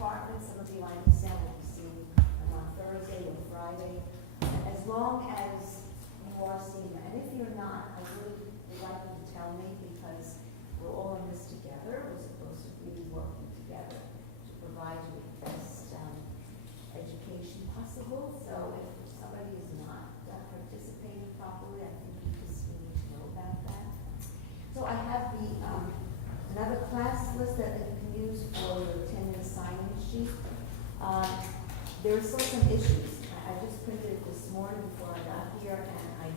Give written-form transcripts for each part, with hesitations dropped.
department. Some of you, I understand, will be seeing them on Thursday or Friday. As long as you are seeing them, and if you're not, I really would like you to tell me, because we're all in this together. We're supposed to be working together to provide you with the best education possible. So if somebody is not participating properly, I think we just need to know about that. So I have the another class list that you can use for your attendance sign-in sheet. There are still some issues. I just printed it this morning before I got here, and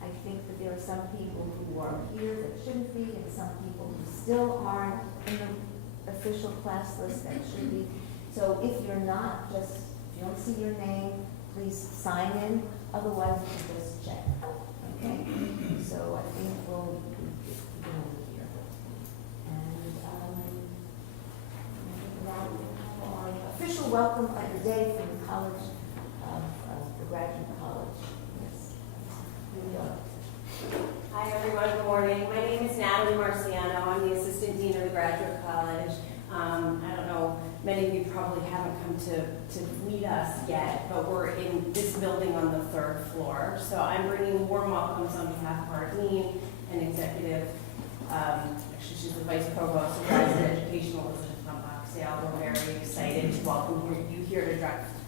I think that there are some people who are here that shouldn't be, and some people who still aren't in the official class list that should be. So if you're not, if you don't see your name, please sign in. Otherwise, you can just check. Okay? So I think we'll begin over here. And our official welcome of the day from the College of the Graduate College. Yes. Here we are. Hi everyone, good morning. My name is Natalie Marciano. I'm the Assistant Dean of the Graduate College. I don't know, many of you probably haven't come to meet us yet, but we're in this building on the 3rd floor. So I'm bringing warm welcomes on behalf of our Dean and Executive, actually she's the Vice Provost of Graduate Education, Elizabeth von Boxdale. We're very excited to welcome you here to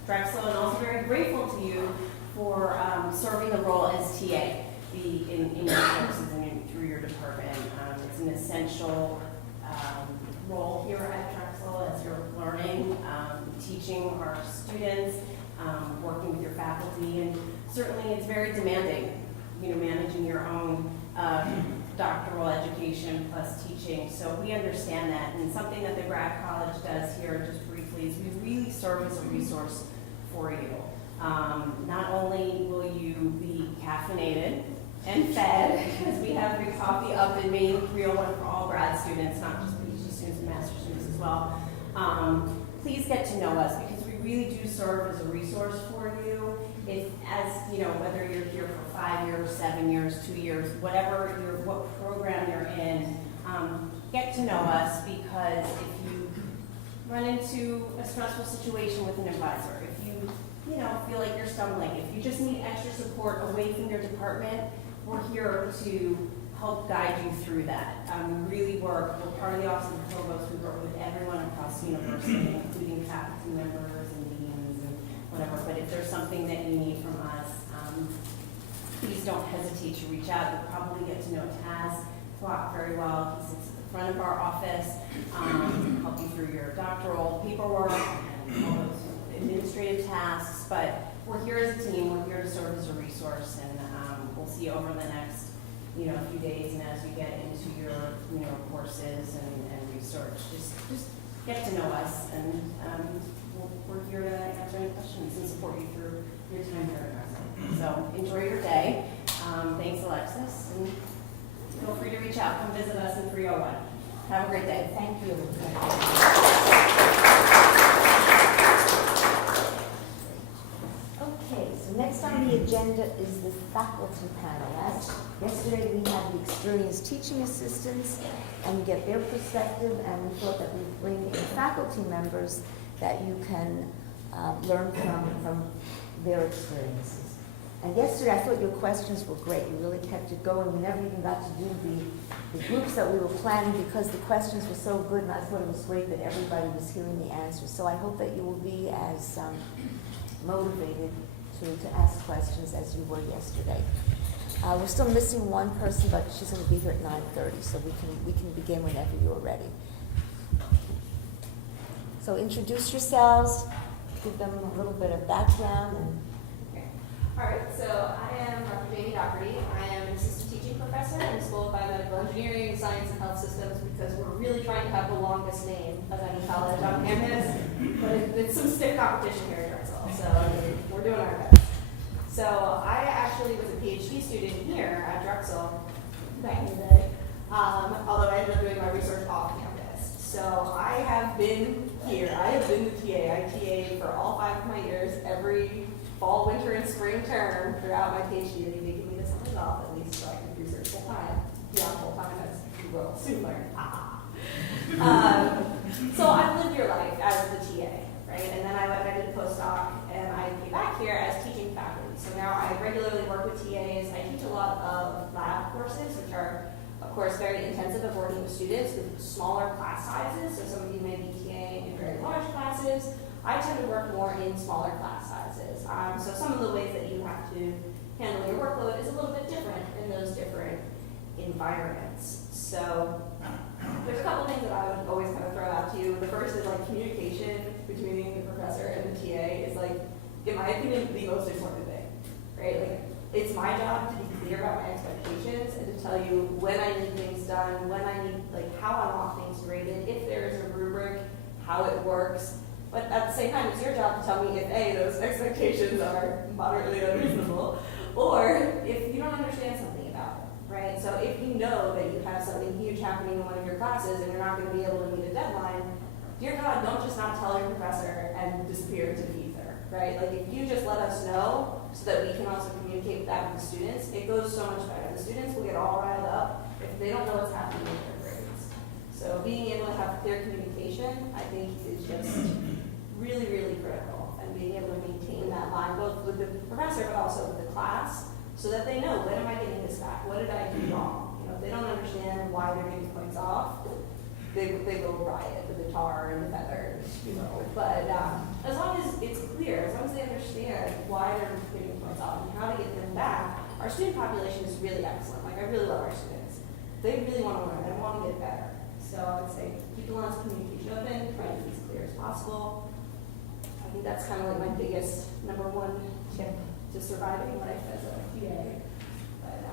Drexel, and also very grateful to you for serving the role as TA in your courses and through your department. It's an essential role here at Drexel as you're learning, teaching our students, working with your faculty, and certainly it's very demanding, managing your own doctoral education plus teaching. So we understand that, and something that the Grad College does here, just briefly, is we really serve as a resource for you. Not only will you be caffeinated and fed, because we have free coffee up in Main 301 for all grad students, not just PhD students and master students as well. Please get to know us, because we really do serve as a resource for you. Whether you're here for 5 years, 7 years, 2 years, what program you're in, get to know us, because if you run into a stressful situation with an advisor, if you feel like you're stumbling, if you just need extra support away from your department, we're here to help guide you through that. We're part of the Office of the Provost. We work with everyone across the university, including faculty members and deans and whatever. But if there's something that you need from us, please don't hesitate to reach out. You'll probably get to know Taz Flock very well. He sits at the front of our office, help you through your doctoral paperwork and all those administrative tasks. But we're here as a team. We're here to serve as a resource, and we'll see you over the next few days, and as you get into your courses and research, just get to know us, and we're here to answer any questions and support you through your time here at Drexel. So enjoy your day. Thanks, Alexis, and feel free to reach out. Come visit us in 301. Have a great day. Thank you. Okay, so next on the agenda is the faculty panel. Yesterday we had the experienced teaching assistants, and we get their perspective, and we thought that we'd bring in faculty members that you can learn from their experiences. And yesterday I thought your questions were great. You really kept it going. We never even got to do the groups that we were planning, because the questions were so good, and I thought it was great that everybody was hearing the answers. So I hope that you will be as motivated to ask questions as you were yesterday. We're still missing one person, but she's going to be here at 9:30, so we can begin whenever you're ready. So introduce yourselves, give them a little bit of background. Okay. All right, so I am Dr. Jamie Doherty. I am an assistant teaching professor in the School of Biomedical Engineering, Science, and Health Systems, because we're really trying to have the longest name of any college on campus, but it's some stiff competition here at Drexel, so we're doing our best. So I actually was a PhD student here at Drexel back in the day, although I ended up doing my research off campus. So I have been here. I have been the TA. I TA'd for all 5 of my years, every fall, winter, and spring term throughout my PhD. They've been giving me the summers off, at least, so I can research full time, beyond full time, as you will soon learn. So I've lived your life as the TA, right? And then I went and I did a postdoc, and I came back here as teaching faculty. So now I regularly work with TAs. I teach a lot of lab courses, which are, of course, very intensive of working with students with smaller class sizes. So some of you may be TAing in very large classes. I tend to work more in smaller class sizes. So some of the ways that you have to handle your workload is a little bit different in those different environments. So there's a couple things that I would always kind of throw out to you. The first is like communication between the professor and the TA is like, in my opinion, the most important thing, right? Like, it's my job to be clear about my expectations and to tell you when I need things done, when I need, like, how I want things graded, if there is a rubric, how it works. But at the same time, it's your job to tell me if A, those expectations are moderately unreasonable, or if you don't understand something about it, right? So if you know that you have something huge happening in one of your classes and you're not going to be able to meet a deadline, dear God, don't just not tell your professor and disappear into the ether, right? Like, if you just let us know so that we can also communicate that with the students, it goes so much better. The students will get all riled up if they don't know what's happening with their grades. So being able to have clear communication, I think, is just really, really critical. And being able to maintain that line both with the professor but also with the class so that they know, when am I getting this back? What did I do wrong? You know, if they don't understand why they're getting points off, they go riot with the tar and the feathers, you know. But as long as it's clear, as long as they understand why they're getting points off and how to get them back, our student population is really excellent. Like, I really love our students. They really want to learn. They want to get better. So I would say keep the lines of communication open, try to be as clear as possible. I think that's kind of like my biggest number one tip to surviving life as a TA. But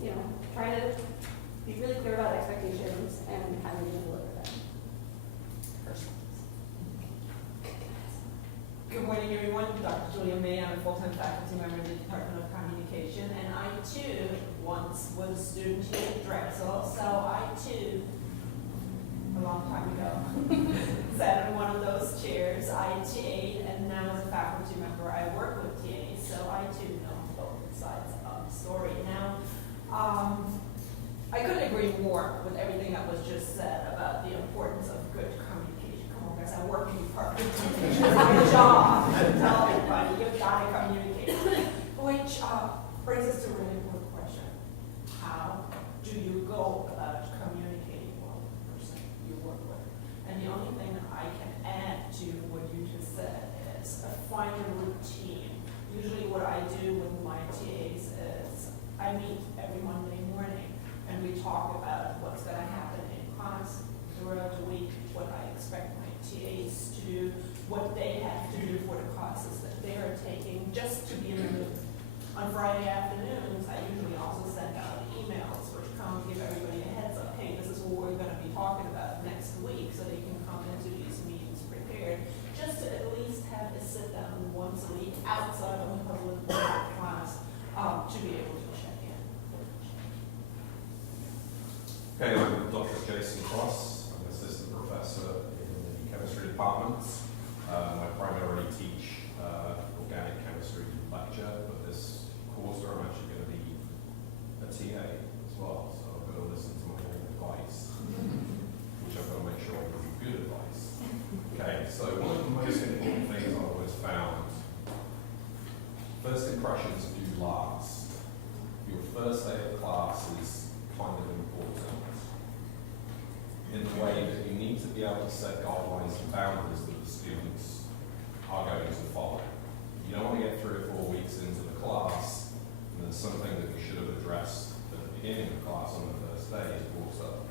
you know, try to be really clear about expectations and how you deliver them. First. Good morning, everyone. Dr. Julia May. I'm a full-time faculty member in the Department of Communication, and I too once was a student here at Drexel. So I too, a long time ago, sat in one of those chairs. I TA'd, and now as a faculty member, I work with TAs. So I too know both sides of the story. Now, I couldn't agree more with everything that was just said about the importance of good communication. Come on, guys, I work in department communication. It's my job to tell everybody you've got to communicate. Which brings us to a really important question. How do you go about communicating with the person you work with? And the only thing that I can add to what you just said is find a routine. Usually what I do with my TAs is I meet every Monday morning and we talk about what's going to happen in class throughout the week, what I expect my TAs to do, what they have to do for the classes that they are taking, just to be in the loop. On Friday afternoons, I usually also send out emails which come give everybody a heads up, hey, this is what we're going to be talking about next week, so they can come into these meetings prepared, just to at least have a sit down once a week outside of a public class to be able to check in. Okay, I'm Dr. Jason Cross. I'm an assistant professor in the chemistry department. I primarily teach organic chemistry lecture, but this quarter I'm actually going to be a TA as well, so I've got to listen to my own advice, which I've got to make sure I give you good advice. Okay, so one of the most important things I've always found, first impressions do last. Your first day of class is kind of important in the way that you need to be able to set guidelines and boundaries that the students are going to follow. You don't want to get 3 or 4 weeks into the class and then something that you should have addressed at the beginning of the class on the first day is brought up.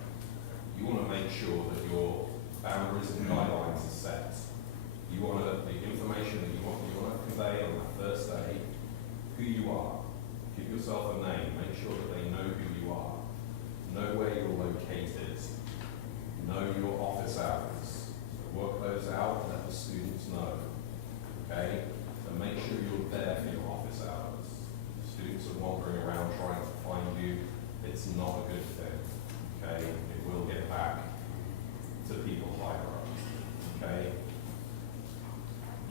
You want to make sure that your boundaries and guidelines are set. You want to, the information that you want to convey on that first day, who you are. Give yourself a name, make sure that they know who you are, know where you're located, know your office hours. So work those out, let the students know. Okay? So make sure you're there for your office hours. Students are wandering around trying to find you. It's not a good thing. Okay? It will get back to people higher up. Okay?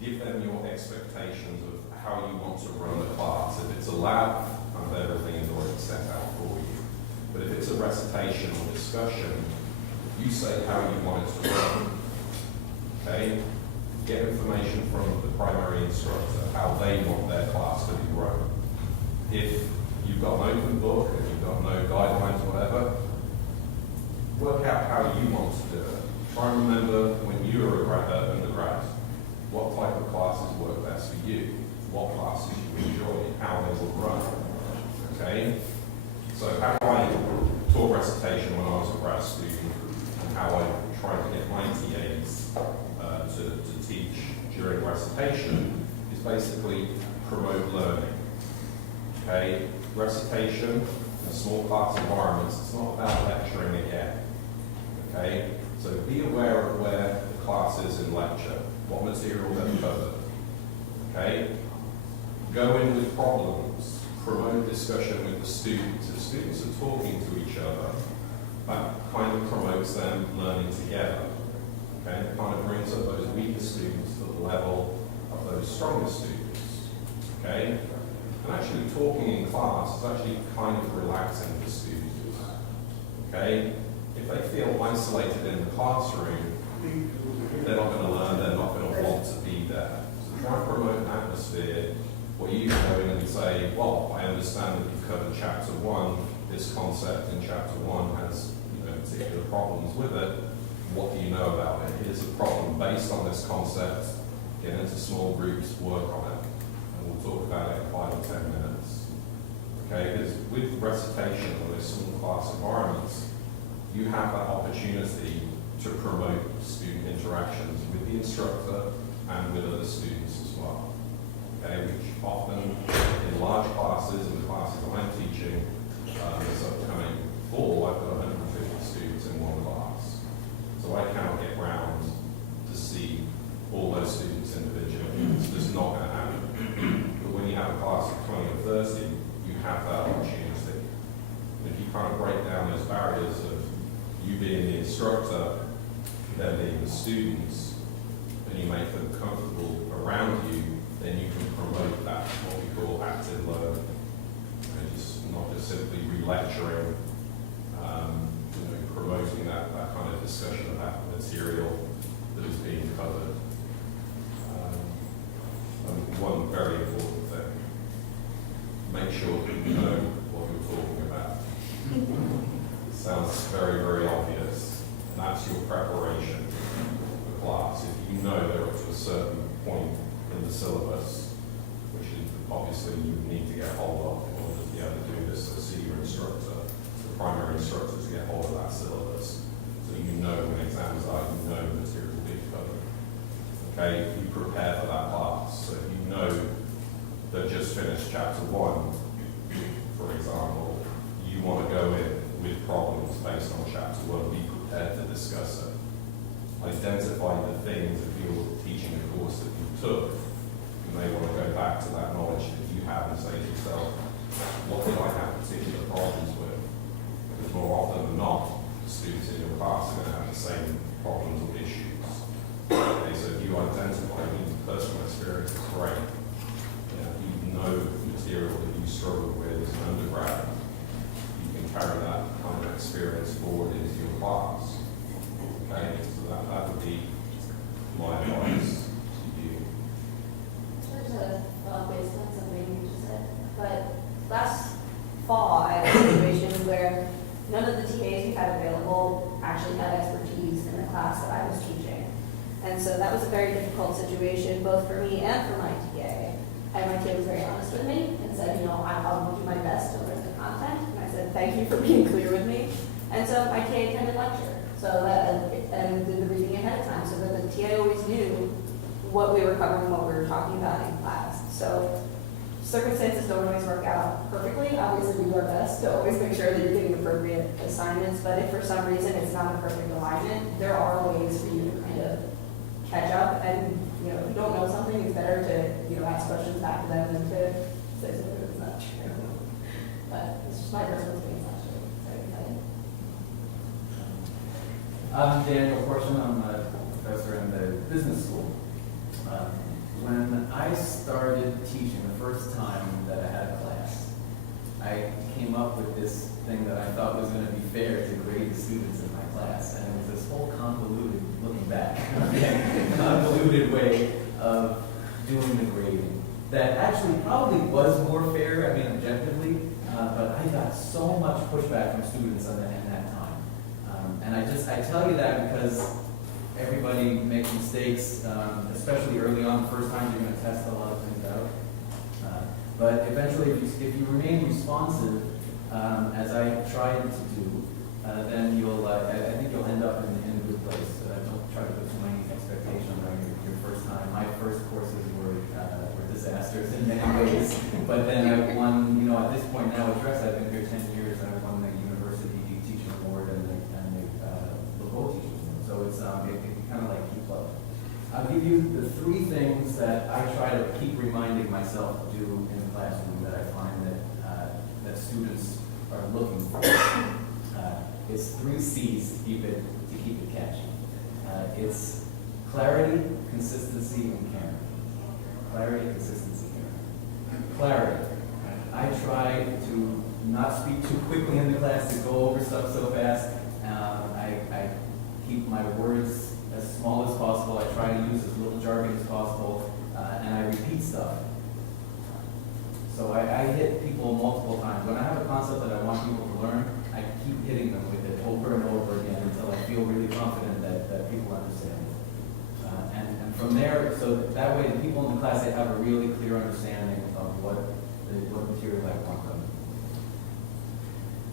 Give them your expectations of how you want to run the class. If it's a lab, everything is already set out for you. But if it's a recitation or discussion, You say how you want it to run. Okay? Get information from the primary instructor, how they want their class to be run. If you've got an open book and you've got no guidelines or whatever, work out how you want to do it. Try and remember when you were undergrad, what type of classes work best for you, what classes you enjoy, how they will run. Okay? So how I taught recitation when I was a grad student, and how I tried to get my TAs to teach during recitation is basically promote learning. Okay? Recitation in small class environments, it's not about lecturing again. Okay? So be aware of where the class is in lecture, what material they've covered. Okay? Go in with problems, promote discussion with the students. If students are talking to each other, that kind of promotes them learning together. Okay? It kind of brings up those weaker students to the level of those stronger students. Okay? And actually talking in class is actually kind of relaxing for students. Okay? If they feel isolated in the classroom, they're not going to learn, they're not going to want to be there. So try and promote an atmosphere where you go in and say, well, I understand that you've covered chapter 1, this concept in chapter 1 has particular problems with it. What do you know about it? Here's a problem based on this concept. Get into small groups, work on it. And we'll talk about it in 5 or 10 minutes. Okay, because with recitation or those small class environments, you have that opportunity to promote student interactions with the instructor and with other students as well. Okay, which often in large classes, in the classes that I'm teaching, this upcoming fall, I've got 150 students in one class. So I cannot get round to see all those students individually. It's just not going to happen. But when you have a class of 20 or 30, you have that opportunity. And if you kind of break down those barriers of you being the instructor, them being the students, and you make them comfortable around you, then you can promote that, what we call active learning. And just not just simply re-lecturing, promoting that kind of discussion about the material that is being covered. And one very important thing, make sure that you know what you're talking about. It sounds very, very obvious. And that's your preparation for the class. If you know they're up to a certain point in the syllabus, which is obviously you need to get hold of in order to be able to do this as a senior instructor, the primary instructor, to get hold of that syllabus. So you know when exams are, you know the material being covered. Okay, you prepare for that class. So if you know they've just finished chapter 1, for example, you want to go in with problems based on chapter 1, be prepared to discuss it. Identify the things if you're teaching a course that you took. You may want to go back to that knowledge that you have and say to yourself, what did I have particular problems with? Because more often than not, the students in your class are going to have the same problems or issues. Okay, so if you identify these personal experience is great. You know material that you struggled with as an undergrad, you can carry that kind of experience forward into your class. Okay, so that would be my advice to you. There's a based on something you just said, but last fall I had a situation where none of the TAs we had available actually had expertise in the class that I was teaching. And so that was a very difficult situation, both for me and for my TA. And my TA was very honest with me and said, I'll do my best to learn the content. And I said, thank you for being clear with me. And so my TA attended lecture, and did the reading ahead of time, so that the TA always knew what we were covering, what we were talking about in class. So circumstances don't always work out perfectly. Obviously, we do our best to always make sure that you're getting appropriate assignments. But if for some reason it's not a perfect alignment, there are ways for you to kind of catch up. And if you don't know something, it's better to ask questions back to them than to say something that's not true. But it's just my personal experience, actually. So excited. I'm Daniel Portion. I'm a professor in the business school. When I started teaching the first time that I had a class, I came up with this thing that I thought was going to be fair to grade the students in my class, and it was this whole convoluted, looking back, convoluted way of doing the grading that actually probably was more fair, I mean, objectively, but I got so much pushback from students in that time. And I tell you that because everybody makes mistakes, especially early on, the first time you're going to test a lot of things out. But eventually, if you remain responsive, as I tried to do, then I think you'll end up in a good place. Don't try to put too many expectations on your first time. My first courses were disasters in many ways, but then I won, at this point now at Drexel, I've been here 10 years, and I won the University Teaching Award and the Legault Teaching Award. So it's it kind of like keep up. I'll give you the 3 things that I try to keep reminding myself to do in the classroom that I find that students are looking for. It's 3 C's to keep it catchy. It's clarity, consistency, and caring. Clarity, consistency, caring. Clarity. I try to not speak too quickly in the class, to go over stuff so fast. I keep my words as small as possible. I try to use as little jargon as possible, and I repeat stuff. So I hit people multiple times. When I have a concept that I want people to learn, I keep hitting them with it over and over again until I feel really confident that people understand it. And from there, so that way the people in the class, they have a really clear understanding of what material I want them.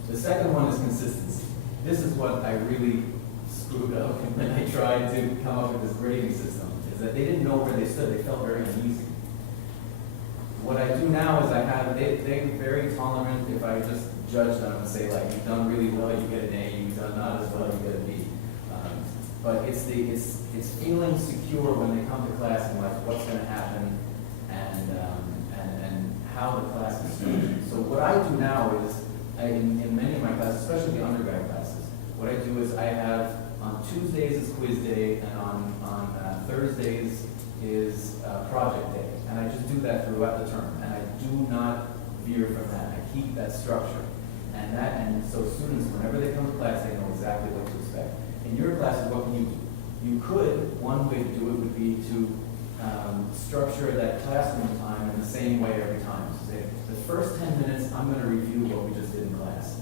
The second one is consistency. This is what I really screwed up when I tried to come up with this grading system, is that they didn't know where they stood. They felt very uneasy. What I do now is they're very tolerant if I just judge them and say, like, you've done really well, you get an A, you've done not as well, you get a B. But it's feeling secure when they come to class and like what's going to happen and how the class is structured. So what I do now is, in many of my classes, especially the undergrad classes, what I do is I have on Tuesdays is quiz day, and on Thursdays is project day. And I just do that throughout the term, and I do not veer from that. I keep that structure. And so students, whenever they come to class, they know exactly what to expect. In your classes, what can you do? You could, one way to do it would be to structure that classroom time in the same way every time. So say, the first 10 minutes, I'm going to review what we just did in class.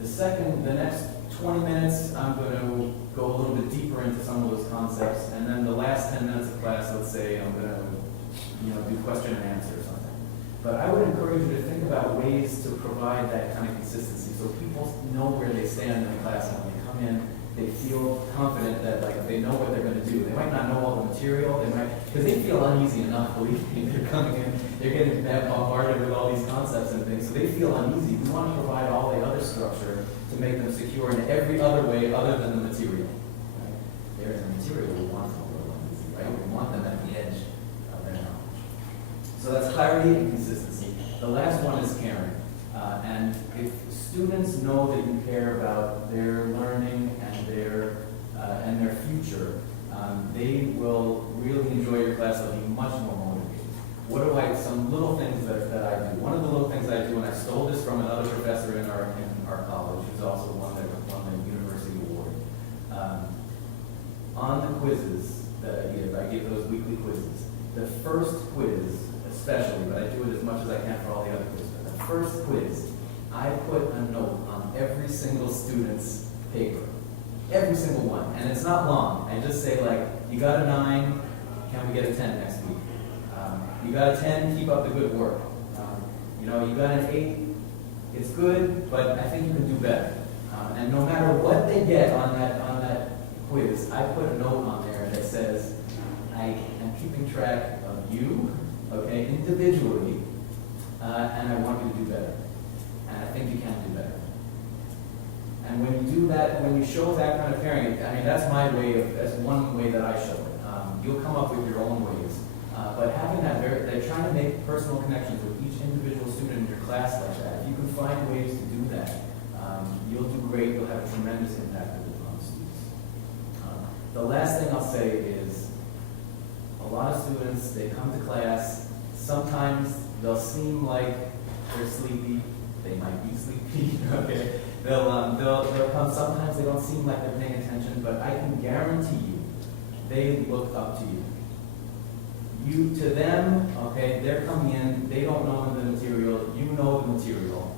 The next 20 minutes, I'm going to go a little bit deeper into some of those concepts. And then the last 10 minutes of class, let's say I'm going to do question and answer or something. But I would encourage you to think about ways to provide that kind of consistency so people know where they stand in the class, and when they come in, they feel confident that they know what they're going to do. They might not know all the material, because they feel uneasy enough, believe me. They're coming in, they're getting bombarded with all these concepts and things, so they feel uneasy. We want to provide all the other structure to make them secure in every other way other than the material. Right? There's the material, we want them a little uneasy, right? We want them at the edge of their knowledge. So that's clarity and consistency. The last one is caring. And if students know that you care about their learning and their future, they will really enjoy your class. They'll be much more motivated. Some little things that I do. One of the little things I do, and I stole this from another professor in our college, who's also one that won the university award. On the quizzes that I give those weekly quizzes. The first quiz, especially, but I do it as much as I can for all the other quizzes. But the first quiz, I put a note on every single student's paper. Every single one. And it's not long. I just say, like, you got a 9, can we get a 10 next week? You got a 10, keep up the good work. You got an 8, it's good, but I think you can do better. And no matter what they get on that quiz, I put a note on there that says, I am keeping track of you, okay, individually, and I want you to do better. And I think you can do better. And when you do that, when you show that kind of caring, that's that's one way that I show it. You'll come up with your own ways. But having they're trying to make personal connections with each individual student in your class like that. If you can find ways to do that, you'll do great. You'll have a tremendous impact on students. The last thing I'll say is, a lot of students, they come to class, sometimes they'll seem like they're sleepy, They might be sleepy, okay? They'll come, sometimes they don't seem like they're paying attention, but I can guarantee you, they look up to you. You, to them, okay, they're coming in, they don't know the material, you know the material.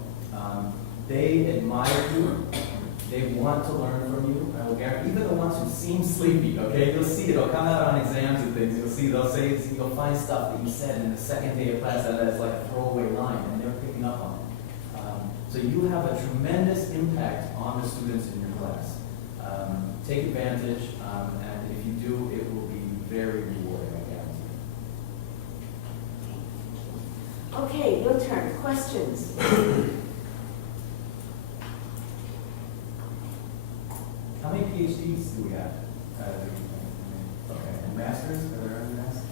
They admire you, they want to learn from you, I will guarantee, even the ones who seem sleepy, okay, you'll see it, it'll come out on exams and things, you'll find stuff that you said in the second day of class that is like a throwaway line, and they're picking up on it. So you have a tremendous impact on the students in your class. Take advantage, and if you do, it will be very rewarding, I guarantee. Okay, your turn. Questions? How many PhDs do we have? Okay, and masters? Are there any masters?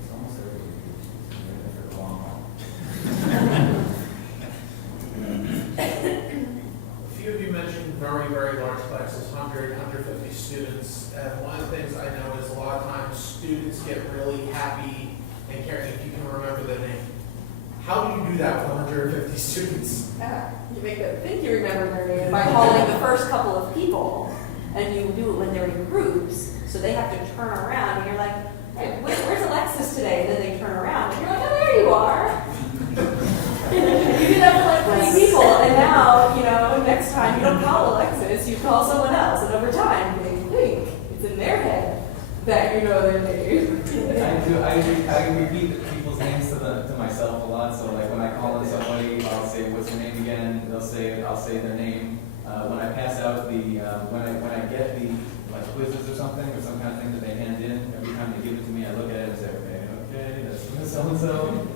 It's almost everybody PhDs. They're there for the long haul. A few of you mentioned very, very large classes, 100, 150 students. And one of the things I know is a lot of times students get really happy and caring if you can remember their name. How do you do that with 150 students? You make them think you remember their name by calling the first couple of people, and you do it when they're in groups, so they have to turn around, and you're like, hey, where's Alexis today? And then they turn around, and you're like, oh, there you are. You do that for like 20 people, and now, you know, next time you don't call Alexis, you call someone else, and over time, they think it's in their head that you know their name. I repeat people's names to myself a lot. So like when I call on somebody, I'll say, "What's your name again?" I'll say their name. When I pass out when I get the like quizzes or something or some kind of thing that they hand in, every time they give it to me, I look at it and say, "Okay, that's so and so."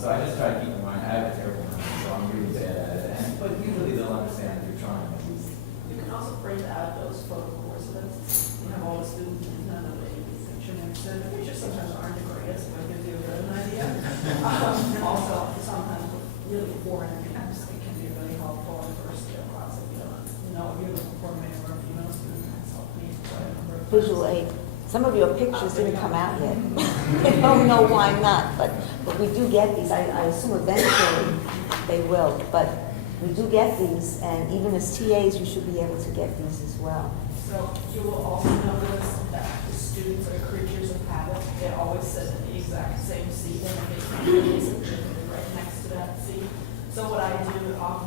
So I just try to keep in mind. I have a terrible memory, so I'm really bad at it. But usually they'll understand if you're trying at least. You can also print out those photo courses, you have all the students and none of the section next to the pictures sometimes aren't the greatest, but gives you a bit of an idea. Also, sometimes with really foreign names, it can be really helpful in first year class if you don't know if you're looking for a male or female student. That's helped me quite a number of times. Visual aid. Some of your pictures didn't come out yet. I don't know why not, but we do get these. I assume eventually they will, but we do get these, and even as TAs, you should be able to get these as well. So you will also notice that the students are creatures of habit. They always sit in the exact same seat, and if they sit right next to that seat. So what I do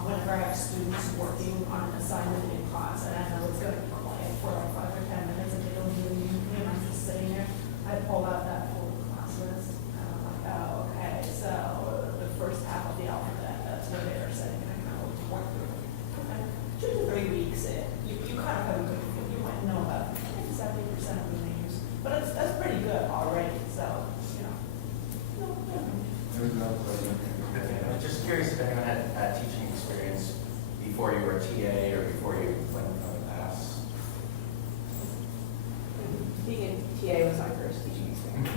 whenever I have students working on an assignment in class, and I know it's going to be quiet for like 5 or 10 minutes, and they don't really need me, and I'm just sitting there, I pull out that full class list, and I'm like, oh, okay, so the first half of the alphabet, that's where they are sitting, and I kind of work through it. Okay, 2 to 3 weeks in, you kind of have a good feel. You might know about 70% of the names, but that's pretty good already. So, you know. There's another question. I'm just curious if anyone had a teaching experience before you were a TA or before you went from the pass. Being a TA was my first teaching experience.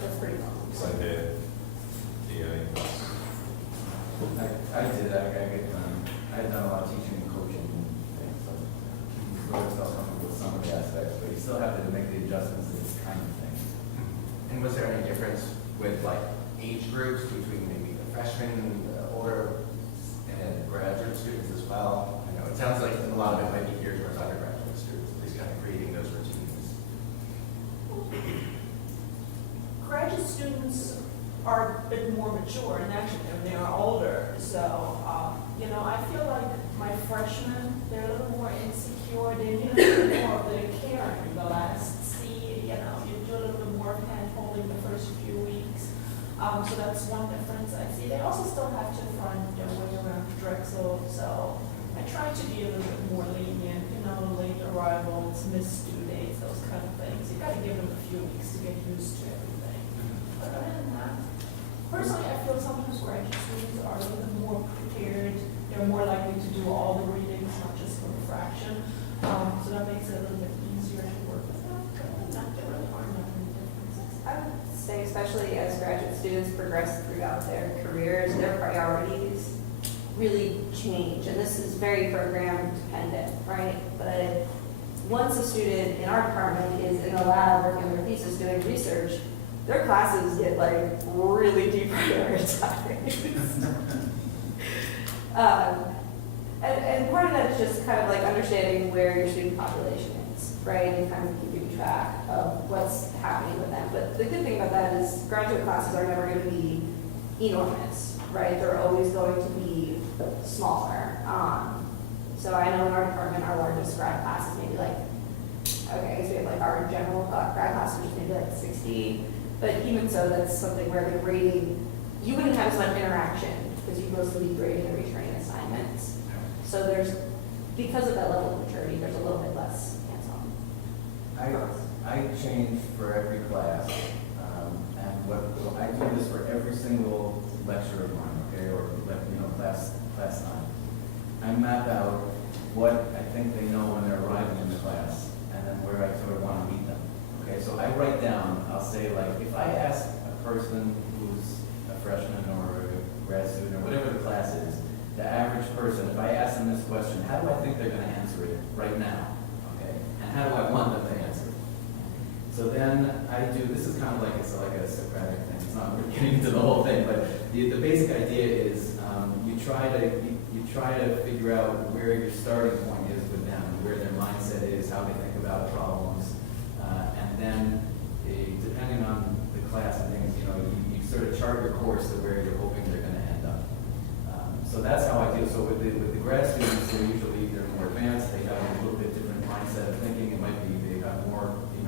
That's pretty cool. So I did TA. I did. I had done a lot of teaching and coaching and things, so I was still comfortable with some of the aspects, but you still have to make the adjustments to this kind of thing. And was there any difference with like age groups between maybe the freshmen, the older, and graduate students as well? I know it sounds like a lot of it might be geared towards undergraduate students, at least kind of creating those routines. Graduate students are a bit more mature, and actually they are older. So, you know, I feel like my freshmen, they're a little more insecure. They need a little bit more of the caring the last C. You know, you do a little bit more hand-holding the first few weeks. So that's one difference I see. They also still have to find their way around Drexel. So I try to be a little bit more lenient. You know, late arrivals, missed due dates, those kind of things. You got to give them a few weeks to get used to everything. But other than that, personally, I feel sometimes graduate students are a little bit more prepared. They're more likely to do all the readings, not just for a fraction. So that makes it a little bit easier to work with them. Not there really are not many differences. I would say, especially as graduate students progress throughout their careers, their priorities really change. And this is very program dependent, right? But once a student in our department is in a lab working on their thesis doing research, their classes get like really deprioritized. And part of that is just kind of like understanding where your student population is, right? And kind of keeping track of what's happening with them. But the good thing about that is graduate classes are never going to be enormous, right? They're always going to be smaller. So I know in our department, our largest grad class is maybe like, okay, I guess we have like our general grad class, which is maybe like 60. But even so, that's something where the grading, you wouldn't have as much interaction because you'd mostly be grading and returning assignments. So there's, because of that level of maturity, there's a little bit less hands-on. I change for every class, and what I do this for every single lecture of mine, okay, or class 9. I map out what I think they know when they're arriving in the class, and then where I sort of want to meet them. Okay, so I write down. I'll say like, if I ask a person who's a freshman or a grad student or whatever the class is, the average person, if I ask them this question, how do I think they're going to answer it right now? Okay, and how do I want them to answer it? So then I do, this is kind of like, it's like a Socratic thing, it's not really getting into the whole thing, but the basic idea is you try to figure out where your starting point is with them, where their mindset is, how they think about problems, and then depending on the class and things, you sort of chart your course to where you're hoping they're going to end up. So that's how I do. So with the grad students, they're more advanced. They have a little bit different mindset of thinking. It might be they have more, in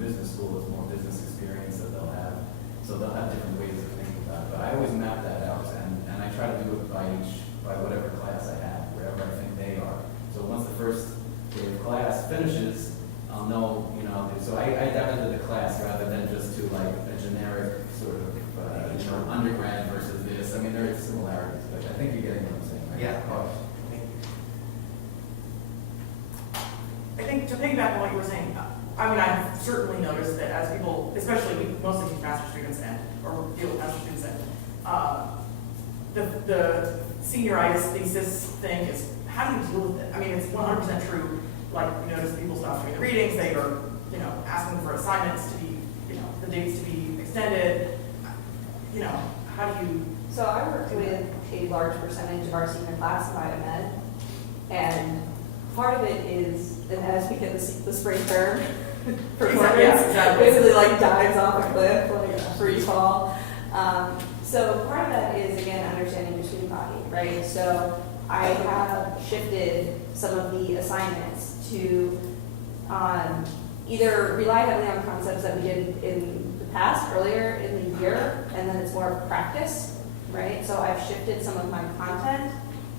business school, it's more business experience that they'll have. So they'll have different ways of thinking about it. But I always map that out, and I try to do it by whatever class I have, wherever I think they are. So once the first day of class finishes, I'll know, so I dive into the class rather than just to like a generic sort of, undergrad versus this. I mean, there are similarities, but I think you're getting what I'm saying, right? Yeah, of course. Thank you. I think to piggyback on what you were saying, I've certainly noticed that as people, especially we mostly teach master students or deal with master students the senioritis thesis thing is, how do you deal with it? I mean, it's 100% true. Like, you notice people stop doing the readings, they are, asking for assignments to be, the dates to be extended. How do you? So I worked with a large percentage of our senior class in biomed, and part of it is, and as we get the spring term performance, Exactly. basically like dives off a cliff, like a free fall. So part of that is, again, understanding your student body, right? So I have shifted some of the assignments to either rely heavily on concepts that we did in the past, earlier in the year, and then it's more practice, right? So I've shifted some of my content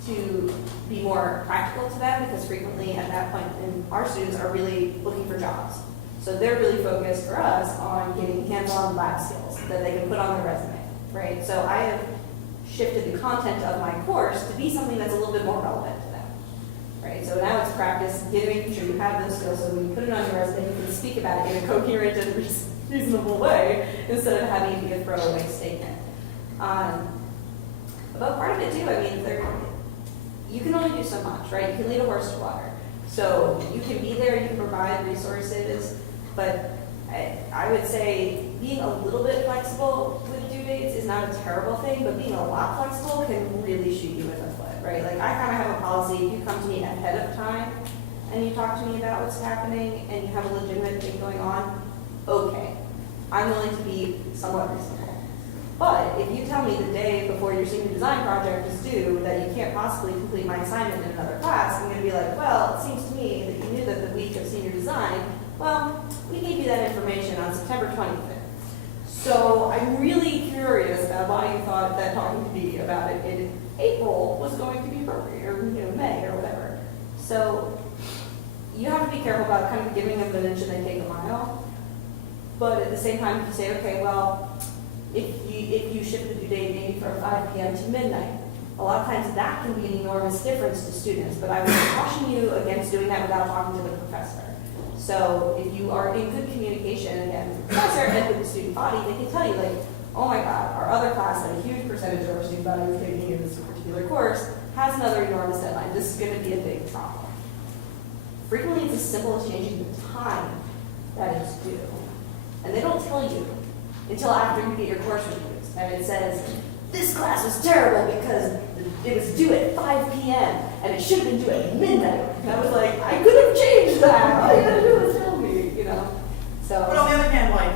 to be more practical to them, because frequently at that point, and our students are really looking for jobs. So they're really focused for us on getting hands-on lab skills that they can put on their resume, right? So I have shifted the content of my course to be something that's a little bit more relevant to them, right? So now it's practice, making sure you have those skills, so when you put it on your resume, you can speak about it in a coherent and reasonable way, instead of having it be a throwaway statement. But part of it too, you can only do so much, right? You can lead a horse to water. So you can be there, you can provide resources, but I would say being a little bit flexible with due dates is not a terrible thing, but being a lot flexible can really shoot you in the foot, right? Like, I kind of have a policy, if you come to me ahead of time and you talk to me about what's happening and you have a legitimate thing going on, okay, I'm willing to be somewhat reasonable. But if you tell me the day before your senior design project is due that you can't possibly complete my assignment in another class, I'm going to be like, well, it seems to me that you knew that the week of senior design, well, we gave you that information on September 25th. So I'm really curious about why you thought that talking to me about it in April was going to be appropriate, or May or whatever. So you have to be careful about kind of giving them an inch and they take a mile. But at the same time, if you say, okay, well, if you shift the due date maybe from 5 p.m. to midnight, a lot of times that can be an enormous difference to students. But I would caution you against doing that without talking to the professor. So if you are in good communication, again, with the professor and with the student body, they can tell you, like, oh my God, our other class had a huge percentage of our student body is taking in this particular course, has another enormous deadline. This is going to be a big problem. Frequently, it's as simple as changing the time that it's due. And they don't tell you until after you get your course reviews. And it says, this class was terrible because it was due at 5 p.m. and it should have been due at midnight. And I was like, I could have changed that. All you gotta do is tell me, you know? But on So, the other hand, like,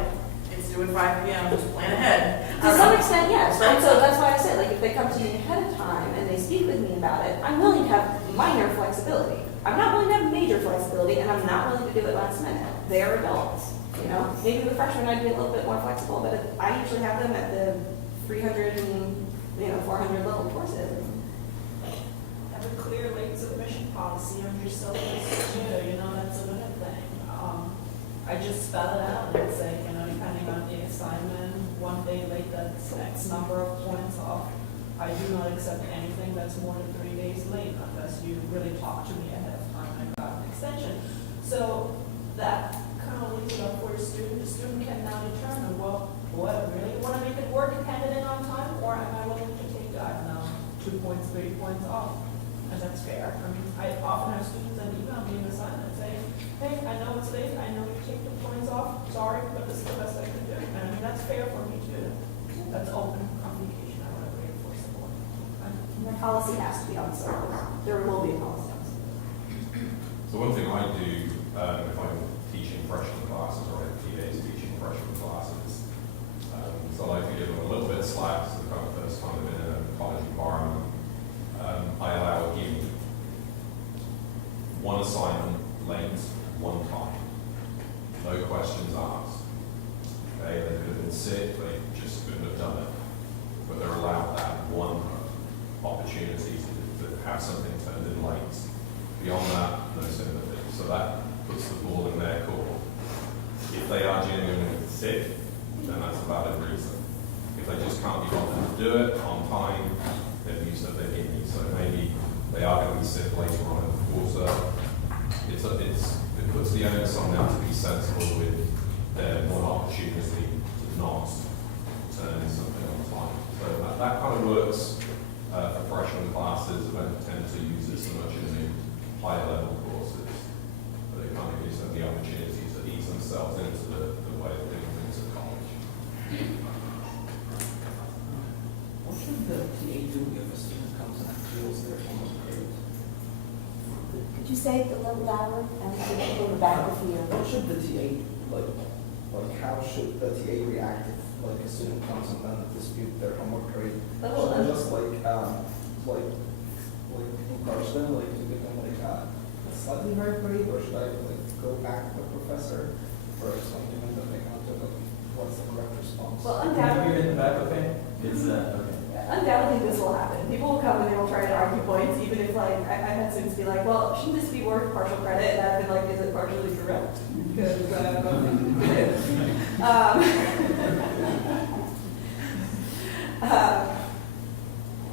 it's due at 5 p.m., just plan ahead. to some extent, yes, right? So that's why I said, like, if they come to me ahead of time and they speak with me about it, I'm willing to have minor flexibility. I'm not willing to have major flexibility, and I'm not willing to do it last minute. They are adults, you know? Maybe the freshmen I'd be a little bit more flexible, but I usually have them at the 300 and, 400 level courses. Have a clear late submission policy on your syllabus too, that's another thing. I just spell it out and say, depending on the assignment, one day late, that's X number of points off. I do not accept anything that's more than 3 days late unless you really talk to me ahead of time and got an extension. So that kind of leaves it up for a student. The student can now determine, well, do I really want to make it work dependent on time, or am I willing to take, 2 points, 3 points off? And that's fair. I mean, I often have students that email me an assignment saying, hey, I know it's late, I know you take the points off, sorry, but this is the best I can do. And I mean, that's fair for me too. That's open communication, I want to reinforce the point. The policy has to be on the syllabus. There will be a policy on the syllabus. So one thing I do if I'm teaching freshman classes or if TA is teaching freshman classes, so I like to give them a little bit of slack, so the kind of first time they've been in a college environment. I allow you one assignment late, one time. No questions asked. Okay, they could have been sick, they just couldn't have done it. But they're allowed that one opportunity to have something turned in late. Beyond that, no sympathy. So that puts the ball in their court. If they are genuinely sick, then that's a valid reason. If they just can't be bothered to do it on time, they've used up their kidney. So maybe they are going to be sick later on in the quarter. It puts the onus on them to be sensible with their one opportunity to not turn in something on time. So that kind of works for freshman classes. I don't tend to use it so much in the higher level courses, but it kind of gives them the opportunity to ease themselves into the way of doing things at college. What should the TA do if a student comes and feels their homework grade? Could you say it a little louder? And the people in the back of here. What should the TA, like how should the TA react if a student comes and then dispute their homework grade? Should I just encourage them, to give them a slightly higher grade, or should I go back to the professor or explain to them that they cannot do it? What's the correct response? Well, You're undoubtedly. in the back, okay? It's, okay. Undoubtedly, this will happen. People will come and they will try to argue points, even if, I've had students be like, well, shouldn't this be worth partial credit? And I've been like, is it partially correct? Because, it is.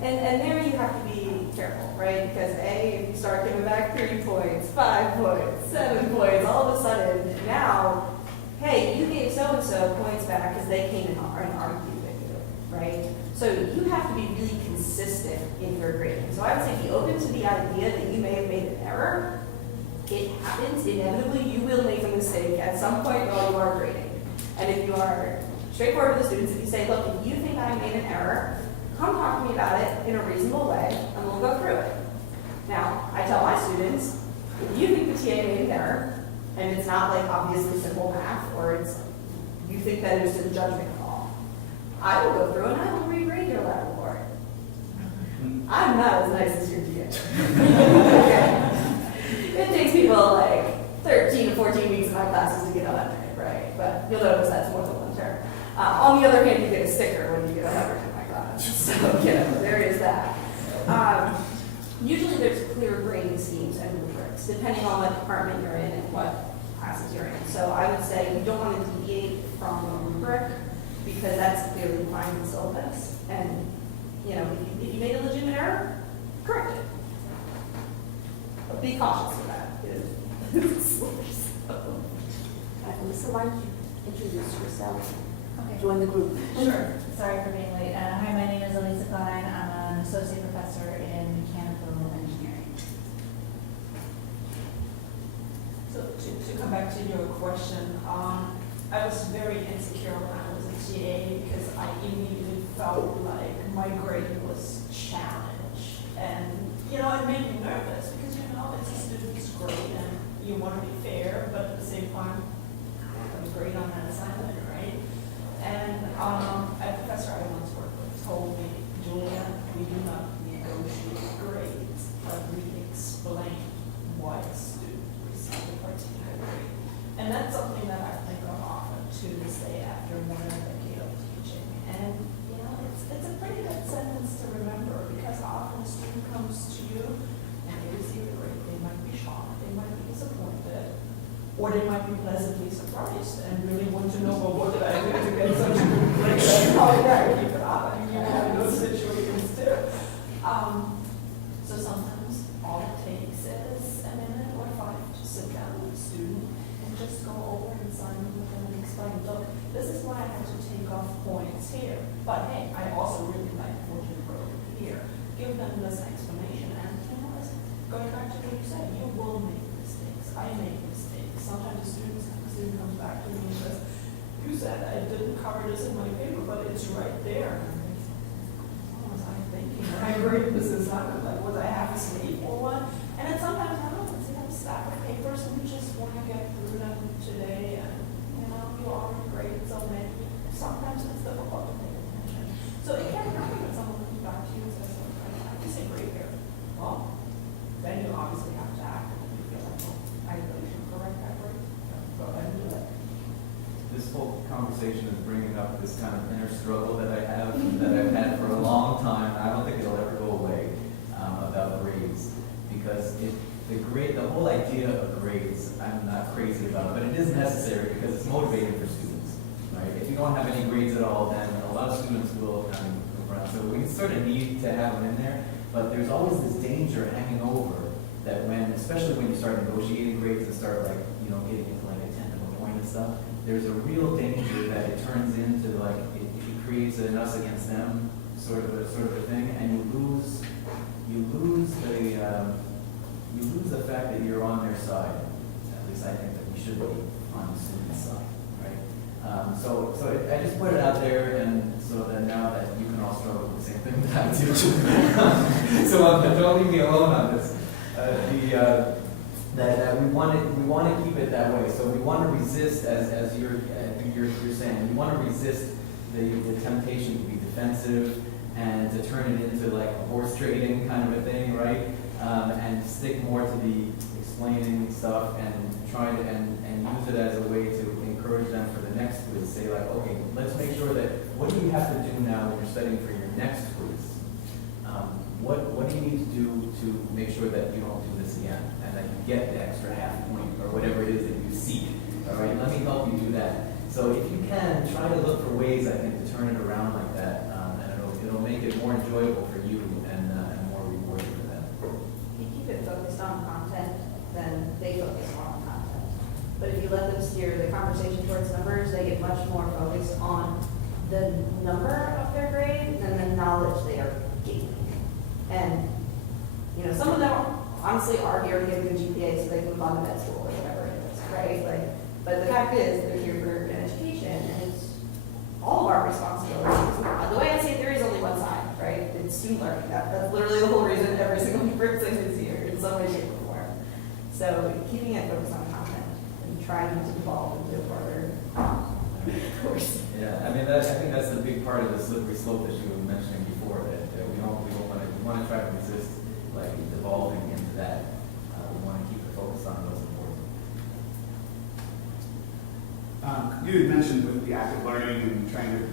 And there you have to be careful, right? Because if you start giving back 3 points, 5 points, 7 points, all of a sudden, now, hey, you gave so-and-so points back because they came and argued with you, right? So you have to be really consistent in your grading. So I would say be open to the idea that you may have made an error. It happens, inevitably you will make a mistake at some point while you are grading. And if you are straightforward with the students, if you say, look, if you think I made an error, come talk to me about it in a reasonable way, and we'll go through it. Now, I tell my students, if you think the TA made an error, and it's not obviously simple math, or you think that it was a judgment call, I will go through and I will regrade your lab report. I'm not as nice as your TA. Okay. It takes people 13 to 14 weeks in my classes to get 100, right? But you'll notice that's more than one term. On the other hand, you get a sticker when you get 100 in my class. So, there is that. Usually there's clear grading schemes and rubrics, depending on what department you're in and what classes you're in. So I would say you don't want to deviate from a rubric because that's clearly defined in the syllabus. And, if you made a legitimate error, correct it. But be cautious with that. Lisa, why don't you introduce yourself? Okay. Join the group. Sure. Sorry for being late. Hi, my name is Elisa Klein. I'm an associate professor in mechanical engineering. So to come back to your question, I was very insecure when I was in PTA because I immediately felt like my grade was challenged. And, you know, it made me nervous because, you know, it's a student's grade and you want to be fair, but at the same time, have a grade on that assignment, right? And a professor I once worked with told me, Julia, we do not negotiate grades, but we explain why a student received a particular grade. And that's something that I think of often to this day after more than a decade of teaching. And, you know, it's a pretty good sentence to remember because often a student comes to you and they receive a grade. They might be shocked, they might be disappointed, or they might be pleasantly surprised and really want to know, well, what did I do to get such a good grade? How did I keep it up? I mean, you have those situations too. So sometimes all it takes is a minute or 5 to sit down with a student and just go over and sign with them and explain, look, this is why I had to take off points here. But hey, I also really like what you wrote here. Give them this explanation. And you know, going back to what you said, you will make mistakes. I make mistakes. Sometimes a student comes back to me and says, you said I didn't cover this in my paper, but it's right there. And I'm thinking, what was I thinking? When I read this assignment, like, was I half asleep or what? And then sometimes I don't know, you have a stack of papers and you just want to get through them today and, you know, you already graded so many. Sometimes it's difficult to pay attention. So it can happen when someone comes back to you and says, I just ain't great here. Well, then you obviously have to act and you feel like, well, I really should correct that grade. Go ahead and do it. This whole conversation is bringing up this kind of inner struggle that I have, that I've had for a long time. I don't think it'll ever go away about grades, because the whole idea of grades, I'm not crazy about, but it is necessary because it's motivating for students, right? If you don't have any grades at all, then a lot of students will kind of move around. So we sort of need to have them in there, but there's always this danger hanging over that especially when you start negotiating grades and start getting into like a tenth of a point and stuff, there's a real danger that it turns into like, it creates an us against them sort of a thing, and you lose the fact that you're on their side. At least I think that we should be on the student's side, right? So I just put it out there, and so that now that you can all struggle with the same thing that I do. So don't leave me alone on this. That we want to keep it that way. So we want to resist, as you're saying, we want to resist the temptation to be defensive and to turn it into like a horse trading kind of a thing, right? And stick more to the explaining stuff and try to and use it as a way to encourage them for the next quiz. Say like, okay, let's make sure that what do you have to do now when you're studying for your next quiz? What do you need to do to make sure that you don't do this again and that you get the extra half point or whatever it is that you seek? All right, let me help you do that. So if you can, try to look for ways, I think, to turn it around like that, and it'll make it more enjoyable for you and more rewarding for them. If you keep it focused on content, then they focus more on content. But if you let them steer the conversation towards numbers, they get much more focused on the number of their grade than the knowledge they are gaining. And, you know, some of them honestly are here to get a good GPA so they can move on to med school or whatever it is, right? But the fact is, they're here for an education, and it's all of our responsibilities. The way I see it, there is only one side, right? It's student learning. That's literally the whole reason every single person is here in some way, shape, or form. So keeping it focused on content and trying not to devolve into a further course. Yeah, I mean, I think that's the big part of the slippery slope that you were mentioning before, that we want to try to resist like devolving into that. We want to keep it focused on what's important. You had mentioned with the active learning and trying to,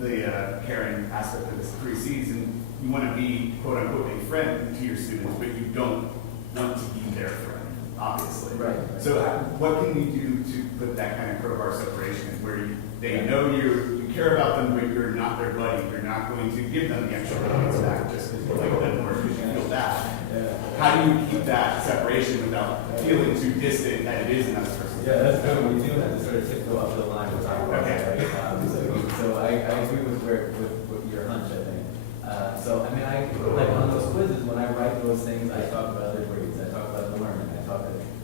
the caring aspect of this 3 C's, and you want to be quote unquote a friend to your students, but you don't want to be their friend, obviously. Right. So what can you do to put that kind of crowbar separation where they know you care about them, but you're not their buddy, you're not going to give them the extra points back just because you like them or because you feel bad. Yeah. How do you keep that separation without feeling too distant that it is another person? Yeah, that's good. We do have to sort of tiptoe up the line with our work, Okay. right? So I agree with your hunch, I think. So I mean, like on those quizzes, when I write those things, I talk about their grades, I talk about the learning,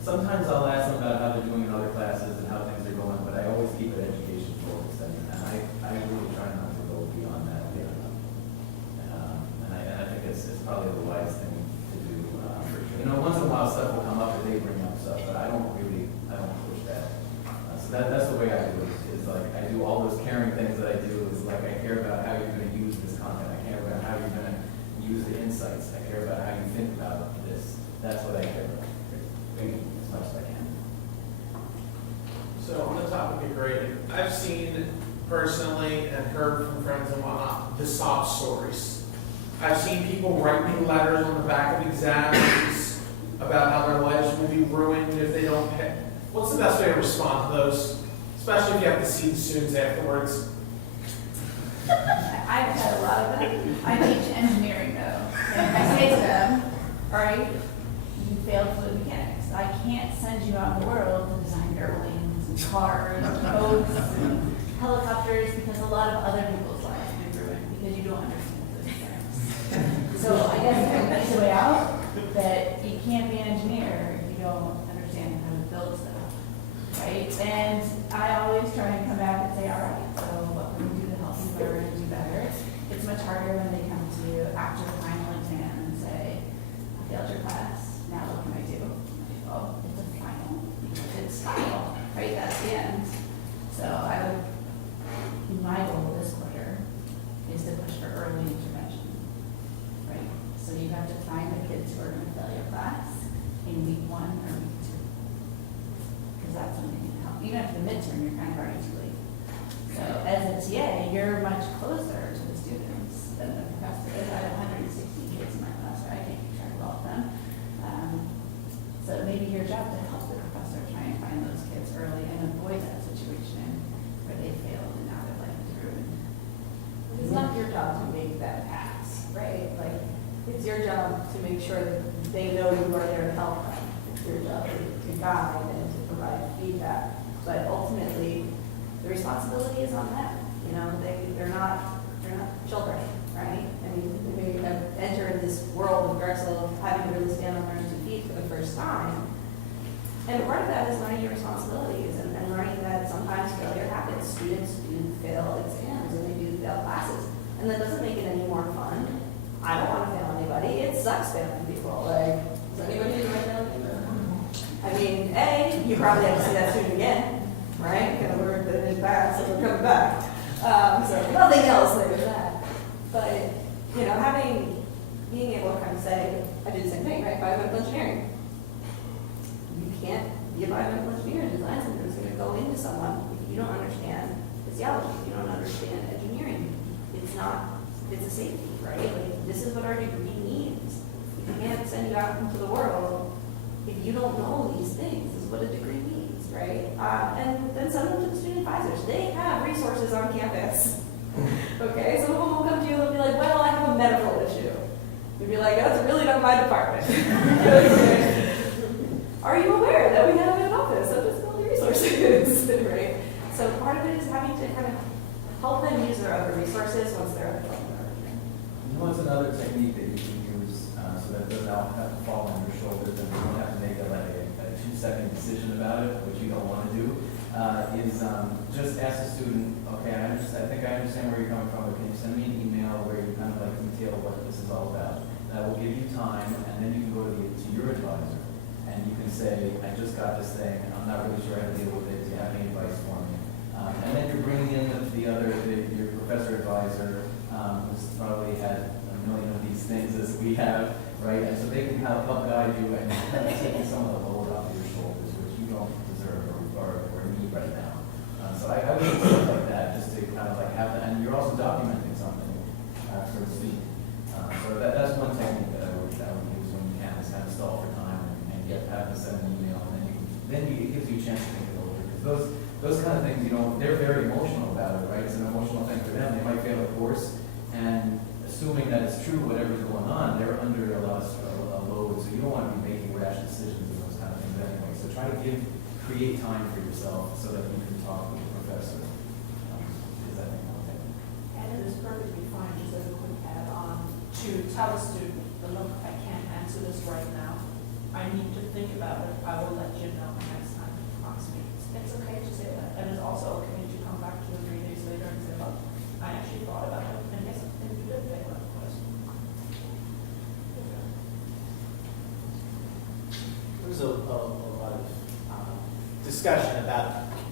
sometimes I'll ask them about how they're doing in other classes and how things are going, but I always keep it education focused. And probably the wise thing to do, for sure. You know, once in a while stuff will come up that they bring up stuff, but I don't push that. So that's the way I do it, is like, I do all those caring things that I do, is like, I care about how you're gonna use this content, I care about how you're gonna use the insights, I care about how you think about this. That's what I care about. Thank you, as much as I can. So on the topic of grading, I've seen personally and heard from friends and whatnot, the sob stories. I've seen people write me letters on the back of exams about how their lives will be ruined if they don't pay. What's the best way to respond to those? Especially if you have to see the students afterwards. I've had a lot of them. I teach engineering though. And I say to them, all right, you failed fluid mechanics. I can't send you out in the world to design airplanes and cars and boats and helicopters because a lot of other people's lives will be ruined because you don't understand those terms. So I guess that's the way out, that you can't be an engineer if you don't understand how to build stuff, right? And I always try and come back and say, all right, so what can we do to help you learn and do better? It's much harder when they come to you after the final exam and say, I failed your class, now what can I do? Oh, it's a final, because it's final, right, that's the end. So my goal this quarter is to push for early intervention, right? So you have to find the kids who are going to fail your class in week 1 or week 2. Because that's when they need help. Even after the midterm, you're kind of already too late. So as a TA, you're much closer to the students than the professor. I have 160 kids in my class, so I can't keep track of all of them. So maybe your job to help the professor try and find those kids early and avoid that situation where they failed and now their life is ruined. It's not your job to make that pass, right? Like, it's your job to make sure that they know you are there to help them. It's your job to guide and to provide feedback. But ultimately, the responsibility is on them. You know, they're not children, right? I mean, they may have entered this world of Drexel of having to really stand on their own 2 feet for the first time. And part of that is learning your responsibilities and learning that sometimes failure happens. Students do fail exams and they do fail classes. And that doesn't make it any more fun. I don't want to fail anybody. It sucks failing people. Like, does anybody do my failing? I mean, A, you probably have to see that student again, right? Because we're in his back, so we're coming back. So nothing else later than that. But, you know, being able to kind of say, I did the same thing, right? Biomedical engineering. You can't be a biomedical engineer and design something that's going to go into someone if you don't understand physiology, if you don't understand engineering. It's a safety, right? Like, this is what our degree means. We can't send you out into the world if you don't know these things. This is what a degree means, right? And then send them to the student advisors. They have resources on campus. Okay, some of them will come to you and they'll be like, well, I have a medical issue. You'd be like, that's really not my department. Are you aware that we have an office of disability resources, right? So part of it is having to kind of help them use their other resources once they're at the level. You know what's another technique that you can use so that it doesn't all have to fall on your shoulders and you don't have to make a 2-second decision about it, which you don't want to do, is just ask the student, okay, I think I understand where you're coming from, but can you send me an email where you kind of like detail what this is all about? That will give you time, and then you can go to your advisor, and you can say, I just got this thing, and I'm not really sure how to deal with it, do you have any advice for me? And then you're bringing in your professor advisor, who's probably had a million of these things as we have, right? And so they can help guide you and kind of take some of the load off your shoulders, which you don't deserve or need right now. So I would do stuff like that, just to kind of like have that, and you're also documenting something, so to speak. So that's one technique that I would use when you can, is kind of stall for time and have to send an email, and then it gives you a chance to think it over. Because those kind of things, you know, they're very emotional about it, right? It's an emotional thing for them. They might fail a course, and assuming that it's true, whatever's going on, they're under a lot of a load, so you don't want to be making rash decisions and those kind of things anyway. So try to create time for yourself so that you can talk with the professor. Is that okay? And it is perfectly fine, just as a quick add-on, to tell a student, look, I can't answer this right now. I need to think about it. I will let you know next time you ask me. It's okay to say that. And it's also okay to come back 2 or 3 days later and say, look, I actually thought about it, and yes, I think you did fail that question.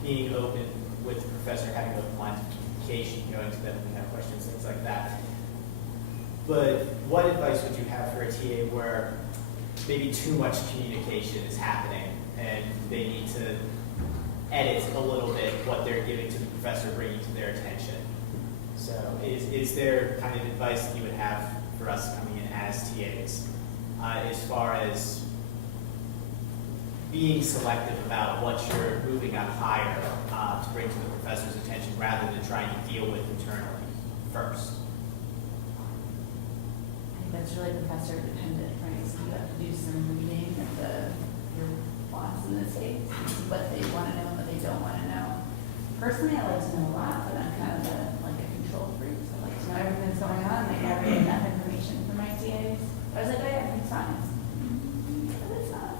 being open with the professor, having open lines of communication, going to them when we have questions, things like that. But what advice would you have for a TA where maybe too much communication is happening and they need to edit a little bit what they're giving to the professor, bringing to their attention? So is there kind of advice that you would have for us coming in as TAs as far as being selective about what you're moving up higher to bring to the professor's attention rather than trying to deal with internally first? I think that's really professor dependent, right? So you have to do some reading of your boss in this case, what they want to know and what they don't want to know. Personally, I like to know a lot, but I'm kind of like a control freak, so I like to know everything that's going on. I gather enough information from my TAs. I was like, oh yeah, everything's fine. But it's not.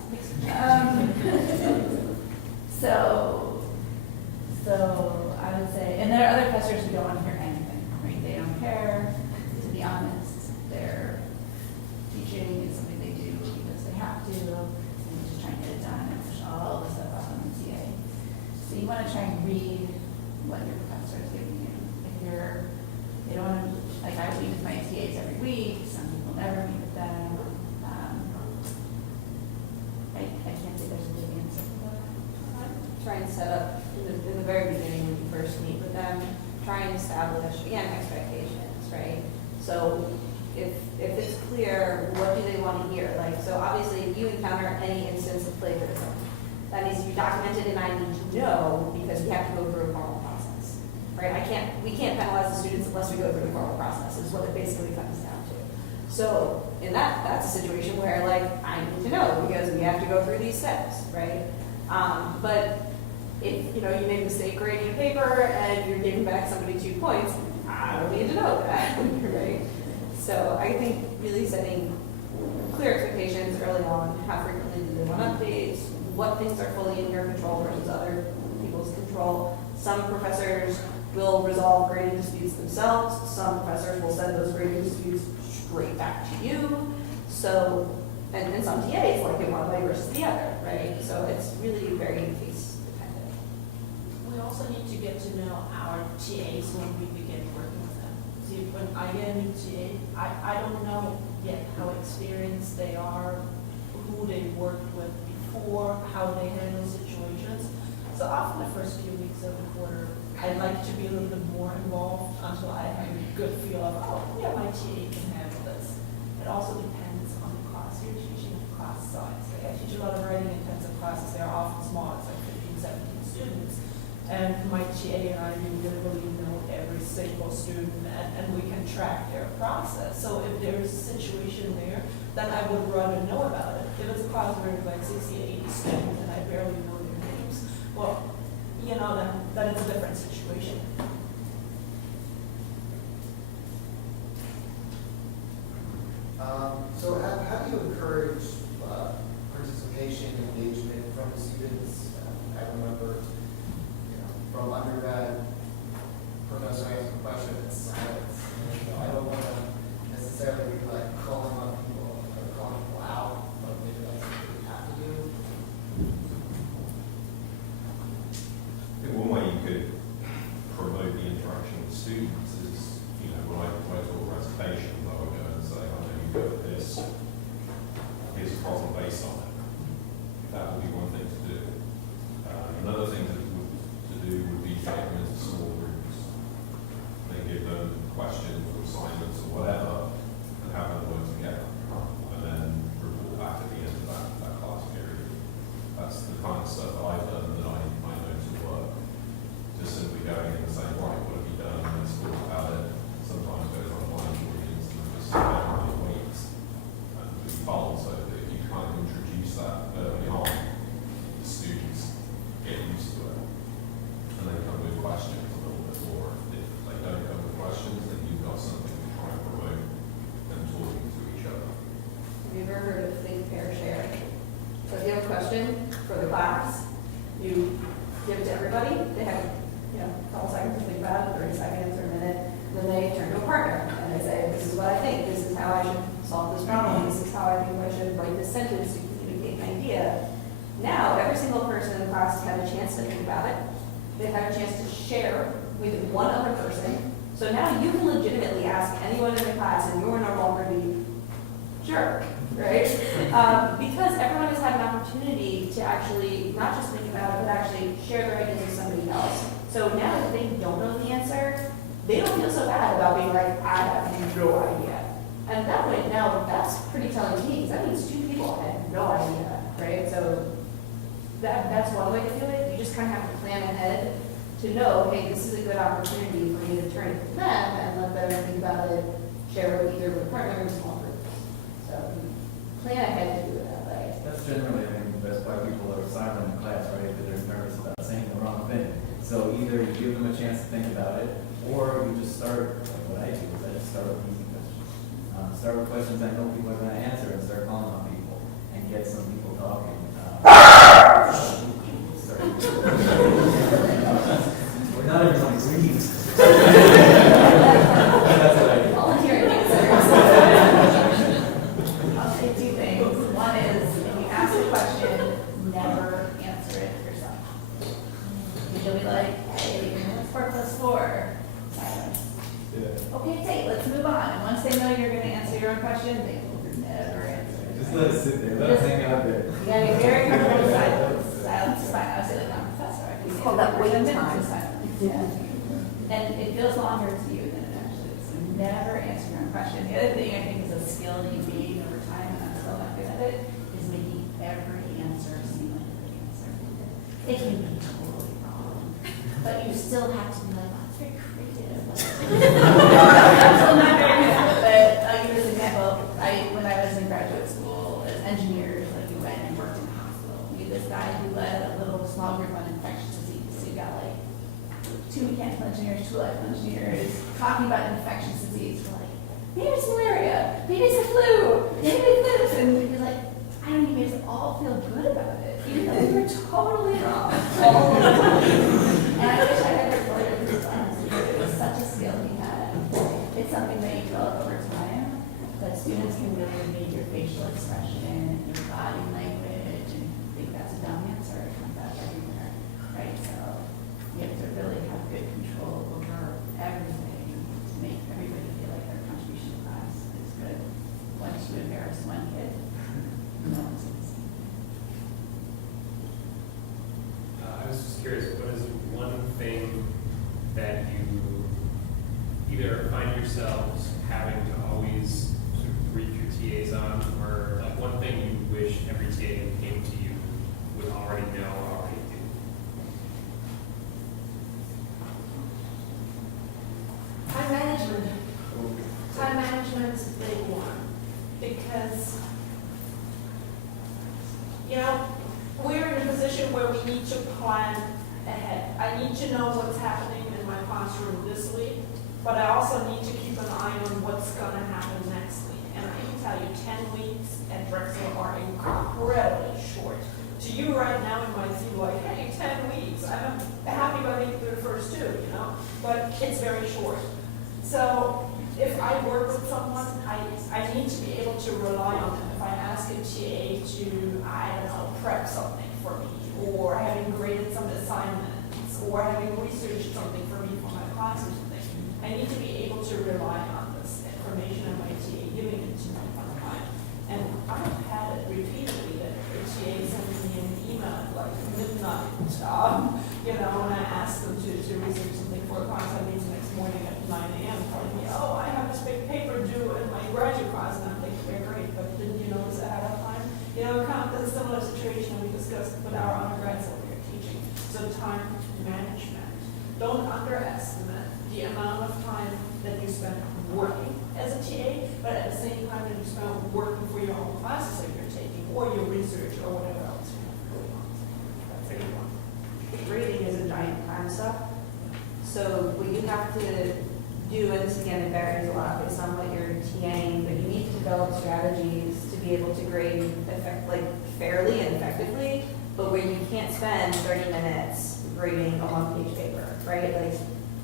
So I would say, and there are other professors who don't want to hear anything, right? They don't care, to be honest. Their teaching is something they do because they have to, and they're just trying to get it done and push all the stuff out on the TA. So you want to try and read what your professor is giving you. If you don't want to, like I meet with my TAs every week, some people never meet with them. I can't say there's a good answer for that. Try and set up in the very beginning when you first meet with them, try and establish, again, expectations, right? So if it's clear, what do they want to hear? Like, so obviously if you encounter any instance of plagiarism, that needs to be documented and I need to know because we have to go through a formal process, right? We can't penalize the students unless we go through the formal process is what it basically comes down to. So in that's a situation where like I need to know because we have to go through these steps, right? But if you made a mistake grading a paper and you're giving back somebody 2 points, I don't need to know that, right? So I think really setting clear expectations early on, how frequently do they want updates, what things are fully in your control versus other people's control. Some professors will resolve grading disputes themselves. Some professors will send those grading disputes straight back to you. So, and some TAs like it one way versus the other, right? So it's really very case dependent. We also need to get to know our TAs when we begin working with them. See, when I get a new TA, I don't know yet how experienced they are, who they worked with before, how they handle situations. So often the first few weeks of the quarter, I'd like to be a little bit more involved until I have a good feel of, oh, yeah, my TA can handle this. It also depends on the class you're teaching, the class size. Like I teach a lot of writing intensive classes. They are often small. It's like 15, 17 students. And my TA and I, we literally know every single student and we can track their process. So if there's a situation there, then I would rather know about it. If it's a class where it's like 60, 80 students and I barely know their names, well, then it's a different situation. So how do you encourage participation, engagement from the students? I remember, from undergrad, professor asking a question, it's silence. I don't want to necessarily be like calling up people or calling people out, but maybe that's what we have to do. I think one way you could promote the interaction with students is, when I talk about recitation, I would go and say, I know you go at this, here's a problem based on it. That would be one thing to do. Another thing to do would be to get them into small groups. They give them questions or assignments or whatever, and have them work together. And then report back at the end of that class period. That's the kind of stuff that I've done that I know to work. Just simply going in and saying, right, what have you done? Let's talk about it. Sometimes goes on a blind audience and just wait and be told, so that if you kind of introduce that early on, the students get used to it. And they come with questions a little bit more. If they don't come with questions, then you've got something to try and promote them talking to each other. Have you ever heard of think, pair, share? So if you have a question for the class, you give it to everybody. They have a couple seconds to think about it, 30 seconds or a minute. Then they turn to a partner and they say, this is what I think. This is how I should solve this problem. This is how I think I should write this sentence to communicate an idea. Now, every single person in the class has had a chance to think about it. they've had a chance to share with one other person. So now you can legitimately ask anyone in the class and you're no longer the jerk, right? Because everyone has had an opportunity to actually not just think about it, but actually share their ideas with somebody else. So now that they don't know the answer, they don't feel so bad about being like, I have no idea. And that way, now that's pretty telling to me, because that means 2 people had no idea, right? So that's one way to do it. You just kind of have to plan ahead to know, hey, this is a good opportunity for me to turn it to them and let them think about it, share it either with partners or small groups. So plan ahead to do it that way. That's generally, I think, the best why people are silent in class, right? Because they're nervous about saying the wrong thing. So either you give them a chance to think about it, or you just start, like what I do is I just start with easy questions. Start with questions I know people are going to answer and start calling on people and get some people talking. We're not everyone agrees. That's what I do. Volunteering answers. I'll say 2 things. One is, if you ask a question, never answer it yourself. You'll be like, hey, what's 4 plus 4? Silence. Yeah. Okay, Tate, let's move on. And once they know you're going to answer your own question, they will never answer it. Just let it sit there. Let it hang out there. You gotta be very comfortable with silence. Silence is fine. I was like, I'm a professor. I can It's say called that it. wait 10 minutes time. of silence. Yeah. And it feels longer to you than it actually is. So never answer your own question. The other thing I think is a skill that you gain over time, and I'm still not good at it, is making every answer seem like a good answer. It can be totally wrong, but you still have to be like, oh, it's very creative. I'm still not very good at it, but I'll give you this example. When I was in graduate school as engineers, like we went and worked in a hospital. We had this guy who led a little small group on infectious disease. So you got like 2 mechanical engineers, 2 electrical engineers talking about infectious disease. We're like, maybe it's malaria, maybe it's the flu, maybe it's this. And you're like, I don't even make us all feel good about it, even though we were totally wrong all the time. And I wish I had recorded this class because it was such a skill he had. It's something that you develop over time, that students can really read your facial expression, your body language, and think that's a dumb answer. It comes out everywhere, right? So you have to really have good control over everything to make everybody feel like their contribution to class is good. Once you embarrass one kid, no one's going to see. I was just curious, what is one thing that you either find yourselves having to always sort of brief your TAs on, or like one thing you wish every TA who came to you would already know or already do? Time management. Time management is a big one, because, you know, we're in a position where we need to plan ahead. I need to know what's happening in my classroom this week, but I also need to keep an eye on what's gonna happen next week. And I can tell you, 10 weeks at Drexel are incredibly short. To you right now, it might seem like, hey, 10 weeks, I'm happy by making the first 2, you know, but it's very short. So if I work with someone, I need to be able to rely on them. If I ask a TA to, I don't know, prep something for me, or having graded some assignments, or having researched something for me for my class or something, I need to be able to rely on this information and my TA giving it to me on time. And I've had it repeatedly that the TA sends me an email at like midnight, you know, when I ask them to research something for a class I meet the next morning at 9 a.m. telling me, oh, I have this big paper due in my graduate class, and I'm thinking, yeah, great, but didn't you notice ahead of time? You know, kind of a similar situation we discussed with our undergrads that we are teaching. So time management. Don't underestimate the amount of time that you spend working as a TA, but at the same time that you spend working for your own classes that you're taking, or your research, or whatever else you have going on. That's a good one. Grading is a giant time suck. So what you have to do, and this again, it varies a lot based on what you're TAing, but you need to develop strategies to be able to grade fairly and effectively, but where you can't spend 30 minutes grading a one-page paper, right? Like,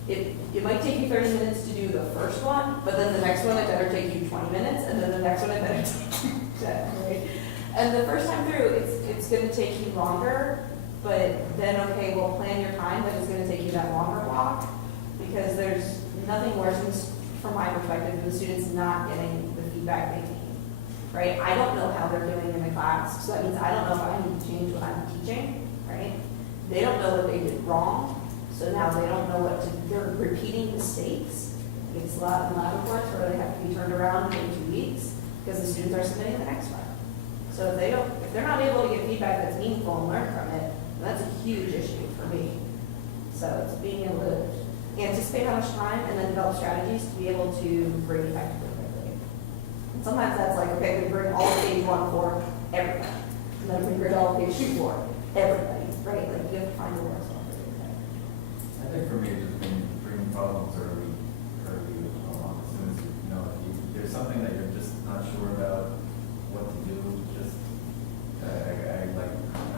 it might take you 30 minutes to do the first one, but then the next one it better take you 20 minutes, and then the next one it better take you 10, right? And the first time through, it's going to take you longer, But then, okay, well, plan your time, but it's gonna take you that longer walk, because there's nothing worse than, from my perspective, than the students not getting the feedback they need, right? I don't know how they're doing in the class, so that means I don't know if I need to change what I'm teaching, right? They don't know what they did wrong, so now they don't know what to, they're repeating mistakes. It's a lot in lab reports where they have to be turned around in 2 weeks, because the students are submitting the next one. So if they're not able to get feedback that's meaningful and learn from it, that's a huge issue for me. So it's being able to anticipate how much time and then develop strategies to be able to grade effectively quickly. And sometimes that's like, okay, we bring all of page 1 for everybody, and then we bring all of page 2 for everybody, right? Like you have to find the worst one for everything. I think for me, it's just bringing problems early along as soon as if there's something that you're just not sure about what to do, just, I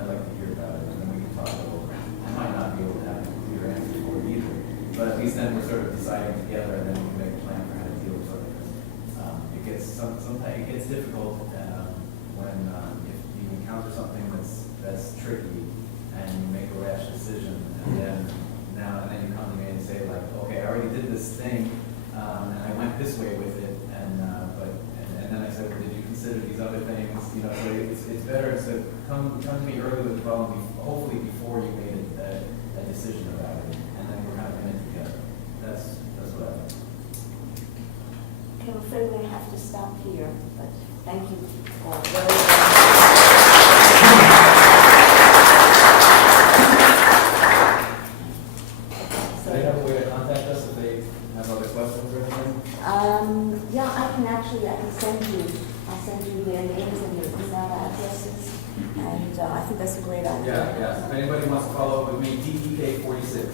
like to hear about it, and then we can talk a little. I might not be able to have a clear answer for it either, but at least then we're sort of deciding together, and then we can make a plan for how to deal with something. It gets, sometimes it gets difficult, when, if you encounter something that's tricky, and you make a rash decision, and then you come to me and say like, okay, I already did this thing, and I went this way with it, and then I said, well, did you consider these other things? So it's better to come to me early with the problem, hopefully before you made a decision about it, and then we're kind of in it together. That's what I think. Okay, I'm afraid we have to stop here, but thank you all very Do they have a way to contact us if they have other questions or anything? Yeah, I can send you, I'll send you their names and their email addresses, and I think that's a great idea. Yeah. If anybody wants to follow up with me, DPK46.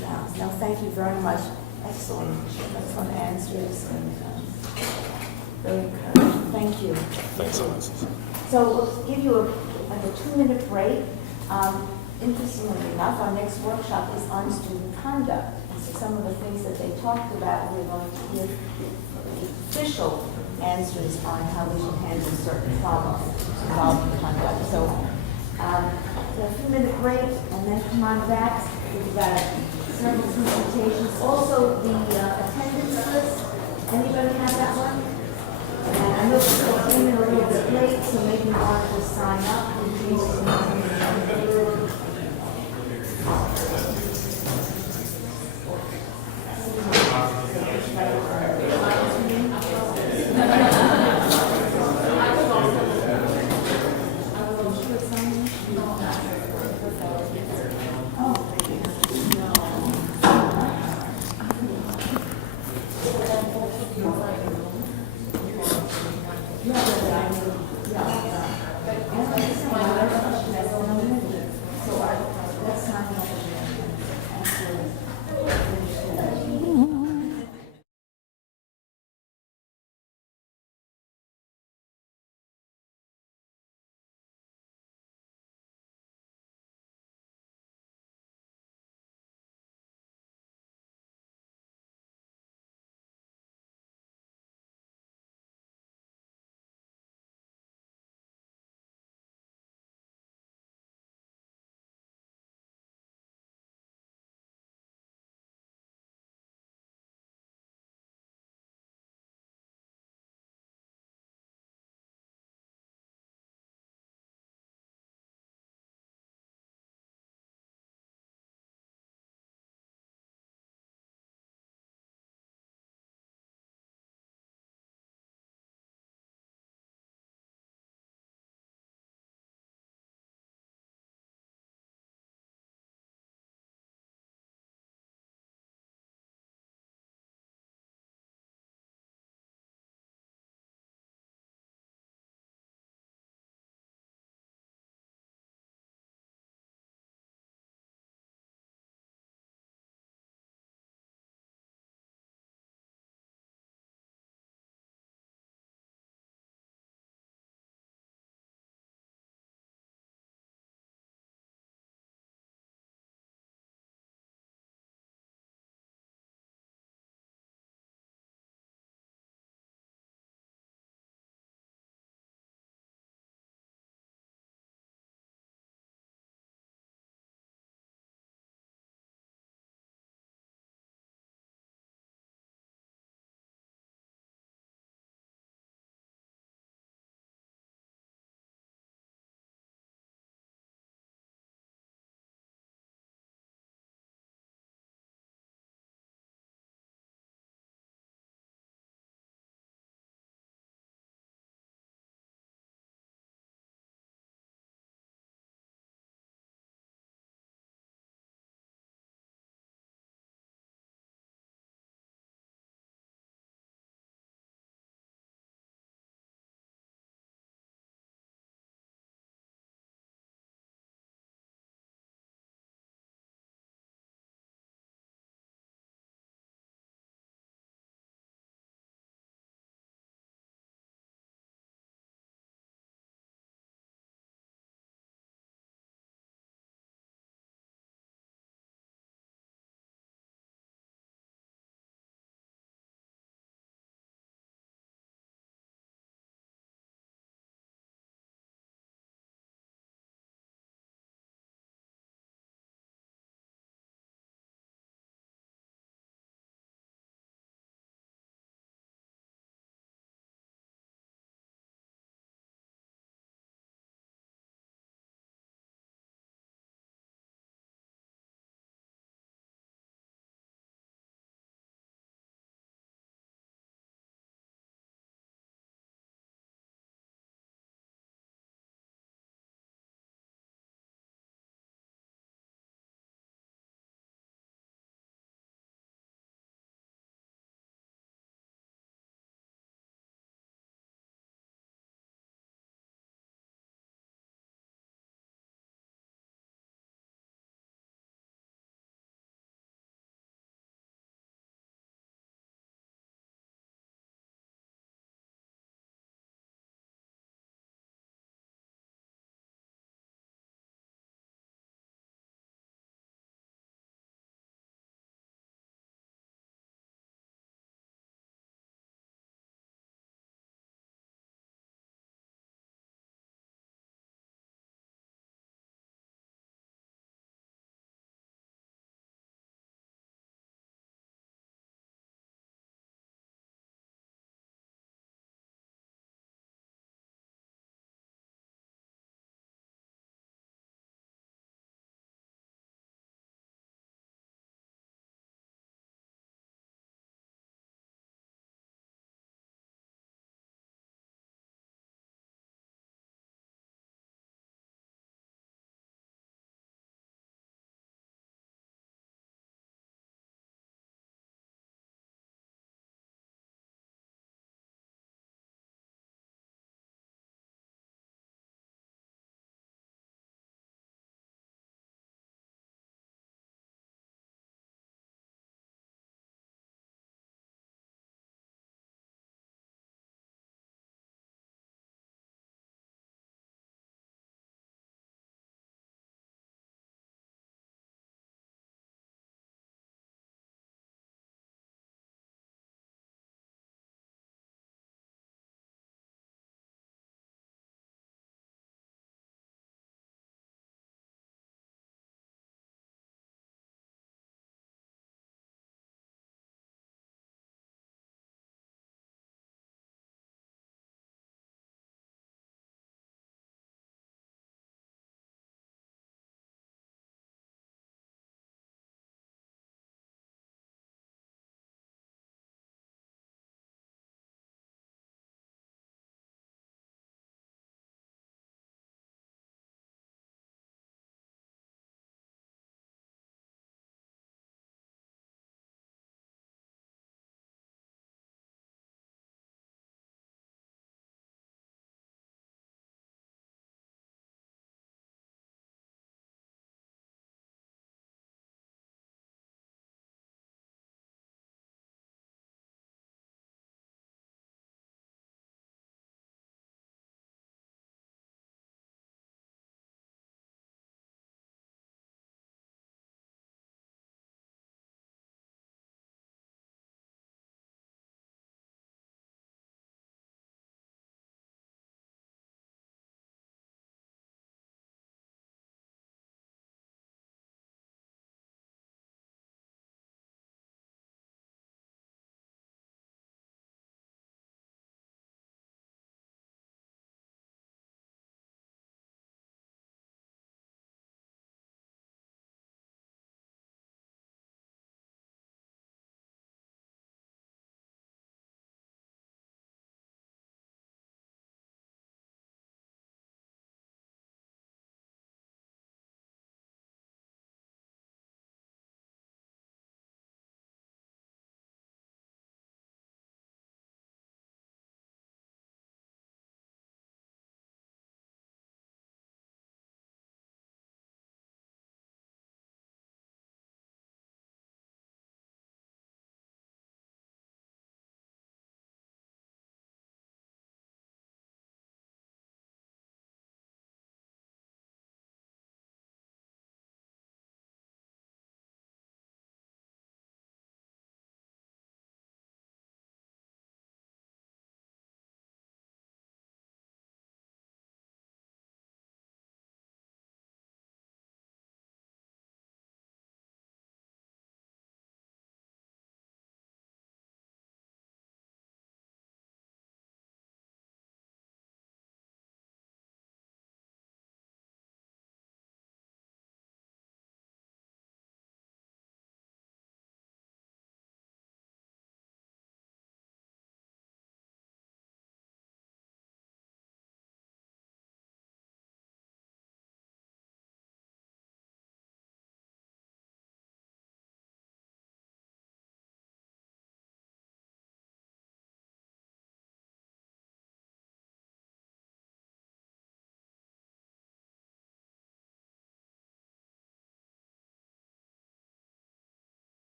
Yeah, no, thank you very much. Excellent answers, and very encouraging. Thank you. Thanks, Alexis. So we'll give you a 2-minute break. Interestingly enough, our next workshop is on student conduct. And so some of the things that they talked about, we're going to give official answers on how we should handle certain problems involving conduct. So a few minute break, and then come on back. We've got several presentations. Also, the attendance list. Anybody have that one? And I know people came in a little bit late, so maybe you want to sign up in case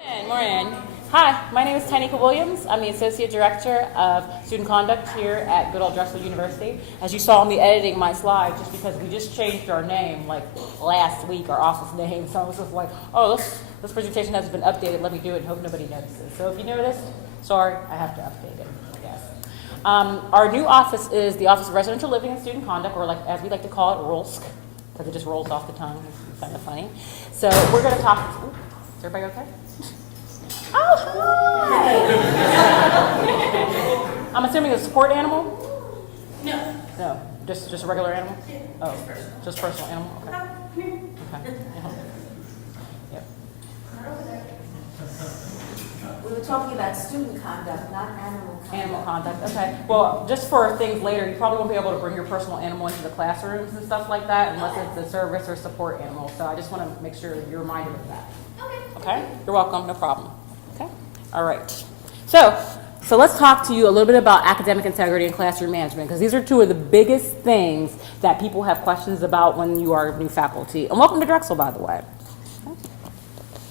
Good morning. Hi, my name is Tanika Williams. I'm the Associate Director of Student Conduct here at good old Drexel University. As you saw me editing my slide, just because we just changed our name like last week, our office name, so I was just like, oh, this presentation hasn't been updated, let me do it and hope nobody notices. So if you noticed, sorry, I have to update it, I guess. Our new office is the Office of Residential Living and Student Conduct, or like as we like to call it, ROLSC, because it just rolls off the tongue. It's kind of funny. So we're going to talk. Is everybody okay? Oh, hi! I'm assuming a support animal? No. No, just a regular animal? Oh, just personal animal? Okay. Okay. Yep. We were talking about student conduct, not animal conduct. Animal conduct, okay. Well, just for things later, you probably won't be able to bring your personal animal into the classrooms and stuff like that unless it's a service or support animal. So I just want to make sure you're reminded of that. Okay? You're welcome, no problem. Okay? All right. So let's talk to you a little bit about academic integrity and classroom management, because these are two of the biggest things that people have questions about when you are new faculty. And welcome to Drexel, by the way.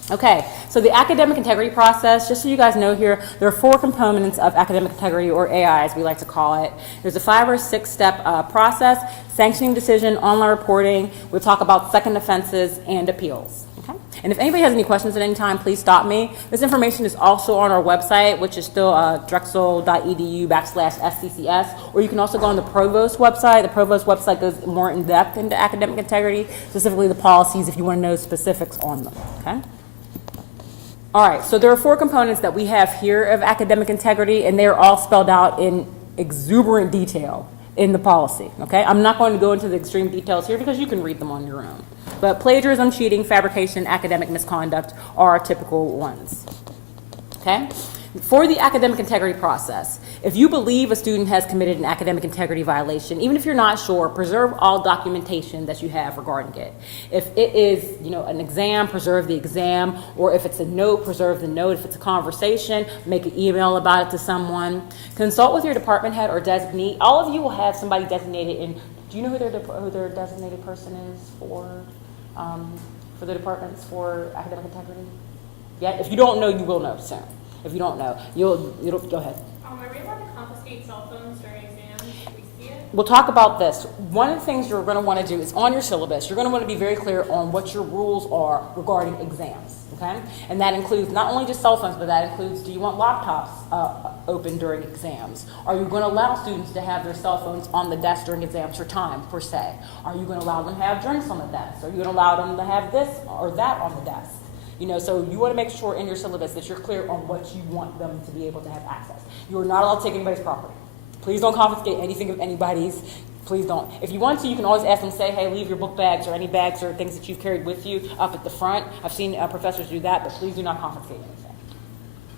Okay, so the academic integrity process, just so you guys know here, there are 4 components of academic integrity, or AI as we like to call it. There's a 5 or 6 step process: sanctioning decision, online reporting. We'll talk about second offenses and appeals. Okay? And if anybody has any questions at any time, please stop me. This information is also on our website, which is still drexel.edu/SCCS, or you can also go on the Provost website. The Provost website goes more in depth into academic integrity, specifically the policies if you want to know specifics on them. Okay? All right, so there are 4 components that we have here of academic integrity, and they're all spelled out in exuberant detail in the policy, okay? I'm not going to go into the extreme details here because you can read them on your own. But plagiarism, cheating, fabrication, academic misconduct are our typical ones, okay? For the academic integrity process, if you believe a student has committed an academic integrity violation, even if you're not sure, preserve all documentation that you have regarding it. If it is, an exam, preserve the exam, or if it's a note, preserve the note. If it's a conversation, make an email about it to someone. Consult with your department head or designee. All of you will have somebody designated in. Do you know who their designated person is for the departments for academic integrity? Yeah. If you don't know, you will know soon. If you don't know, you'll go ahead. Are we allowed to confiscate cell phones during exams? Do we see it? We'll talk about this. One of the things you're going to want to do is on your syllabus, you're going to want to be very clear on what your rules are regarding exams, okay? And that includes not only just cell phones, but that includes, do you want laptops open during exams? Are you going to allow students to have their cell phones on the desk during exams for time, per se? Are you going to allow them to have drinks on the desk? Are you going to allow them to have this or that on the desk? So you want to make sure in your syllabus that you're clear on what you want them to be able to have access. You are not allowed to take anybody's property. Please don't confiscate anything of anybody's. Please don't. If you want to, you can always ask them, say, hey, leave your book bags or any bags or things that you've carried with you up at the front. I've seen professors do that, but please do not confiscate anything.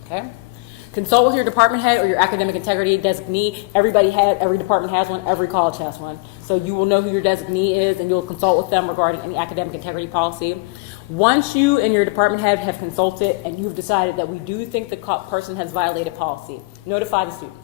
Okay? Consult with your department head or your academic integrity designee. Every department has one, every college has one. So you will know who your designee is and you'll consult with them regarding any academic integrity policy. Once you and your department head have consulted and you've decided that we do think the person has violated policy, notify the student.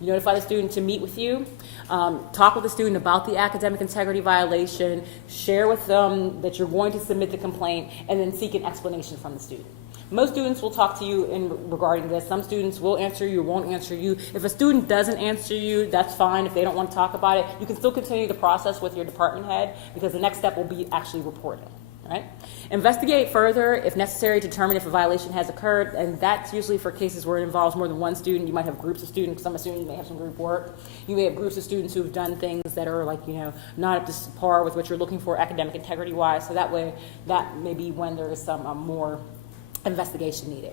You notify the student to meet with you, talk with the student about the academic integrity violation, share with them that you're going to submit the complaint, and then seek an explanation from the student. Most students will talk to you regarding this. Some students will answer you, won't answer you. If a student doesn't answer you, that's fine. If they don't want to talk about it, you can still continue the process with your department head because the next step will be actually reporting. Right? Investigate further if necessary to determine if a violation has occurred, and that's usually for cases where it involves more than one student. You might have groups of students, because I'm assuming you may have some group work. You may have groups of students who have done things that are not up to par with what you're looking for academic integrity wise, so that way that may be when there is some more investigation needed.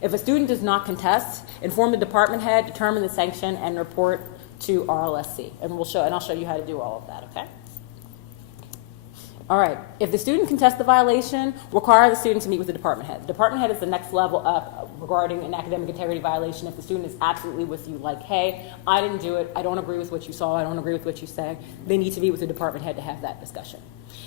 If a student does not contest, inform the department head, determine the sanction, and report to RLSC, and I'll show you how to do all of that, okay? All right, if the student contests the violation, require the student to meet with the department head. The department head is the next level up regarding an academic integrity violation. If the student is absolutely with you, like, hey, I didn't do it, I don't agree with what you saw, I don't agree with what you said, they need to meet with the department head to have that discussion.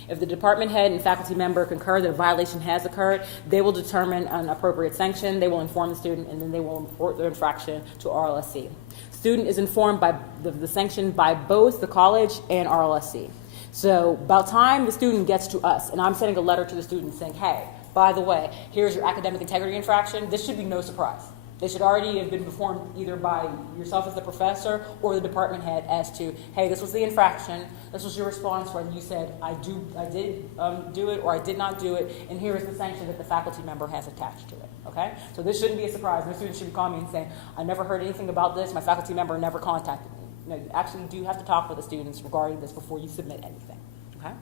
If the department head and faculty member concur that a violation has occurred, they will determine an appropriate sanction, they will inform the student, and then they will report the infraction to RLSC. Student is informed by the sanction by both the college and RLSC. So about time the student gets to us, and I'm sending a letter to the student saying, hey, by the way, here's your academic integrity infraction, this should be no surprise. They should already have been performed either by yourself as the professor or the department head as to, hey, this was the infraction, this was your response, whether you said, I did do it or I did not do it, and here is the sanction that the faculty member has attached to it, okay? So this shouldn't be a surprise. No student should be calling me and saying, I never heard anything about this, my faculty member never contacted me. No, you actually do have to talk with the students regarding this before you submit anything, okay?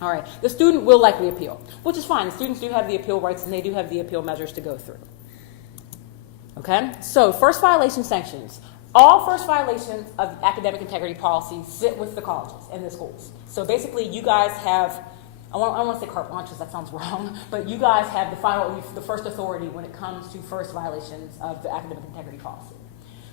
All right, the student will likely appeal, which is fine. The students do have the appeal rights and they do have the appeal measures to go through. Okay, so first violation sanctions. All first violations of the academic integrity policy sit with the colleges and the schools. So basically you guys have, I don't want to say carte blanche because that sounds wrong, but you guys have the first authority when it comes to first violations of the academic integrity policy.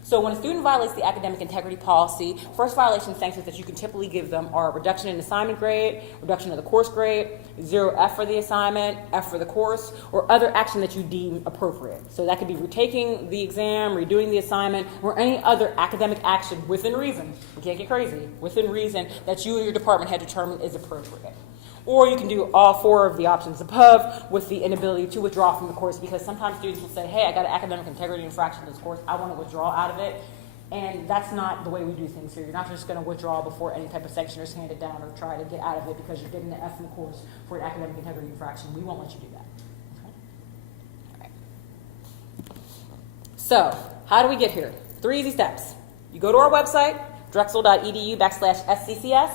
So when a student violates the academic integrity policy, first violation sanctions that you can typically give them are reduction in assignment grade, reduction of the course grade, 0F for the assignment, F for the course, or other action that you deem appropriate. So that could be retaking the exam, redoing the assignment, or any other academic action within reason, you can't get crazy, within reason that you and your department had determined is appropriate. Or you can do all four of the options above with the inability to withdraw from the course, because sometimes students will say, hey, I got an academic integrity infraction in this course, I want to withdraw out of it. And that's not the way we do things here. You're not just going to withdraw before any type of sanction is handed down or try to get out of it because you're getting an F in the course for an academic integrity infraction. We won't let you do that. Okay? All right. So, how do we get here? 3 easy steps. You go to our website, drexel.edu/SCCS.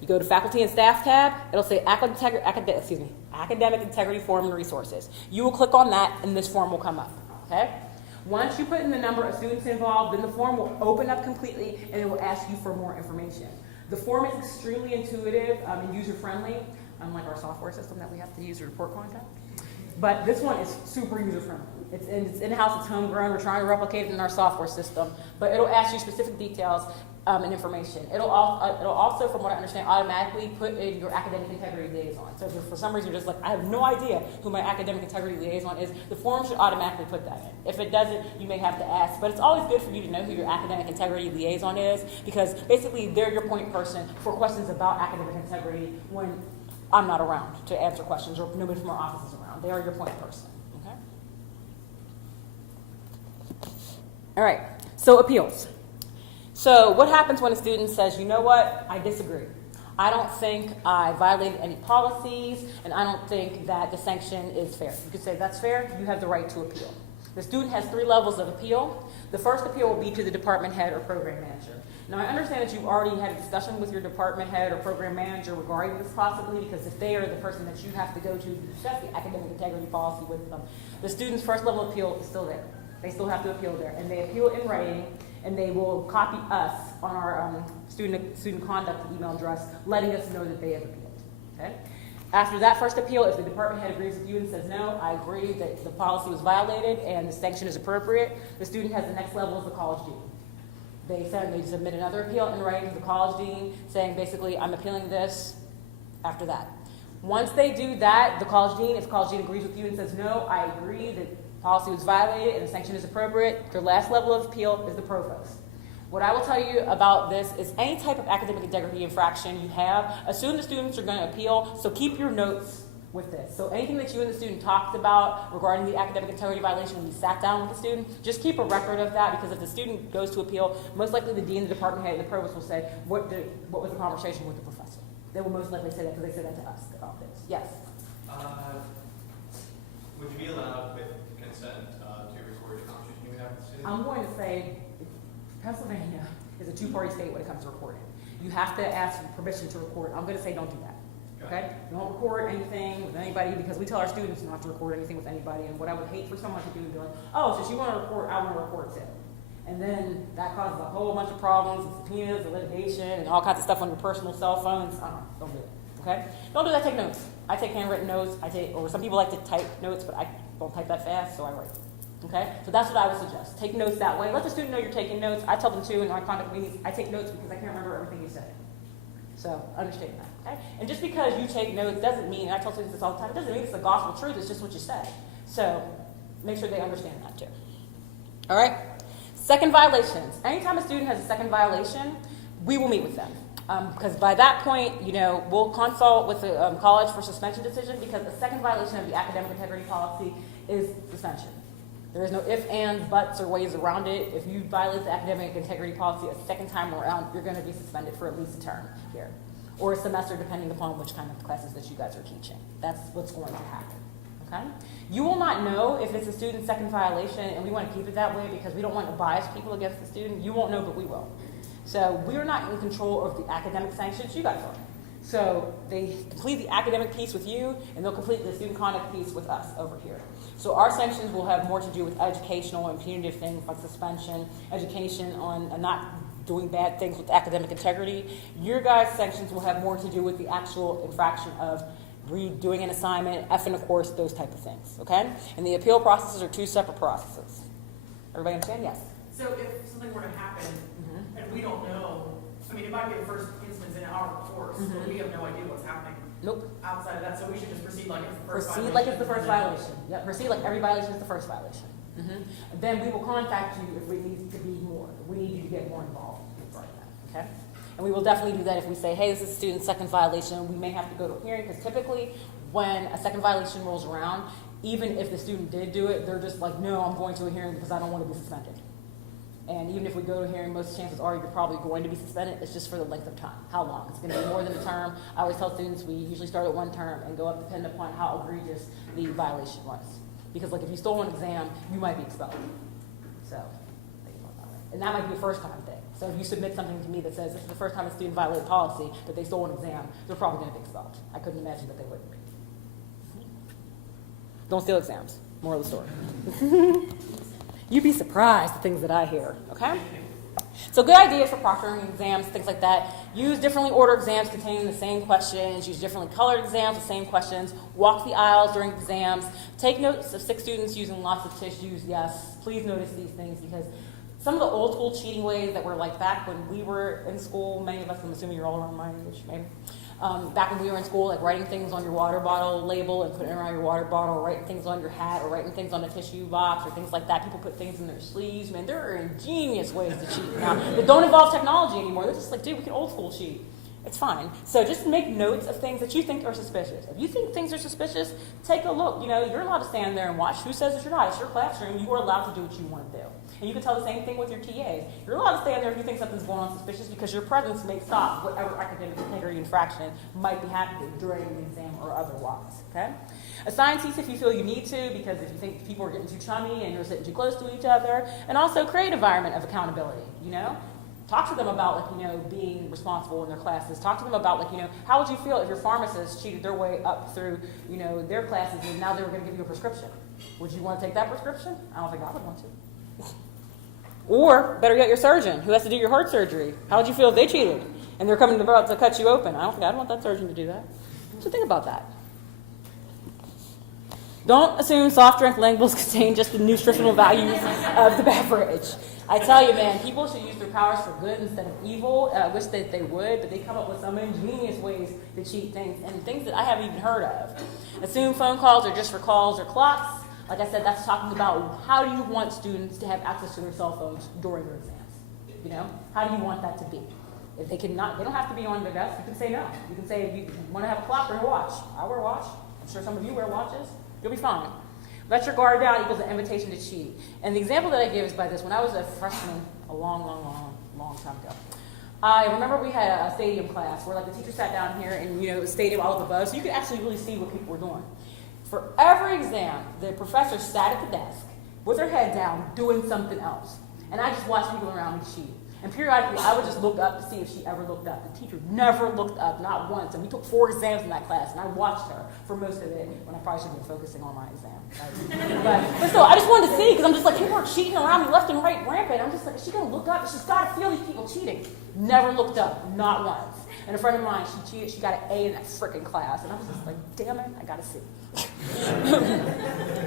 You go to Faculty and Staff tab. It'll say Academic Integrity Form and Resources. You will click on that, and this form will come up. Okay? Once you put in the number of students involved, then the form will open up completely, and it will ask you for more information. The form is extremely intuitive and user-friendly, unlike our software system that we have to use to report content. But this one is super user-friendly. It's in-house, it's homegrown. We're trying to replicate it in our software system, but it'll ask you specific details and information. It'll also, from what I understand, automatically put in your academic integrity liaison. So if for some reason you're just like, I have no idea who my academic integrity liaison is, the form should automatically put that in. If it doesn't, you may have to ask. But it's always good for you to know who your academic integrity liaison is, because basically they're your point person for questions about academic integrity when I'm not around to answer questions or nobody from our office is around. They are your point person. Okay? All right, so appeals. So what happens when a student says, you know what, I disagree. I don't think I violated any policies, and I don't think that the sanction is fair. You could say, that's fair, you have the right to appeal. The student has 3 levels of appeal. The first appeal will be to the department head or program manager. Now, I understand that you've already had a discussion with your department head or program manager regarding this possibly, because if they are the person that you have to go to discuss the academic integrity policy with them, the student's first level appeal is still there. They still have to appeal there, and they appeal in writing, and they will copy us on our student conduct email address, letting us know that they have appealed. Okay? After that first appeal, if the department head agrees with you and says, no, I agree that the policy was violated and the sanction is appropriate, the student has the next level of the college dean. They submit another appeal in writing to the college dean, saying basically, I'm appealing this after that. Once they do that, the college dean, if the college dean agrees with you and says, no, I agree that policy was violated and the sanction is appropriate, your last level of appeal is the provost. What I will tell you about this is any type of academic integrity infraction you have, assume the students are going to appeal, so keep your notes with this. So anything that you and the student talked about regarding the academic integrity violation when you sat down with the student, just keep a record of that, because if the student goes to appeal, most likely the dean, the department head, and the provost will say, what was the conversation with the professor? They will most likely say that because they said that to us about this. Yes? Would you be allowed with consent to record the conversation you have with the student? I'm going to say Pennsylvania is a 2-party state when it comes to recording. You have to ask for permission to record. I'm going to say don't do that. Okay? Don't record anything with anybody, because we tell our students not to record anything with anybody. And what I would hate for someone to do is be like, oh, since you want to record, I want to record too. And then that causes a whole bunch of problems, and subpoenas, and litigation, and all kinds of stuff on your personal cell phones. Don't do it. Okay? Don't do that. Take notes. I take handwritten notes. Or some people like to type notes, but I don't type that fast, so I write. Okay? So that's what I would suggest. Take notes that way. Let the student know you're taking notes. I tell them too in our conduct meetings, I take notes because I can't remember everything you said. So understand that. Okay? And just because you take notes doesn't mean, and I tell students this all the time, it doesn't mean it's the gospel truth, it's just what you say. So make sure they understand that too. All right? Second violations. Anytime a student has a second violation, we will meet with them. Because by that point, we'll consult with the college for suspension decision, because a second violation of the academic integrity policy is suspension. There is no ifs, ands, buts, or ways around it. If you violate the academic integrity policy a second time around, you're going to be suspended for at least a term here, or a semester, depending upon which kind of classes that you guys are teaching. That's what's going to happen. Okay? You will not know if it's a student's second violation, and we want to keep it that way because we don't want to bias people against the student. You won't know, but we will. So we're not in control of the academic sanctions. You guys are. So they complete the academic piece with you, and they'll complete the student conduct piece with us over here. So our sanctions will have more to do with educational and punitive things like suspension, education on not doing bad things with academic integrity. Your guys' sanctions will have more to do with the actual infraction of redoing an assignment, effing a course, those type of things, okay? And the appeal processes are two separate processes. Everybody understand? Yes? So if something were to happen and we don't know, I mean, it might be the first instance in our course, but we have no idea what's happening. Nope. Outside of that, so we should just proceed like it's the first Proceed violation. like it's the first violation. Yep, proceed like every violation is the first violation. Then we will contact you if we need to be more. If we need you to get more involved regarding that, okay? And we will definitely do that if we say, hey, this is a student's second violation. We may have to go to a hearing, because typically when a second violation rolls around, even if the student did do it, they're just like, no, I'm going to a hearing because I don't want to be suspended. And even if we go to a hearing, most chances are you're probably going to be suspended. It's just for the length of time. How long? It's going to be more than a term. I always tell students we usually start at 1 term and go up depending upon how egregious the violation was. Because like if you stole an exam, you might be expelled. So think about that. And that might be a first time thing. So if you submit something to me that says this is the first time a student violated policy, but they stole an exam, they're probably going to be expelled. I couldn't imagine that they wouldn't be. Don't steal exams. Moral of the story. You'd be surprised at things that I hear, okay? So good ideas for proctoring exams, things like that. Use differently ordered exams containing the same questions. Use differently colored exams with the same questions. Walk the aisles during exams. Take notes of 6 students using lots of tissues. Yes, please notice these things, because some of the old school cheating ways that were like back when we were in school, many of us, I'm assuming you're all around my age, maybe. Back when we were in school, like writing things on your water bottle label and putting it around your water bottle, or writing things on your hat, or writing things on a tissue box, or things like that. People put things in their sleeves. Man, there are ingenious ways to cheat now that don't involve technology anymore. They're just like, dude, we can old school cheat. It's fine. So just make notes of things that you think are suspicious. If you think things are suspicious, take a look. You're allowed to stand there and watch. Who says that you're not? It's your classroom. You are allowed to do what you want to do. And you can tell the same thing with your TAs. You're allowed to stand there if you think something's going on suspicious, because your presence may stop whatever academic integrity infraction might be happening during the exam or otherwise, okay? Assign seats if you feel you need to, because if you think people are getting too chummy and you're sitting too close to each other. And also create an environment of accountability, Talk to them about, being responsible in their classes. Talk to them about, how would you feel if your pharmacist cheated their way up through, their classes, and now they were going to give you a prescription? Would you want to take that prescription? I don't think I would want to. Or, better yet, your surgeon, who has to do your heart surgery. How would you feel if they cheated and they're coming about to cut you open? I don't think I'd want that surgeon to do that. So think about that. Don't assume soft drink labels contain just the nutritional values of the beverage. I tell you, man, people should use their powers for good instead of evil. I wish that they would, but they come up with some ingenious ways to cheat things, and things that I haven't even heard of. Assume phone calls are just for calls or clocks. Like I said, that's talking about how do you want students to have access to their cell phones during their exams? How do you want that to be? If they cannot, they don't have to be on their desk. You can say no. You can say, if you want to have a clock or a watch. I wear a watch. I'm sure some of you wear watches. You'll be fine. Let your guard down equals an invitation to cheat. And the example that I give is by this. When I was a freshman, a long time ago, I remember we had a stadium class where the teacher sat down here and, the stadium all up above, so you could actually really see what people were doing. For every exam, the professor sat at the desk with her head down doing something else. And I just watched people around me cheat. And periodically, I would just look up to see if she ever looked up. The teacher never looked up, not once. And we took 4 exams in that class, and I watched her for most of it when I probably should have been focusing on my exam. But still, I just wanted to see, because I'm just like, people are cheating around me left and right, rampant. I'm just like, is she going to look up? She's got to feel these people cheating. Never looked up, not once. And a friend of mine, she cheated. She got an A in that frickin' class. And I was just like, damn it, I got to see.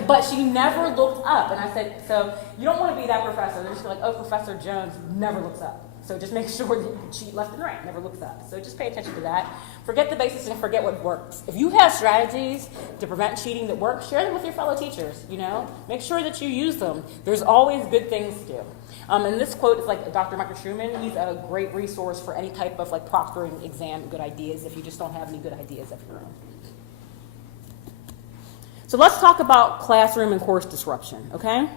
But she never looked up. And I said, so you don't want to be that professor. They're just like, oh, Professor Jones never looks up. So just make sure that you can cheat left and right, never looks up. So just pay attention to that. Forget the basics and forget what works. If you have strategies to prevent cheating that work, share them with your fellow teachers, you know? Make sure that you use them. There's always good things to do. And this quote is like Dr. Michael Truman. He's a great resource for any type of like proctoring exam good ideas if you just don't have any good ideas of your own. So let's talk about classroom and course disruption, okay?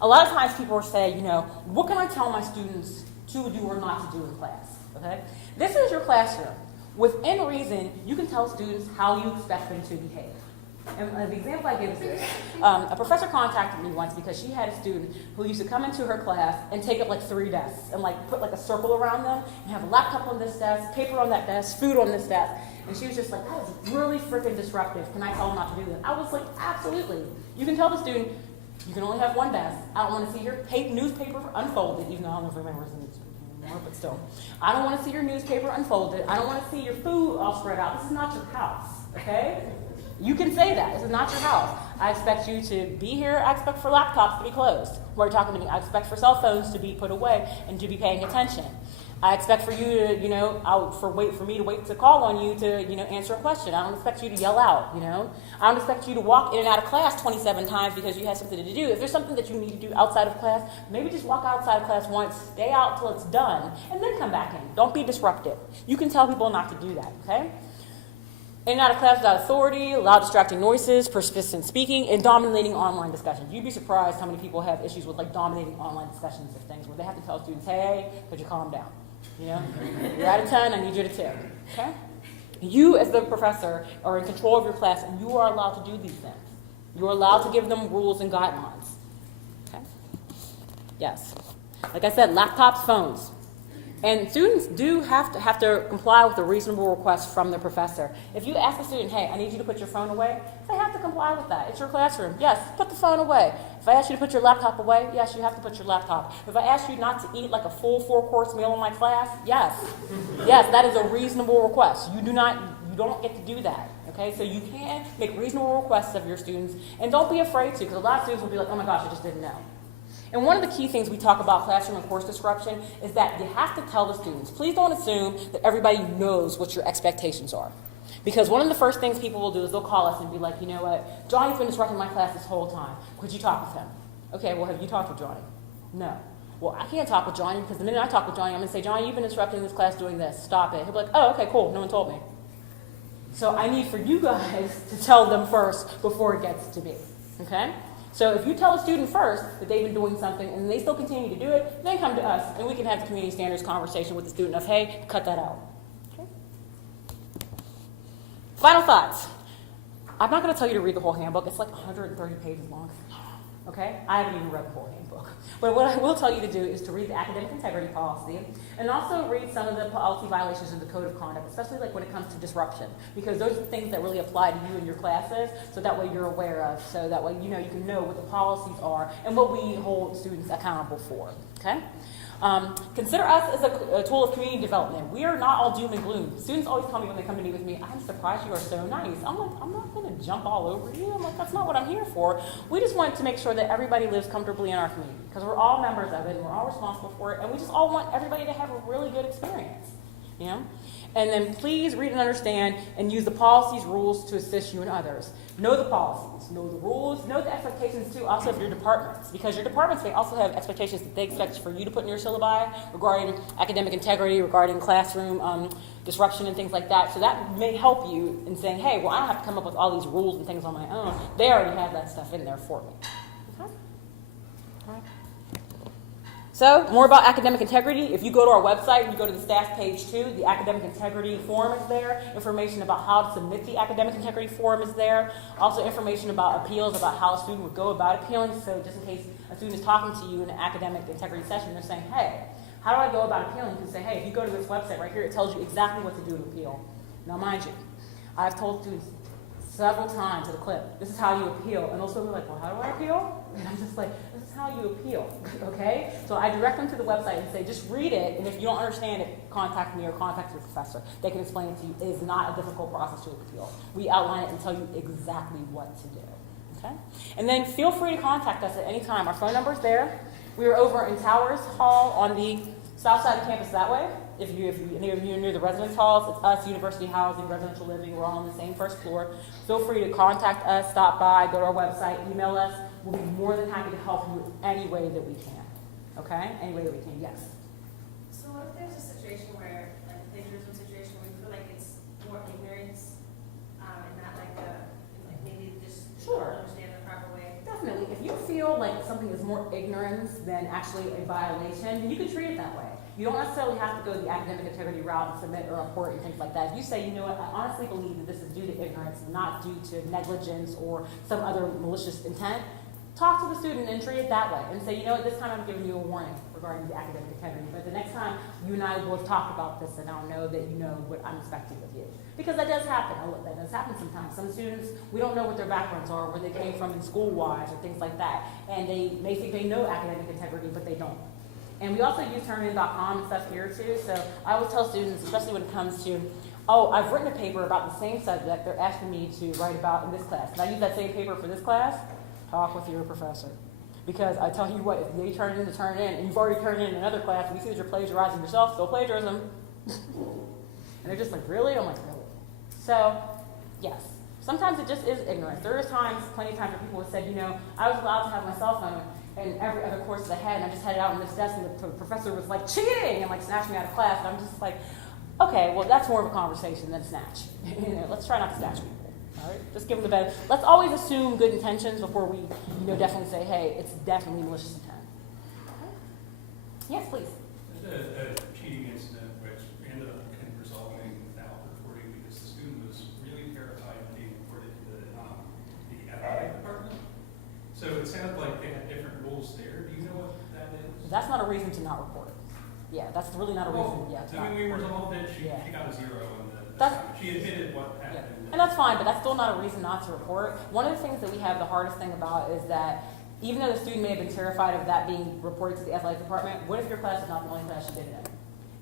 A lot of times people say, you know, what can I tell my students to do or not to do in class, okay? This is your classroom. Within reason, you can tell students how you expect them to behave. And the example I give is this. A professor contacted me once because she had a student who used to come into her class and take up like 3 desks and like put like a circle around them and have a laptop on this desk, paper on that desk, food on this desk. And she was just like, that is really freaking disruptive. Can I tell them not to do that? I was like, absolutely. You can tell the student, you can only have 1 desk. I don't want to see your newspaper unfolded, even though I don't know if remember the newspaper anymore, but still. I don't want to see your newspaper unfolded. I don't want to see your food all spread out. This is not your house, okay? You can say that. This is not your house. I expect you to be here. I expect for laptops to be closed while you're talking to me. I expect for cell phones to be put away and to be paying attention. I expect for you to, you know, for me to wait to call on you to, you know, answer a question. I don't expect you to yell out, you know. I don't expect you to walk in and out of class 27 times because you have something to do. If there's something that you need to do outside of class, maybe just walk outside of class once, stay out till it's done, and then come back in. Don't be disruptive. You can tell people not to do that, okay? In and out of class without authority, loud distracting noises, persistent speaking, and dominating online discussions. You'd be surprised how many people have issues with like dominating online discussions of things where they have to tell students, hey, could you calm down? You know, you're out of 10, I need you to 2, okay? You as the professor are in control of your class and you are allowed to do these things. You're allowed to give them rules and guidelines, okay? Yes. Like I said, laptops, phones. And students do have to comply with a reasonable request from the professor. If you ask a student, hey, I need you to put your phone away, they have to comply with that. It's your classroom. Yes, put the phone away. If I ask you to put your laptop away, yes, you have to put your laptop. If I ask you not to eat like a full 4-course meal in my class, yes. Yes, that is a reasonable request. You don't get to do that. Okay, so you can make reasonable requests of your students, and don't be afraid to, because a lot of students will be like, oh my gosh, I just didn't know. And one of the key things we talk about classroom and course disruption is that you have to tell the students, please don't assume that everybody knows what your expectations are. Because one of the first things people will do is they'll call us and be like, you know what, Johnny's been disrupting my class this whole time. Could you talk with him? Okay, well, have you talked with Johnny? No. Well, I can't talk with Johnny because the minute I talk with Johnny, I'm going to say, Johnny, you've been disrupting this class doing this. Stop it. He'll be like, oh, okay, cool. No one told me. So I need for you guys to tell them first before it gets to me. Okay? So if you tell a student first that they've been doing something and they still continue to do it, then come to us and we can have the community standards conversation with the student of, hey, cut that out. Okay? Final thoughts. I'm not going to tell you to read the whole handbook. It's like 130 pages long. Okay? I haven't even read the whole handbook. But what I will tell you to do is to read the academic integrity policy and also read some of the policy violations in the code of conduct, especially like when it comes to disruption, because those are things that really apply to you and your classes, so that way you're aware of, so that way you can know what the policies are and what we hold students accountable for. Okay? Consider us as a tool of community development. We are not all doom and gloom. Students always tell me when they come to meet with me, I'm surprised you are so nice. I'm like, I'm not going to jump all over you. I'm like, that's not what I'm here for. We just want to make sure that everybody lives comfortably in our community because we're all members of it and we're all responsible for it, and we just all want everybody to have a really good experience. You know? And then please read and understand and use the policies, rules to assist you and others. Know the policies, know the rules, know the expectations too also of your departments, because your departments may also have expectations that they expect for you to put in your syllabi regarding academic integrity, regarding classroom disruption and things like that. So that may help you in saying, hey, well, I don't have to come up with all these rules and things on my own. They already have that stuff in there for me. Okay? All right. So, more about academic integrity. If you go to our website and you go to the staff page too, the academic integrity form is there. Information about how to submit the academic integrity form is there. Also information about appeals, about how a student would go about appealing. So just in case a student is talking to you in an academic integrity session, they're saying, hey, how do I go about appealing? You can say, hey, if you go to this website right here, it tells you exactly what to do to appeal. Now mind you, I've told students several times at a clip, this is how you appeal. And also they're like, well, how do I appeal? And I'm just like, this is how you appeal, okay? So I direct them to the website and say, just read it, and if you don't understand it, contact me or contact your professor. They can explain it to you. It is not a difficult process to appeal. We outline it and tell you exactly what to do, okay? And then feel free to contact us at any time. Our phone number is there. We are over in Towers Hall on the south side of campus that way. If you're near the residence halls, it's us, university housing, residential living, we're all on the same first floor. Feel free to contact us, stop by, go to our website, email us. We'll be more than happy to help you any way that we can. Okay? Any way that we can, yes. So what if there's a situation where, like a plagiarism situation where you feel like it's more ignorance, and not like maybe just Sure. don't understand the proper way? Definitely. If you feel like something is more ignorance than actually a violation, then you can treat it that way. You don't necessarily have to go the academic integrity route and submit a report and things like that. If you say, you know what, I honestly believe that this is due to ignorance, not due to negligence or some other malicious intent, talk to the student and treat it that way. And say, you know what, this time I'm giving you a warning regarding the academic integrity. But the next time you and I will talk about this, and I'll know that you know what I'm expecting of you. Because that does happen. That does happen sometimes. Some students, we don't know what their backgrounds are, where they came from in school-wise or things like that. And they may think they know academic integrity, but they don't. And we also use Turnitin.com and stuff here too. So I always tell students, especially when it comes to, oh, I've written a paper about the same subject they're asking me to write about in this class. Can I use that same paper for this class? Talk with your professor. Because I tell you what, if they turn it in, and you've already turned it in another class, and you see that you're plagiarizing yourself, still plagiarism. And they're just like, really? I'm like, really? So, yes. Sometimes it just is ignorance. There is times, plenty of times where people have said, you know, I was allowed to have my cell phone in every other course that I had, and I just had it out on this desk, and the professor was like, cheating, and like snatched me out of class, and I'm just like, okay, well, that's more of a conversation than a snatch. You know, let's try not to snatch people. All right? Just give them the benefit. Let's always assume good intentions before we, you know, definitely say, hey, it's definitely malicious intent. Okay? Yes, please. There's a cheating incident which ended up resolving without reporting because the student was really terrified of being reported to the athletic department. So it sounded like they had different rules there. Do you know what that is? That's not a reason to not report it. Yeah, that's really not a reason. Yeah, to I mean, we not report resolved it. She Yeah. got a 0 on the That's- assignment. She admitted what happened. And that's fine, but that's still not a reason not to report. One of the things that we have the hardest thing about is that even though the student may have been terrified of that being reported to the athletic department, what if your class is not the only class she did it in?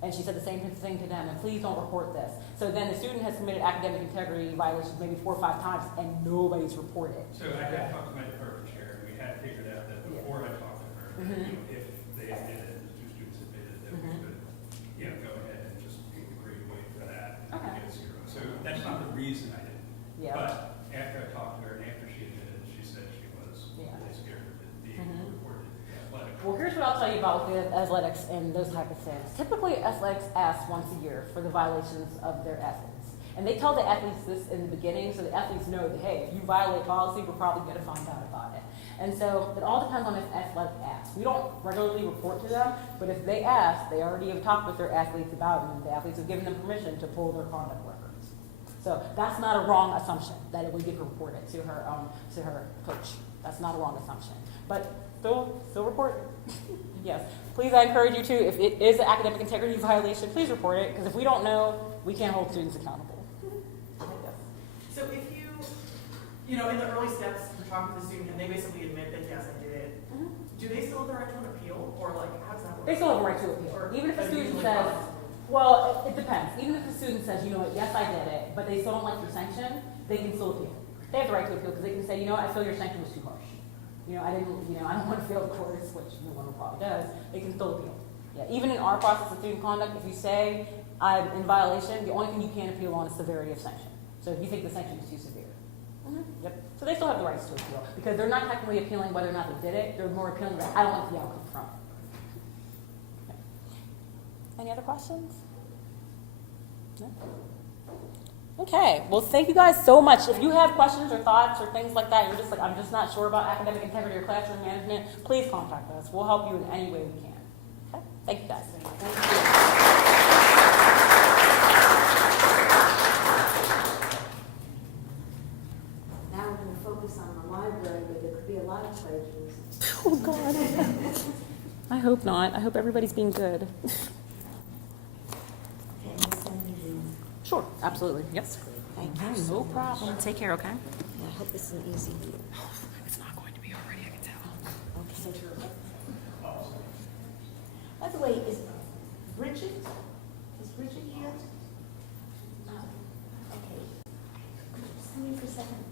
And she said the same thing to them, and please don't report this. So then the student has committed academic integrity violations maybe 4 or 5 times, and nobody's reported. So I had talked to my department chair, and we had figured out that before I talked to her, Mhm. you know, if they admitted, the 2 students admitted that we could, you know, go ahead and just agree to wait for that and Okay. get a 0. So that's not the reason I did it. Yeah. But after I talked to her and after she admitted, she said she was Yeah. really scared of it being Mhm. reported to the athletic. Well, here's what I'll tell you about with the athletics and those type of things. Typically, athletics ask once a year for the violations of their athletes. And they tell the athletes this in the beginning, so the athletes know that, hey, if you violate policy, we're probably going to find out about it. And so it all depends on if athletic asks. We don't regularly report to them, but if they ask, they already have talked with their athletes about it, and the athletes have given them permission to pull their conduct records. So that's not a wrong assumption that it would get reported to her coach. That's not a wrong assumption. But still report it. Yes. Please, I encourage you to, if it is an academic integrity violation, please report it, because if we don't know, we can't hold students accountable. So if you know, in the early steps, you're talking to the student and they basically admit that, yes, I did it, do they still have the right to an appeal? Or like, how does that work? They still have a right to appeal. Or Even if a are you student usually says, fine? well, it depends. Even if the student says, you know what, yes, I did it, but they still don't like your sanction, they can still appeal. They have the right to appeal because they can say, you know what, I feel your sanction was too harsh. You know, I don't want to fail the course, which no one probably does. They can still appeal. Yeah, even in our process of student conduct, if you say I'm in violation, the only thing you can't appeal on is severity of sanction. So if you think the sanction is too severe. Yep. So they still have the rights to appeal because they're not technically appealing whether or not they did it. They're more appealing that I don't like the outcome from it. Okay. Any other questions? No? Okay. Well, thank you guys so much. If you have questions or thoughts or things like that, you're just like, I'm just not sure about academic integrity or classroom management, please contact us. We'll help you in any way we can. Okay? Thank you guys. Now we're going to focus on the library, where there could be a lot of plagiarism. Oh, God. I hope not. I hope everybody's being good. Can you send me Sure. Absolutely. Yes. Thank you so No much. problem. Take care, okay? I hope it's an easy read. It's not going to be already, I can tell. Okay. By the way, is Bridget here? Okay. Could you just come in for a second?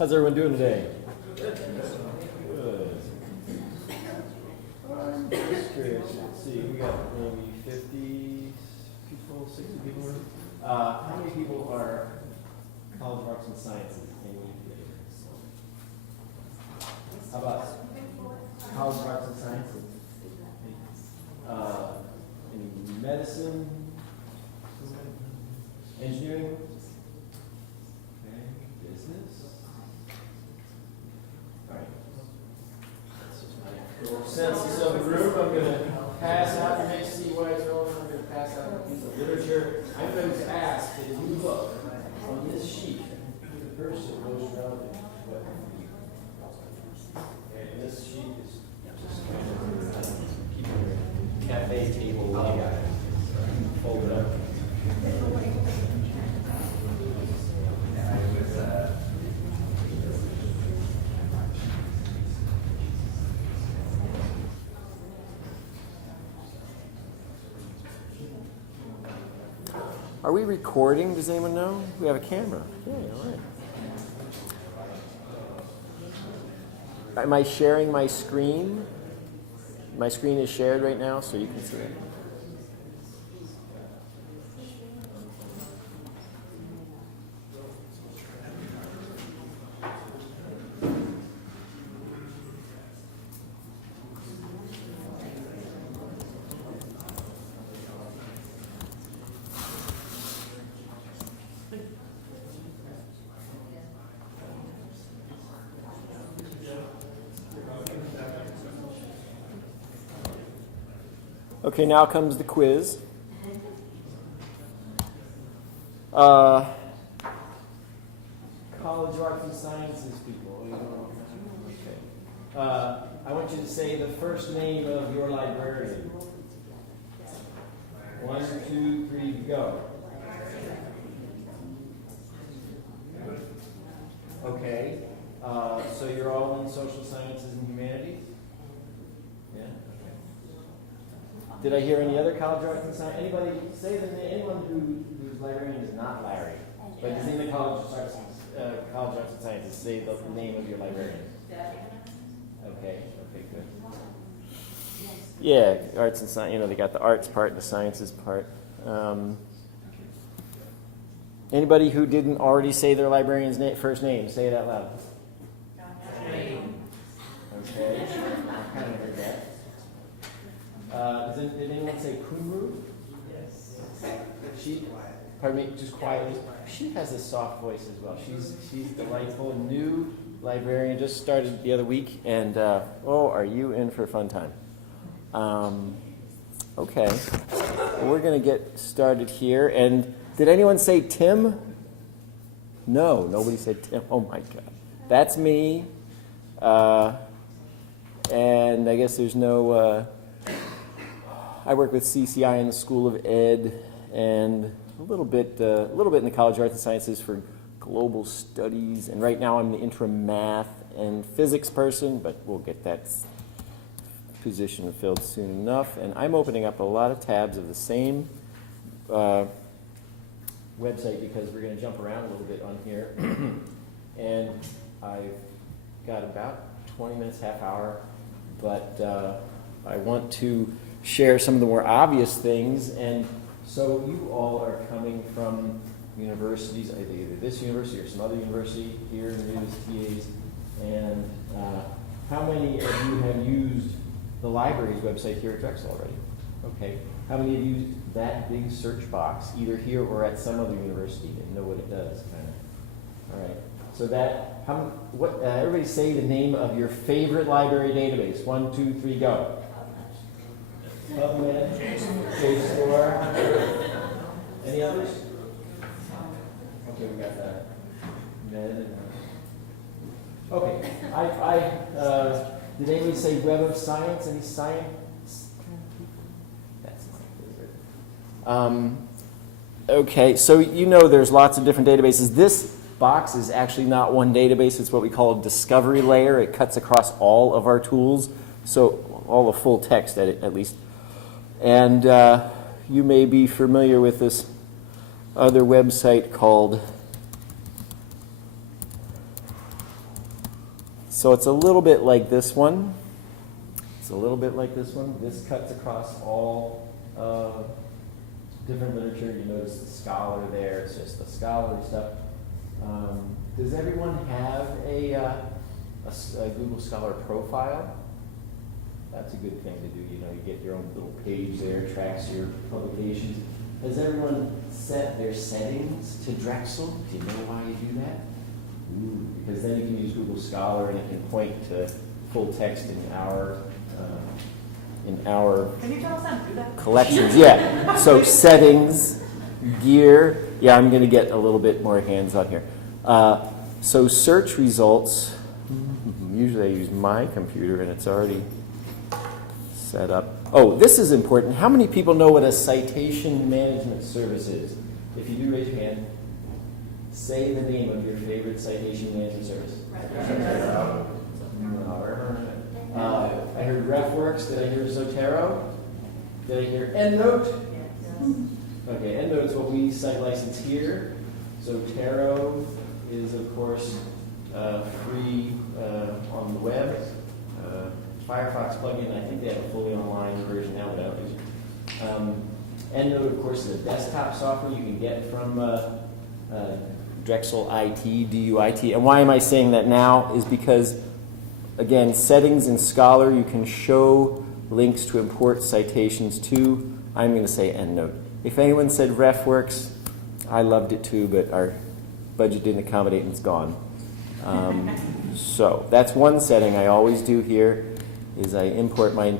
How's everyone doing today? Good. I'm just curious. Let's see. We got maybe 50 people, 60 people. How many people are College of Arts and Sciences? How about College of Arts and Sciences? In medicine, engineering, okay, business. All right. Census of the group. I'm going to pass out. You may see why it's relevant. I'm going to pass out a piece of literature. I'm going to ask that you look on this sheet the person most relevant. And this sheet is just keeping your cafe table. I got it. Fold it up. Are we recording? Does anyone know? We have a camera. Yeah, all right. Am I sharing my screen? My screen is shared right now, so you can see it. Okay, now comes the quiz. College of Arts and Sciences people. Okay. I want you to say the first name of your librarian. 1, 2, 3, go. Okay. So you're all in social sciences and humanities? Yeah. Did I hear any other College of Arts and Sciences? Anybody say the name? Anyone whose librarian is not Larry, but is in the College of Arts and Sciences, say the name of your librarian. Okay. Okay. Good. Yeah, arts and science. You know, they got the arts part and the sciences part. Anybody who didn't already say their librarian's first name, say it out loud. Okay. I kind of heard that. Did anyone say Kunru? Yes. She, pardon me, just quietly. She has a soft voice as well. She's delightful. New librarian, just started the other week, and are you in for a fun time? Okay, we're going to get started here. And did anyone say Tim? No, nobody said Tim. Oh my God, that's me. And I guess there's no. I work with CCI in the School of Ed, and a little bit in the College of Arts and Sciences for global studies. And right now I'm the interim math and physics person, but we'll get that position filled soon enough. And I'm opening up a lot of tabs of the same website because we're going to jump around a little bit on here. And I've got about 20 minutes, half hour, but I want to share some of the more obvious things. And so you all are coming from universities, either this university or some other university here in the TAs. And how many of you have used the library's website here at Drexel already? Okay. How many have used that big search box, either here or at some other university, and know what it does? Kind of. All right. So that, everybody say the name of your favorite library database. 1, 2, 3, go. PubMed, JSTOR. Any others? Okay, we got that. Med. Okay. Did anybody say Web of Science? Any science? That's my favorite. Okay, so you know there's lots of different databases. This box is actually not one database. It's what we call a discovery layer. It cuts across all of our tools, so all the full text at least. And you may be familiar with this other website called So it's a little bit like this one. It's a little bit like this one. This cuts across all different literature. You notice the scholar there. It's just the scholarly stuff. Does everyone have a Google Scholar profile? That's a good thing to do. You know, you get your own little page there, tracks your publications. Has everyone set their settings to Drexel? Do you know why you do that? Ooh, because then you can use Google Scholar and it can point to full text in our Can you tell us how to do that? collections. Yeah. So settings, gear. Yeah, I'm going to get a little bit more hands on here. So search results. Usually I use my computer and it's already set up. Oh, this is important. How many people know what a citation management service is? If you do, raise your hand. Say the name of your favorite citation management service. I heard RefWorks. Did I hear Zotero? Did I hear EndNote? Okay, EndNote's what we site license here. Zotero is, of course, free on the web. Firefox plugin, I think they have a fully online version now, but I don't use it. EndNote, of course, is a desktop software you can get from Drexel IT, DUIT. And why am I saying that now is because, again, settings in Scholar, you can show links to import citations to. I'm going to say EndNote. If anyone said RefWorks, I loved it too, but our budget didn't accommodate and it's gone. So that's one setting I always do here is I import my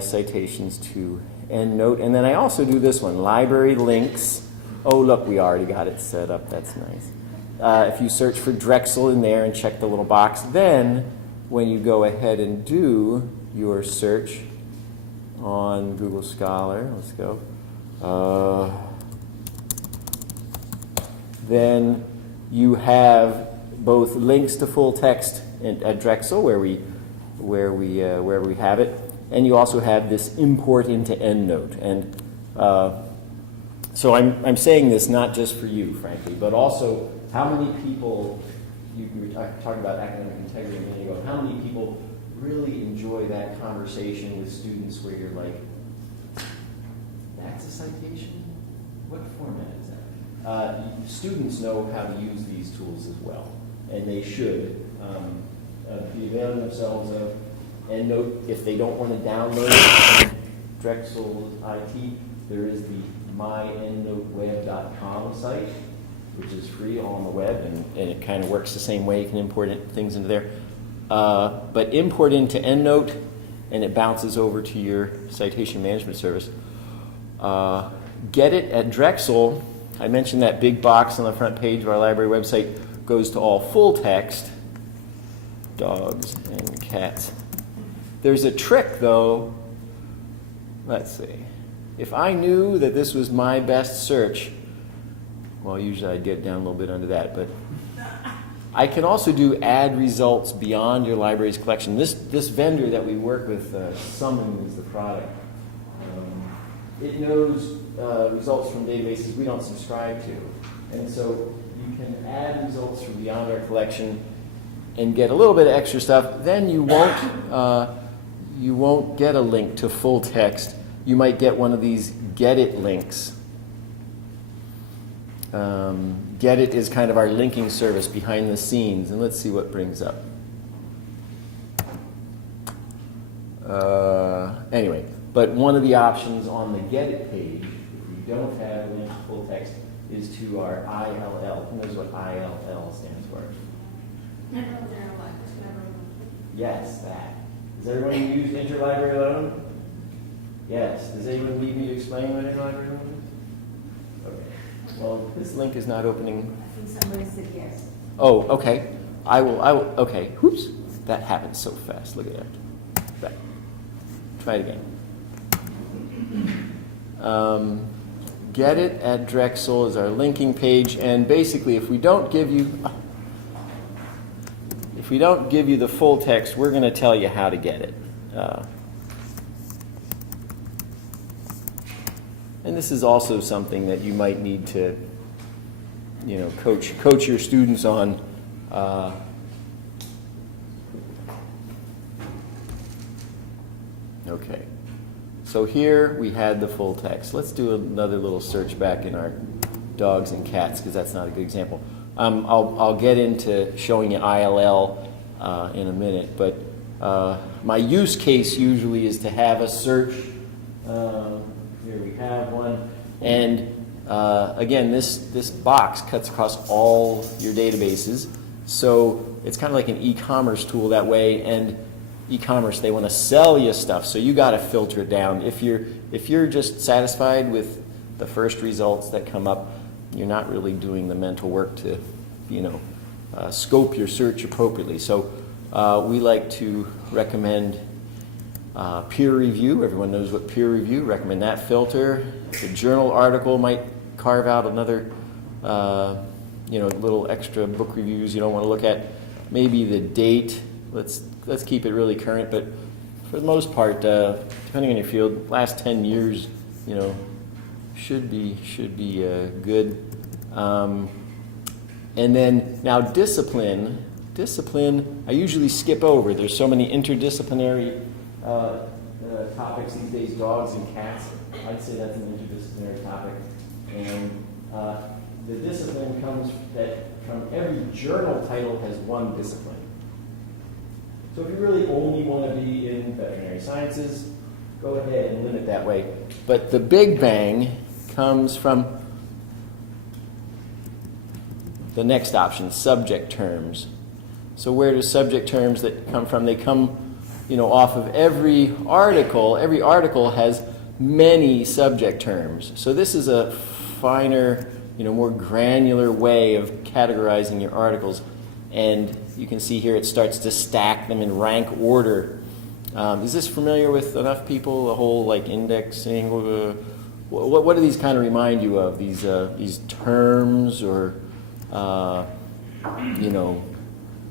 citations to EndNote. And then I also do this one, library links. Oh, look, we already got it set up. That's nice. If you search for Drexel in there and check the little box, then when you go ahead and do your search on Google Scholar, let's go, then you have both links to full text at Drexel where we have it, and you also have this import into EndNote. And so I'm saying this not just for you, frankly, but also how many people, you were talking about academic integrity a minute ago, how many people really enjoy that conversation with students where you're like, that's a citation? What format is that? Students know how to use these tools as well, and they should be availing themselves of EndNote. If they don't want to download it from Drexel IT, there is the myendnoteweb.com site, which is free all on the web, and it kind of works the same way. You can import things into there. But import into EndNote, and it bounces over to your citation management service. Get it at Drexel. I mentioned that big box on the front page of our library website goes to all full text, dogs and cats. There's a trick, though. Let's see. If I knew that this was my best search, well, usually I'd get down a little bit under that, but I can also do add results beyond your library's collection. This vendor that we work with, Summon is the product. It knows results from databases we don't subscribe to. And so you can add results from beyond our collection and get a little bit of extra stuff. Then you won't get a link to full text. You might get one of these Get It links. Get It is kind of our linking service behind the scenes, and let's see what brings up. Anyway, but one of the options on the Get It page, if you don't have a link to full text, is to our ILL. Who knows what ILL stands for? Yes, that. Does everyone use interlibrary loan? Yes. Does anyone need me to explain what interlibrary loan is? Okay. Well, this link is not opening. I think somebody said yes. Oh, okay. I will, okay. Whoops. That happens so fast. Look at that. Back. Try it again. Get It at Drexel is our linking page, and basically if we don't give you the full text, we're going to tell you how to get it. And this is also something that you might need to coach your students on. Okay, so here we had the full text. Let's do another little search back in our dogs and cats, because that's not a good example. I'll get into showing you ILL in a minute, but my use case usually is to have a search. Here we have one, and again, this box cuts across all your databases, so it's kind of like an e-commerce tool that way. And e-commerce, they want to sell you stuff, so you got to filter it down. If you're just satisfied with the first results that come up, you're not really doing the mental work to, scope your search appropriately. So we like to recommend peer review. Everyone knows what peer review. Recommend that filter. The journal article might carve out another, little extra book reviews you don't want to look at. Maybe the date. Let's keep it really current, but for the most part, depending on your field, last 10 years, should be good. And then now discipline, I usually skip over. There's so many interdisciplinary topics these days, dogs and cats. I'd say that's an interdisciplinary topic. And the discipline comes from every journal title has one discipline. So if you really only want to be in veterinary sciences, go ahead and limit that way. But the big bang comes from the next option, subject terms. So where do subject terms that come from? They come, off of every article. Every article has many subject terms. So this is a finer, more granular way of categorizing your articles. And you can see here it starts to stack them in rank order. Is this familiar with enough people? The whole indexing. What do these kind of remind you of? These terms or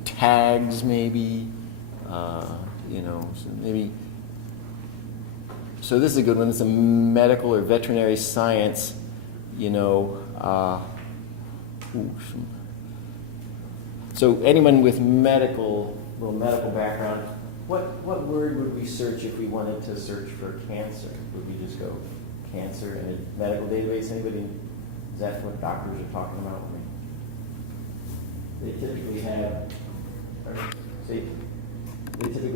tags maybe. Maybe. So this is a good one. It's a medical or veterinary science. So anyone with medical background, what word would we search if we wanted to search for cancer? Would we just go cancer in a medical database? Anybody? Is that what doctors are talking about? They typically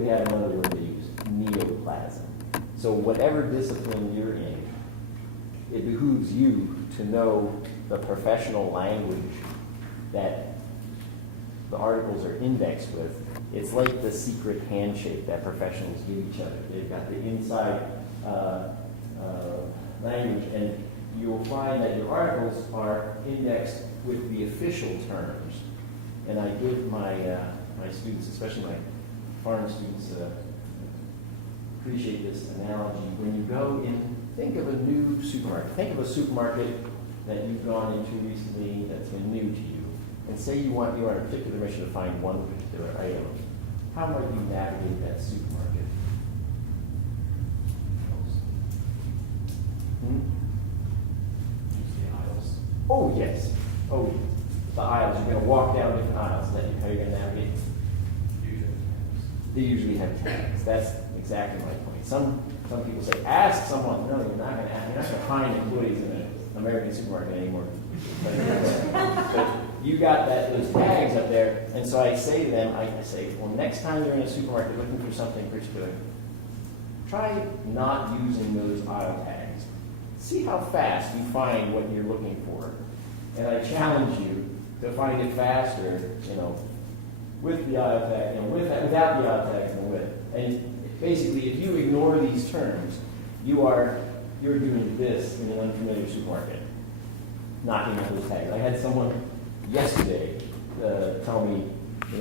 have another word they use, neoplasm. So whatever discipline you're in, it behooves you to know the professional language that the articles are indexed with. It's like the secret handshake that professionals give each other. They've got the inside language, and you'll find that your articles are indexed with the official terms. And I give my students, especially my farm students, appreciate this analogy. When you go in, think of a new supermarket. Think of a supermarket that you've gone into recently that's been new to you. And say you are on a particular mission to find one particular item. How might you navigate that supermarket? Use the aisles. Oh, yes. Oh, yes. The aisles. You're going to walk down different aisles. Is that how you're going to navigate? They usually have tags. That's exactly my point. Some people say, ask someone. No, you're not going to find employees in an American supermarket anymore. But you got those tags up there, and so I say to them, I say, well, next time you're in a supermarket looking for something particular, try not using those aisle tags. See how fast you find what you're looking for. And I challenge you to find it faster, with the aisle tag, without the aisle tags and with. And basically, if you ignore these terms, you're doing this in an unfamiliar supermarket, knocking out those tags. I had someone yesterday tell me,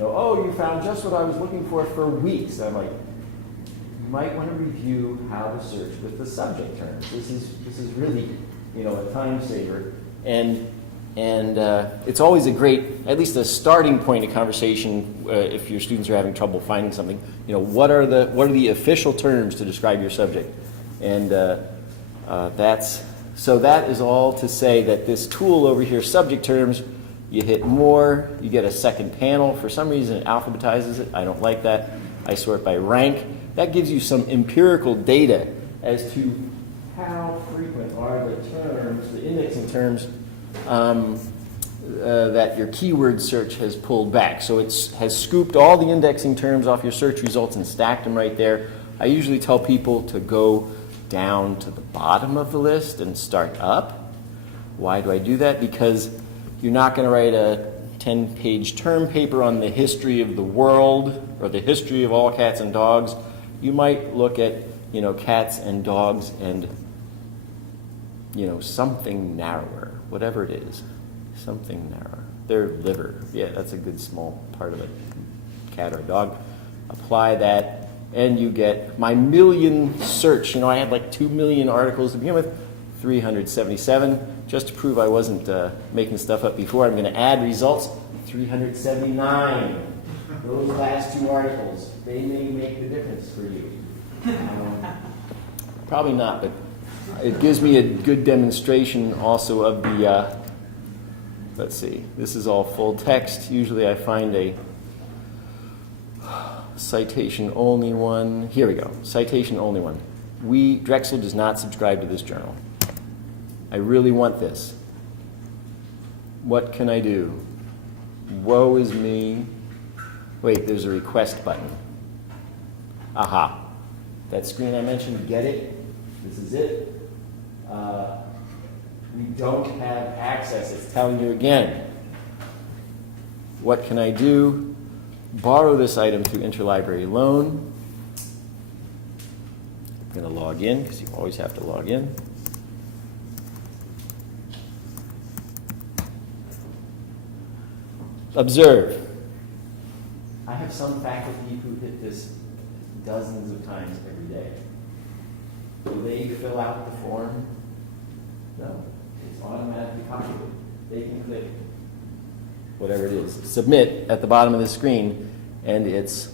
oh, you found just what I was looking for weeks. And I'm like, you might want to review how to search with the subject terms. This is really, a time saver. And it's always a great, at least a starting point of conversation if your students are having trouble finding something. What are the official terms to describe your subject? And that is all to say that this tool over here, subject terms, You hit more, you get a second panel. For some reason, it alphabetizes it. I don't like that. I sort by rank. That gives you some empirical data as to how frequent are the terms, the indexing terms, that your keyword search has pulled back. So it has scooped all the indexing terms off your search results and stacked them right there. I usually tell people to go down to the bottom of the list and start up. Why do I do that? Because you're not going to write a 10-page term paper on the history of the world or the history of all cats and dogs. You might look at, cats and dogs and, something narrower, whatever it is, something narrower. Their liver, yeah, that's a good small part of it, cat or dog. Apply that, and you get my million search. I had like 2 million articles to begin with, 377. Just to prove I wasn't making stuff up before, I'm going to add results, 379. Those last 2 articles, they may make the difference for you. Probably not, but it gives me a good demonstration also of the, let's see, this is all full text. Usually I find a citation only one. Here we go, citation only one. Drexel does not subscribe to this journal. I really want this. What can I do? Woe is me. Wait, there's a request button. Aha. That screen I mentioned, get it? This is it. We don't have access. It's telling you again. What can I do? Borrow this item through interlibrary loan. I'm going to log in because you always have to log in. Observe. I have some faculty who hit this dozens of times every day. Do they fill out the form? No. It's automatically populated. They can click whatever it is, submit at the bottom of the screen, and it's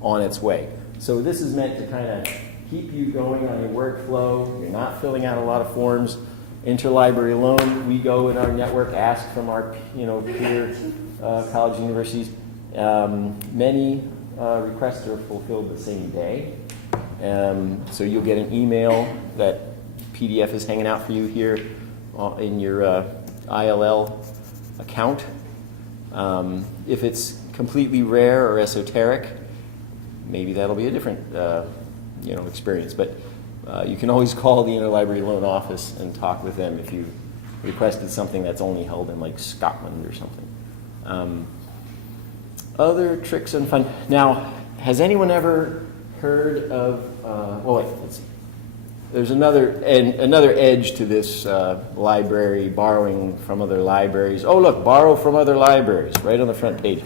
on its way. So this is meant to kind of keep you going on your workflow. You're not filling out a lot of forms. Interlibrary loan, we go in our network, ask from our peer college universities. Many requests are fulfilled the same day. So you'll get an email that PDF is hanging out for you here in your ILL account. If it's completely rare or esoteric, maybe that'll be a different experience. But you can always call the interlibrary loan office and talk with them if you requested something that's only held in like Scotland or something. Other tricks and fun. Now, has anyone ever heard of? Let's see. There's another edge to this library, borrowing from other libraries. Oh, look, borrow from other libraries, right on the front page.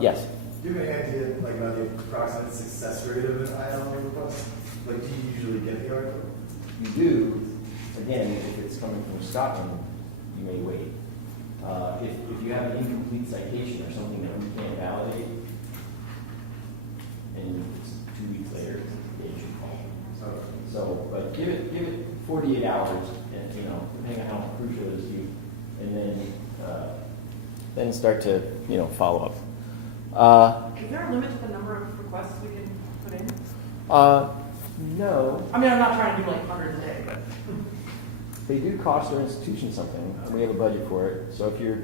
Yes. Do you have an idea, about the approximate success rate of an ILL request? Do you usually get the article? You do. Again, if it's coming from Scotland, you may wait. If you have an incomplete citation or something that we can't validate, and it's 2 weeks later, they should call. So, but give it 48 hours, and depending on how crucial it is to you, and then start to follow up. Is there a limit to the number of requests we can put in? No. I mean, I'm not trying to do like hundreds a day, but. They do cost our institution something, and we have a budget for it. So if you're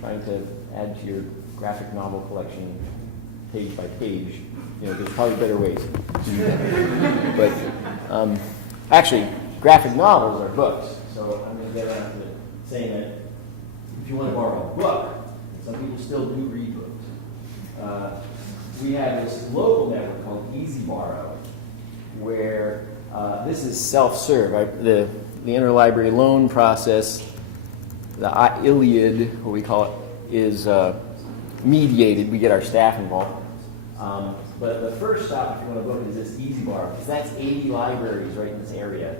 trying to add to your graphic novel collection page by page, there's probably better ways to do that. But actually, graphic novels are books. So I'm going to get around to saying that if you want to borrow a book, some people still do read books. We have this local network called Easy Borrow, where this is self-serve. The interlibrary loan process, the Iliad, what we call it, is mediated. We get our staff involved. But the first stop, if you want to book, is this Easy Borrow, because that's 80 libraries right in this area.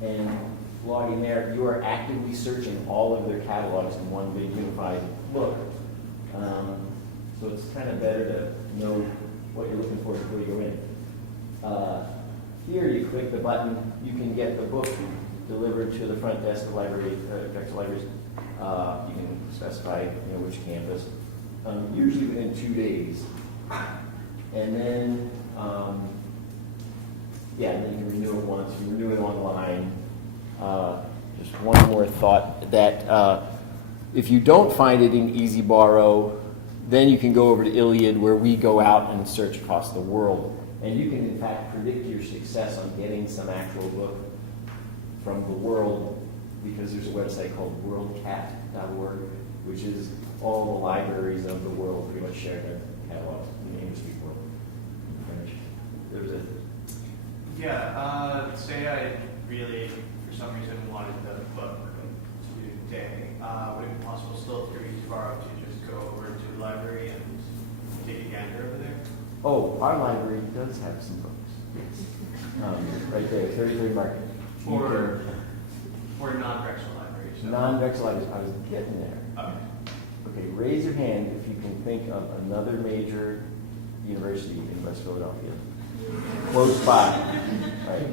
And logging there, you are actively searching all of their catalogs in one big unified look. So it's kind of better to know what you're looking for before you go in. Here you click the button, you can get the book delivered to the front desk of library, Drexel Libraries. You can specify, which campus. Usually within 2 days. And then, and then you renew it once. You renew it online. Just one more thought that if you don't find it in Easy Borrow, then you can go over to Iliad, where we go out and search across the world. And you can, in fact, predict your success on getting some actual book from the world, because there's a website called worldcat.org, which is all the libraries of the world pretty much share their catalogs in the English-speaking world. French. There's a... Yeah, say I really, for some reason, wanted the book today. Would it be possible still through Easy Borrow to just go over to the library and take a gander over there? Oh, our library does have some books. Yes. Right there, 33 Market. For non-Drexel libraries. So. Non-Drexel libraries. I was getting there. Okay. Okay, raise your hand if you can think of another major university in West Philadelphia. Close by. Right.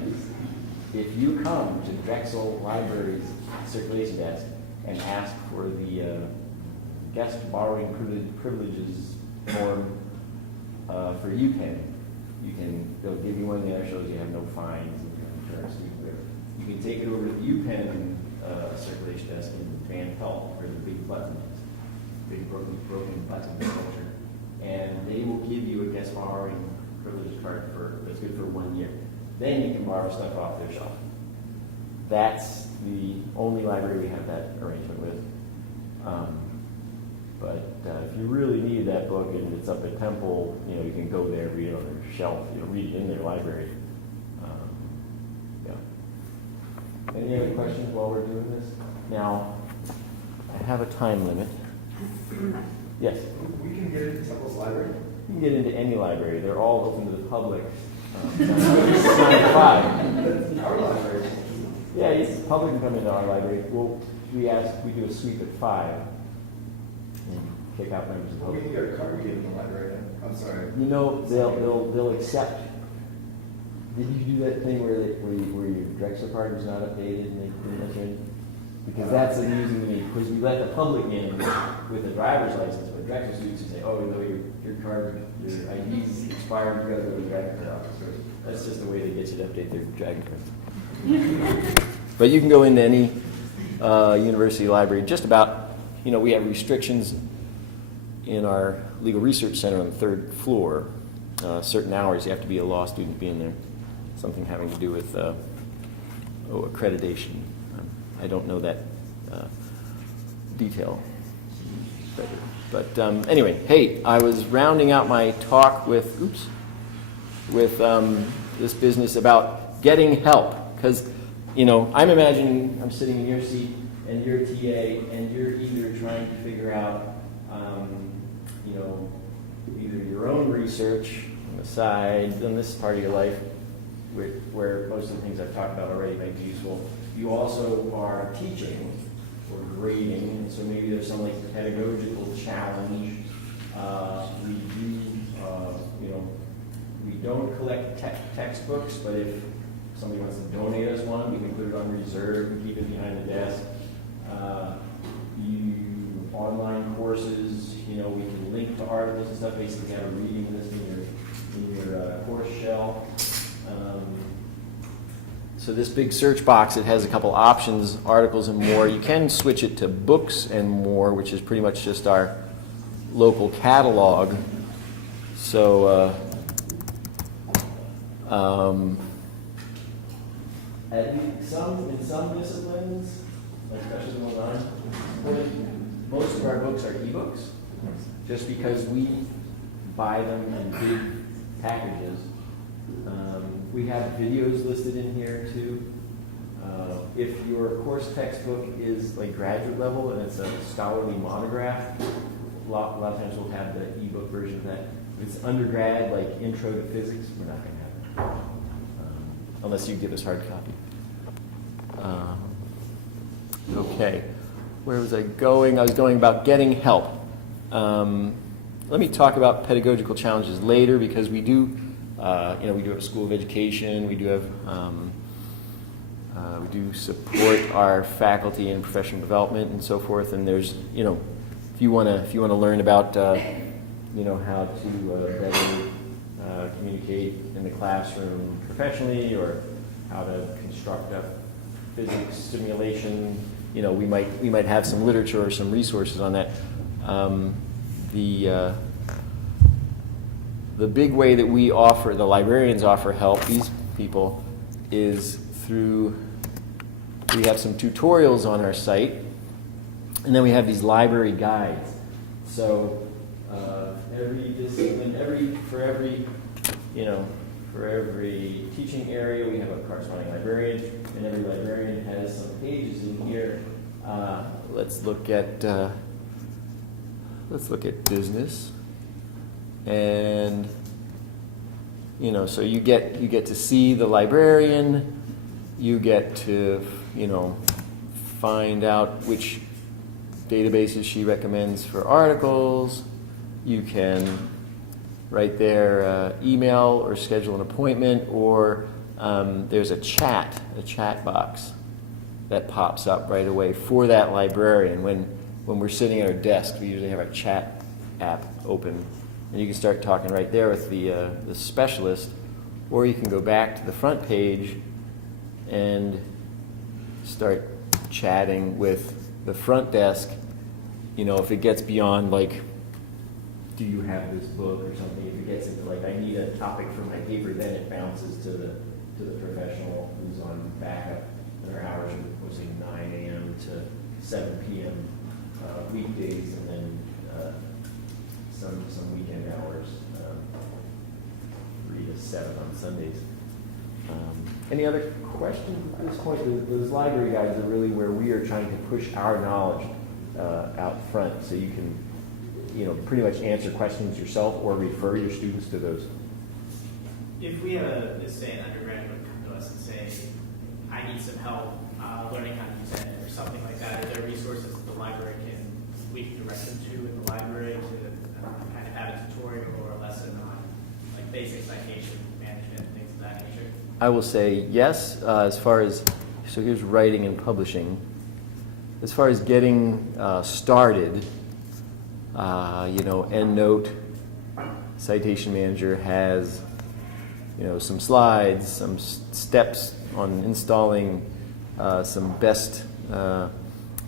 If you come to Drexel Library's circulation desk and ask for the guest borrowing privileges form for UPenn, they'll give you one there, shows you have no fines and insurance. You can take it over to the UPenn circulation desk in Van Pelt, where the big button is, big broken button culture, and they will give you a guest borrowing privileges card that's good for 1 year. Then you can borrow stuff off their shelf. That's the only library we have that arrangement with. But if you really need that book and it's up at Temple, you can go there, read it on their shelf, read it in their library. Any other questions while we're doing this? Now, I have a time limit. Yes? We can get into Temple's library? You can get into any library. They're all open to the public. 9 to 5. Our library. Yeah, the public can come into our library. Well, we do a sweep at 5 and kick out members of the We public. can get a card to get in the library then. I'm sorry. They'll accept. Did you do that thing where your Drexel card was not updated and they didn't let you in? Because that's amusing to me, because we let the public in with a driver's license, but Drexel students would say, oh, your card, your ID's expired, you gotta go to the Dragon Card office. That's just the way they get you to update their Dragon Card. But you can go into any university library, just about, we have restrictions in our legal research center on the 3rd floor. Certain hours, you have to be a law student to be in there. Something having to do with accreditation. I don't know that detail. But anyway, hey, I was rounding out my talk with this business about getting help. Because, I'm imagining I'm sitting in your seat and you're a TA and you're either trying to figure out, either your own research on the side, on this part of your life, where most of the things I've talked about already might be useful. You also are teaching or grading, and so maybe there's some pedagogical challenge. We don't collect textbooks, but if somebody wants to donate us one, we can put it on reserve and keep it behind the desk. Online courses, we can link to articles and stuff. Basically, have a reading list in your course shell. So this big search box, it has a couple options, articles and more. You can switch it to books and more, which is pretty much just our local catalog. So in some disciplines, especially the ones I'm, most of our books are ebooks, just because we buy them in big packages. We have videos listed in here too. If your course textbook is graduate level and it's a scholarly monograph, a lot of times we'll have the ebook version of that. If it's undergrad, like Intro to Physics, we're not going to have it. Unless you give us hard copy. Okay. Where was I going? I was going about getting help. Let me talk about pedagogical challenges later, because we do have a School of Education. We do have We do support our faculty in professional development and so forth. And there's, you know, if you want to learn about, you know, how to better communicate in the classroom professionally, or how to construct a physics simulation, you know, we might have some literature or some resources on that. The big way that we offer, the librarians offer help, these people, is through, we have some tutorials on our site, and then we have these library guides. So every discipline, for every teaching area, we have a corresponding librarian, and every librarian has some pages in here. Let's look at business, and you know, so you get to see the librarian, you get to, you know, find out which databases she recommends for articles. You can right there email or schedule an appointment, or there's a chat box that pops up right away for that librarian. When we're sitting at our desk, we usually have our chat app open, and you can start talking right there with the specialist, or you can go back to the front page and start chatting with the front desk. You know, if it gets beyond, like, do you have this book or something, if it gets into, like, I need a topic for my paper, then it bounces to the professional who's on backup. And our hours are, let's say, 9 a.m. to 7 p.m. Weekdays, and then some weekend hours, 3 to 7 on Sundays. Any other questions at this point? Those library guides are really where we are trying to push our knowledge out front, so you can, you know, pretty much answer questions yourself or refer your students to those. If we have let's say, an undergraduate come to us and say, I need some help learning how to use it or something like that, are there resources that the library we can direct them to in the library to kind of have a tutorial or a lesson on, like, basic citation management and things of that nature? I will say yes, as far as, so here's writing and publishing. As far as getting started, you know, EndNote, Citation Manager has, you know, some slides, some steps on installing some best,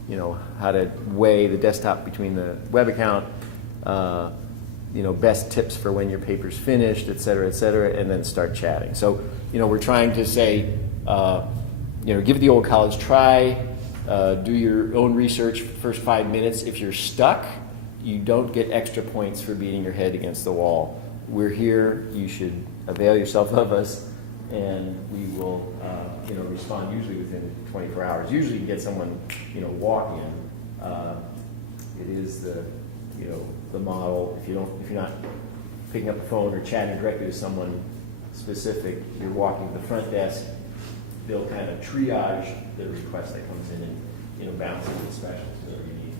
you know, how to weigh the desktop between the web account, you know, best tips for when your paper's finished, et cetera, and then start chatting. So, you know, we're trying to say, you know, give it the old college try, do your own research first 5 minutes. If you're stuck, you don't get extra points for beating your head against the wall. We're here, you should avail yourself of us, and we will, you know, respond usually within 24 hours. Usually you get someone, you know, walk in. It is the, you know, the model. If you're not picking up the phone or chatting directly to someone specific, you're walking to the front desk, they'll kind of triage the request that comes in and, you know, bounce it to the specialist, whatever you need.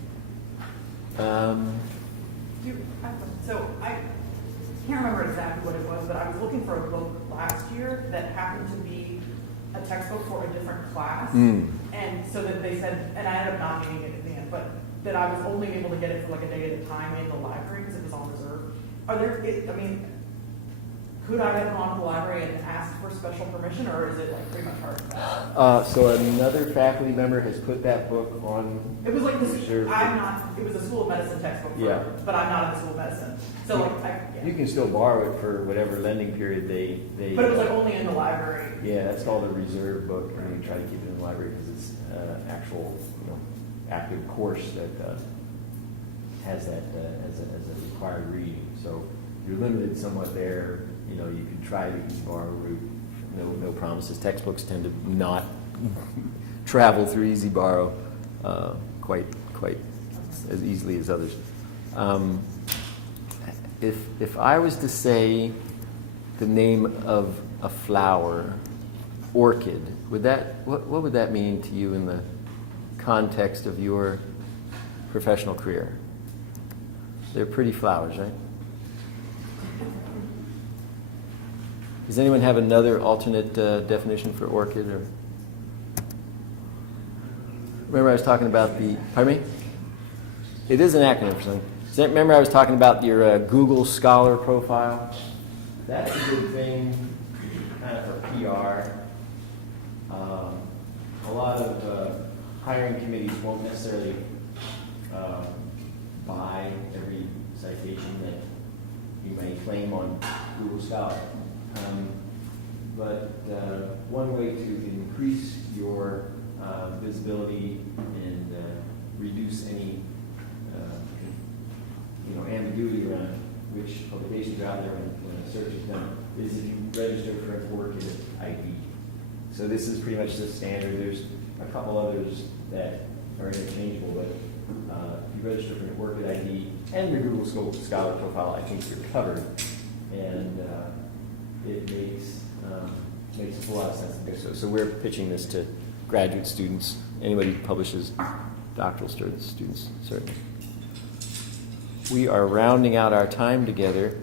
So I can't remember exactly what it was, but I was looking for a book last year that happened to be a textbook for a different class. And so that they said, and I ended up not getting it at the end, but that I was only able to get it for like a day at a time in the library because it was on reserve. Are there, I mean, could I have gone to the library and asked for special permission, or is it like pretty much hard? So another faculty member has put that book on. It was like this. reserve. I'm not. It was a school of medicine textbook. Yeah. But I'm not in the school of medicine. So You can still borrow it for whatever lending period they. But it was like only in the library. Yeah, that's called a reserve book, and we try to keep it in the library because it's actual, you know, active course that has that as a required reading. So you're limited somewhat there. You know, you can try the borrow route. No promises. Textbooks tend to not travel through Easy Borrow quite as easily as others. If I was to say the name of a flower, orchid, what would that mean to you in the context of your professional career? They're pretty flowers, right? Does anyone have another alternate definition for orchid? Or remember I was talking about the, pardon me? It is an acronym for something. Remember I was talking about your Google Scholar profile? That's a good thing, kind of for PR. A lot of hiring committees won't necessarily buy every citation that you may claim on Google Scholar. But one way to increase your visibility and reduce any ambiguity around which publications are out there when a search is done is if you register for an ORCID ID. So this is pretty much the standard. There's a couple others that are interchangeable, but if you register for an ORCID ID and your Google Scholar profile, I think you're covered. And it makes a whole lot of sense. So we're pitching this to graduate students, anybody who publishes doctoral students, certainly. We are rounding out our time together.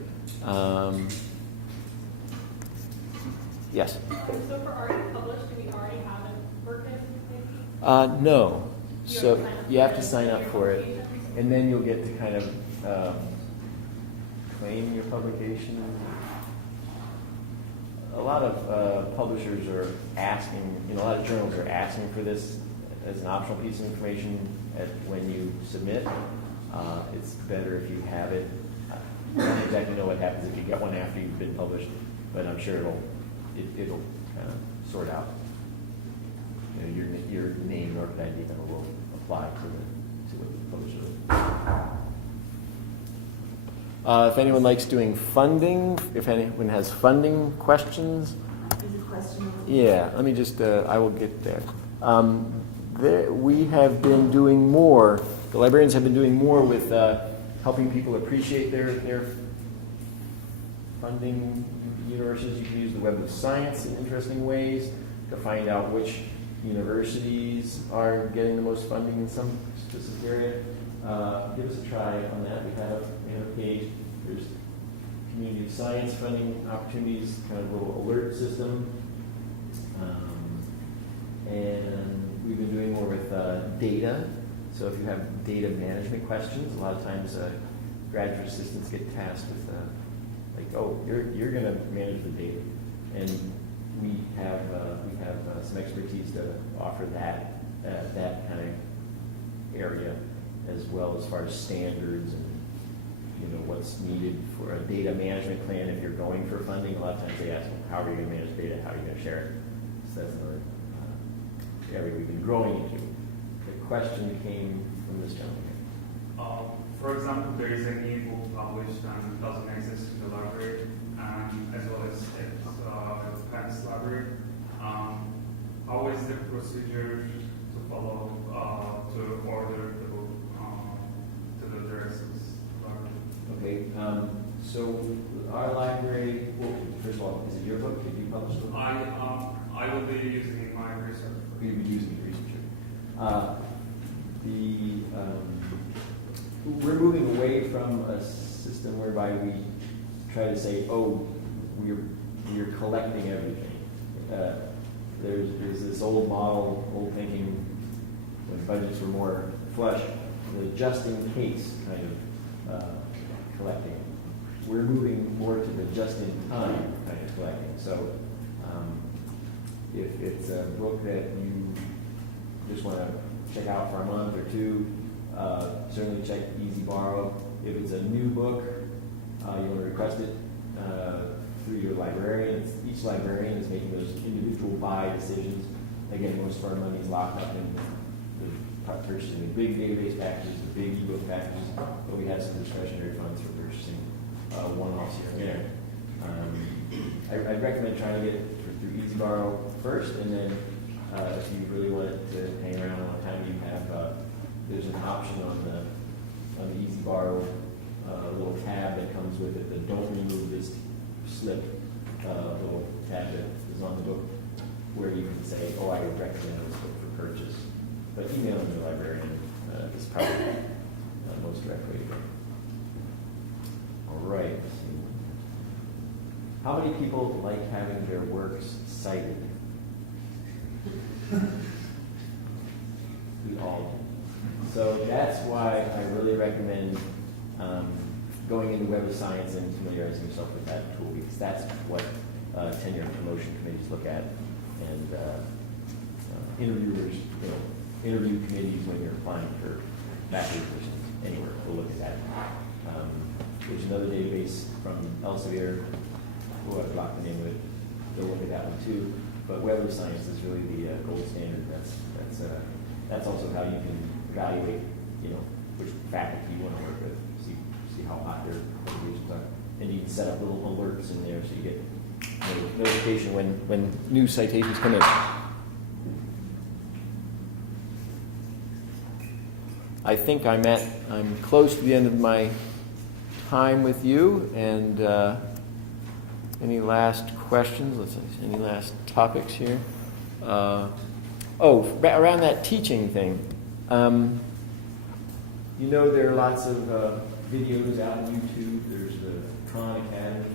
Yes? So for already published, do we already have an ORCID? No. So you have to sign up for it, and then you'll get to kind of claim your publication. A lot of publishers are asking, a lot of journals are asking for this as an optional piece of information when you submit. It's better if you have it. I don't exactly know what happens if you get one after you've been published, but I'm sure it'll kind of sort out. Your name or ID number will apply to the publisher. If anyone likes doing funding, if anyone has funding questions. Is a question? Yeah, let me just, I will get there. We have been doing more, the librarians have been doing more with helping people appreciate their funding universes. You can use the Web of Science in interesting ways to find out which universities are getting the most funding in some specific area. Give us a try on that. We have a page. There's community of science funding opportunities, kind of a little alert system. And we've been doing more with data. So if you have data management questions, a lot of times graduate assistants get tasked with you're going to manage the data, and we have some expertise to offer that kind of area, as well as far as standards and what's needed for a data management plan. If you're going for funding, a lot of times they ask, how are you going to manage data? How are you going to share it? So that's another area we've been growing into. The question came from this gentleman here. For example, there is an e-book published and doesn't exist in the library, as well as a Penn's library. How is the procedure to follow to order the book to the director's library? Okay, so our library, well, first of all, is it your book? Did you publish the book? I will be using it in my research. You'll be using it research. We're moving away from a system whereby we try to say, we're collecting everything. There's this old model, old thinking, when budgets were more flush, the just in case kind of collecting. We're moving more to the just in time kind of collecting. So if it's a book that you just want to check out for a month or two, certainly check Easy Borrow. If it's a new book, you want to request it through your librarian. Each librarian is making those individual buy decisions. Again, most of our money is locked up in the purchasing the big database packages, the big ebook packages, but we have some discretionary funds for purchasing one-offs here and there. I'd recommend trying to get it through Easy Borrow first, and then if you really want it to hang around a long time, you have there's an option on the Easy Borrow little tab that comes with it, the don't remove this slip little tab that is on the book, where you can say, I would recommend this book for purchase. But emailing your librarian is probably the most direct way to go. All right. How many people like having their works cited? all. So that's why I really recommend going into Web of Science and familiarizing yourself with that tool, because that's what tenure and promotion committees look at, and interviewers, interview committees when you're applying for faculty positions anywhere will look at that. There's another database from Elsevier, who I've locked the name of it. They'll look at that one too. But Web of Science is really the gold standard. That's also how you can evaluate, which faculty you want to work with, see how hot their publications are, and you can set up little alerts in there so you get notification when new citations come in. I think I'm close to the end of my time with you, and any last questions? Let's see, any last topics here? Around that teaching thing. There are lots of videos out on YouTube. There's the Khan Academy.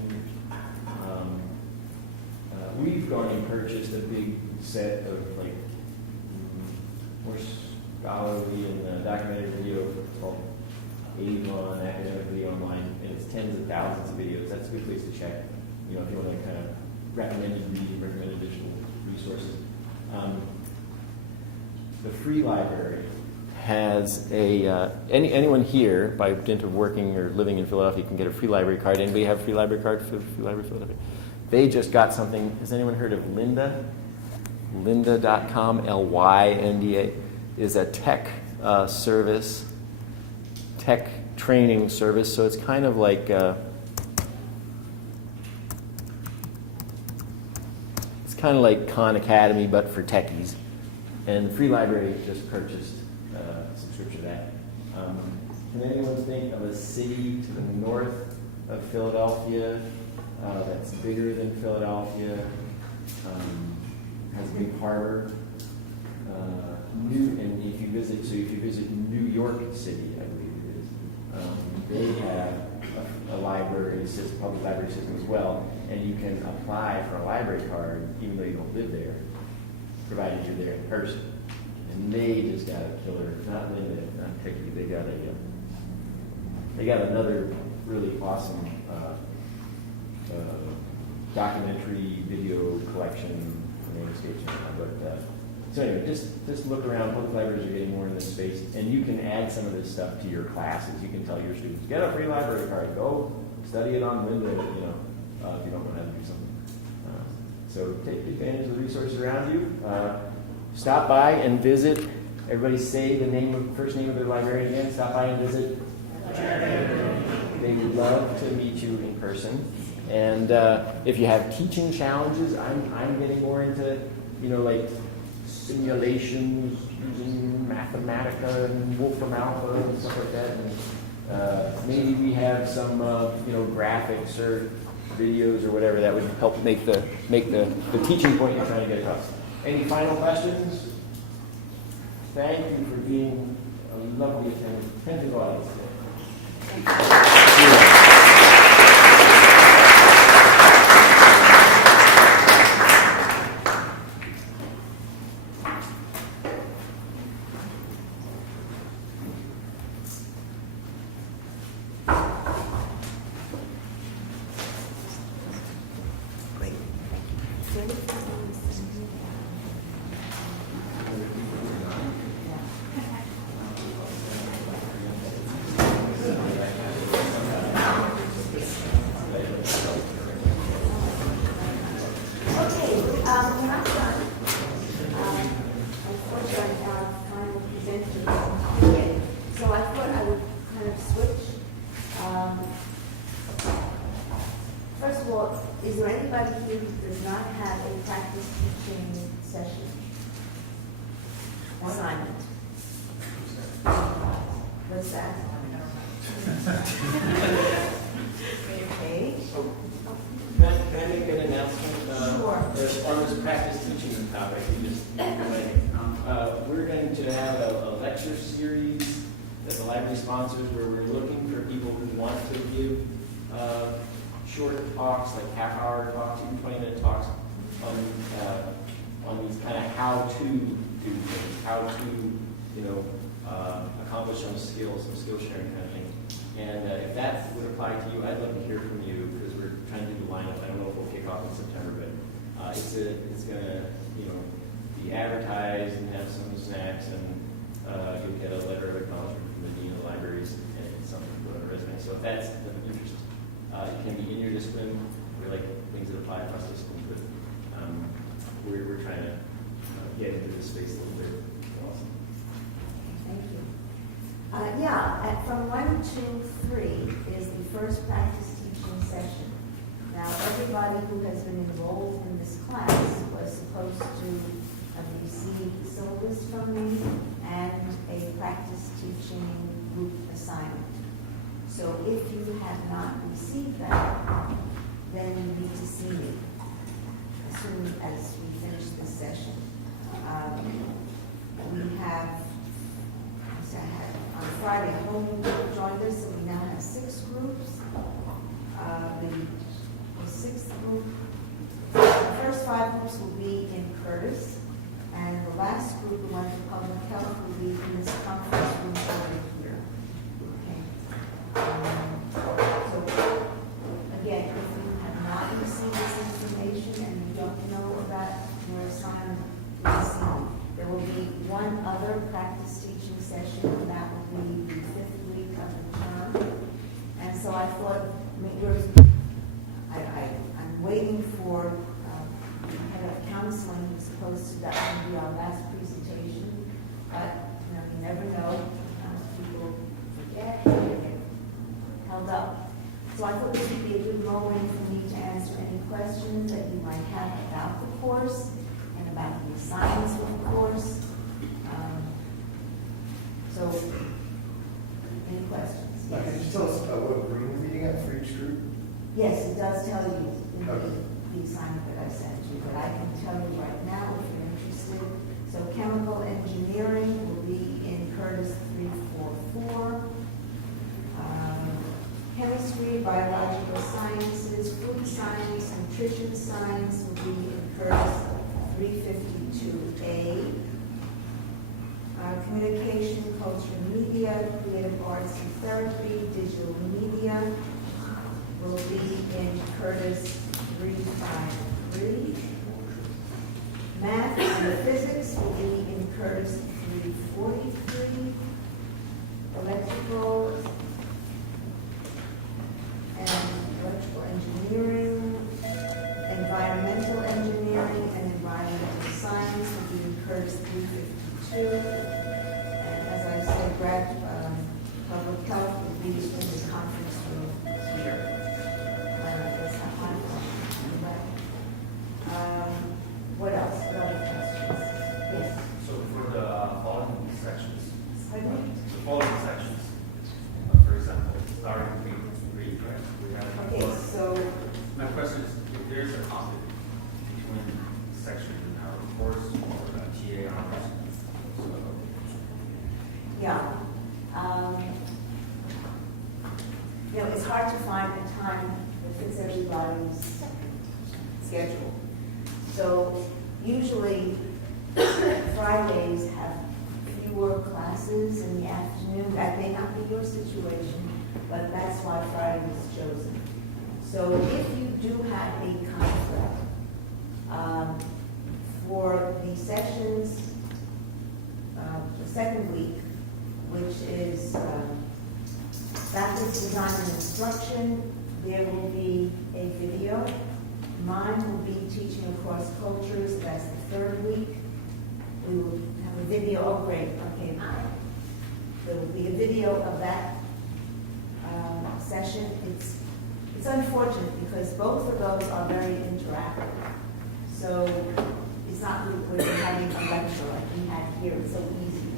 We've gone and purchased a big set of more scholarly and documentary video called Avon Academic Video Online, and it's tens of thousands of videos. That's a good place to check. If you want to kind of recommend additional resources. The Free Library has anyone here, by dint of working or living in Philadelphia, can get a free library card. Anybody have a free library card for Free Library Philadelphia? They just got something. Has anyone heard of Lynda? Lynda.com, Lynda, is a tech service, tech training service. So it's kind of like Khan Academy, but for techies. And the Free Library just purchased a subscription to that. Can anyone think of a city to the north of Philadelphia that's bigger than Philadelphia, has a big harbor? And if you visit New York City, I believe it is, they have a library system, public library system as well, and you can apply for a library card even though you don't live there, provided you're there in person. And they just got a killer, not limited, not picky. They got another really awesome documentary video collection. The name escapes me now, but so anyway, just look around. Public libraries are getting more in this space, and you can add some of this stuff to your classes. You can tell your students, get a free library card, go study it on Windows, if you don't know how to do something. So take advantage of the resources around you. Stop by and visit. Everybody say the first name of their librarian again. Stop by and visit. They would love to meet you in person. And if you have teaching challenges, I'm getting more into, simulations using Mathematica and Wolfram Alpha and stuff like that. And maybe we have some, graphics or videos or whatever that would help make the teaching point you're trying to get across. Any final questions? Thank you for being a lovely attentive audience today. Is there anybody here who does not have a practice teaching session? Assignment? What's that? Okay. Can I make an announcement? Sure. On this practice teaching topic, we're going to have a lecture series that the library sponsors where we're looking for people who want to give short talks, like half-hour talks, even 20-minute talks on these kind of how to do things, how to accomplish some skill sharing kind of thing. And if that would apply to you, I'd love to hear from you because we're trying to do the lineup. I don't know if we'll kick off in September, but it's going to be advertised and have some snacks, and you'll get a letter of acknowledgement from the dean of the libraries and something to put on a resume. So if that's of interest, it can be in your discipline. We like things that apply across disciplines, but we're trying to get into this space a little bit. Awesome. Thank you. From 1 to 3 is the first practice teaching session. Now, everybody who has been enrolled in this class was supposed to have received the syllabus from me and a practice teaching group assignment. So if you have not received that, then you need to see me as soon as we finish this session. We have, on Friday, home group joined us, so we now have 6 groups. The 6th group, the first 5 groups will be in Curtis, and the last group, the one for public health, will be in this conference room over here. Okay. So, again, if you have not received this information and you don't know about your assignment, please see me. There will be one other practice teaching session, and that will be the 5th week of the term. And so I thought, I'm waiting for the head of counseling who's supposed to be our last presentation, but you never know. Sometimes people forget, they get held up. So I thought this would be a good moment for me to answer any questions that you might have about the course and about the assignments of the course. So, any questions? Yes. Could you tell us what room we're meeting at for each group? Yes, it does tell you in the assignment that I sent you, but I can tell you right now if you're interested. So chemical engineering will be in Curtis 344. Chemistry, biological sciences, food science, nutrition science will be in Curtis 352A. Communication, culture, media, creative arts and therapy, digital media will be in Curtis 353. Math and physics will be in Curtis 343. Electrical engineering, environmental engineering, and environmental science will be in Curtis 352. And as I said, public health will be in the conference room here. That's not my question. What else? What other questions? Yes. So for the following sections, Pardon me? the following sections, for example, starting with grade, right? We have Okay, so my question is, if there's a conflict between sections in our course or TA honors, yeah. It's hard to find a time that fits everybody's schedule. So usually Fridays have fewer classes in the afternoon. That may not be your situation, but that's why Friday was chosen. So if you do have a conflict for the sessions, the second week, which is Baptist Design and Instruction, there will be a video. Mine will be teaching across cultures. That's the third week. We will have a video. Oh, great. Okay. There will be a video of that session. It's unfortunate because both of those are very interactive. So it's not like we're having a lecture like we had here. It's so easy,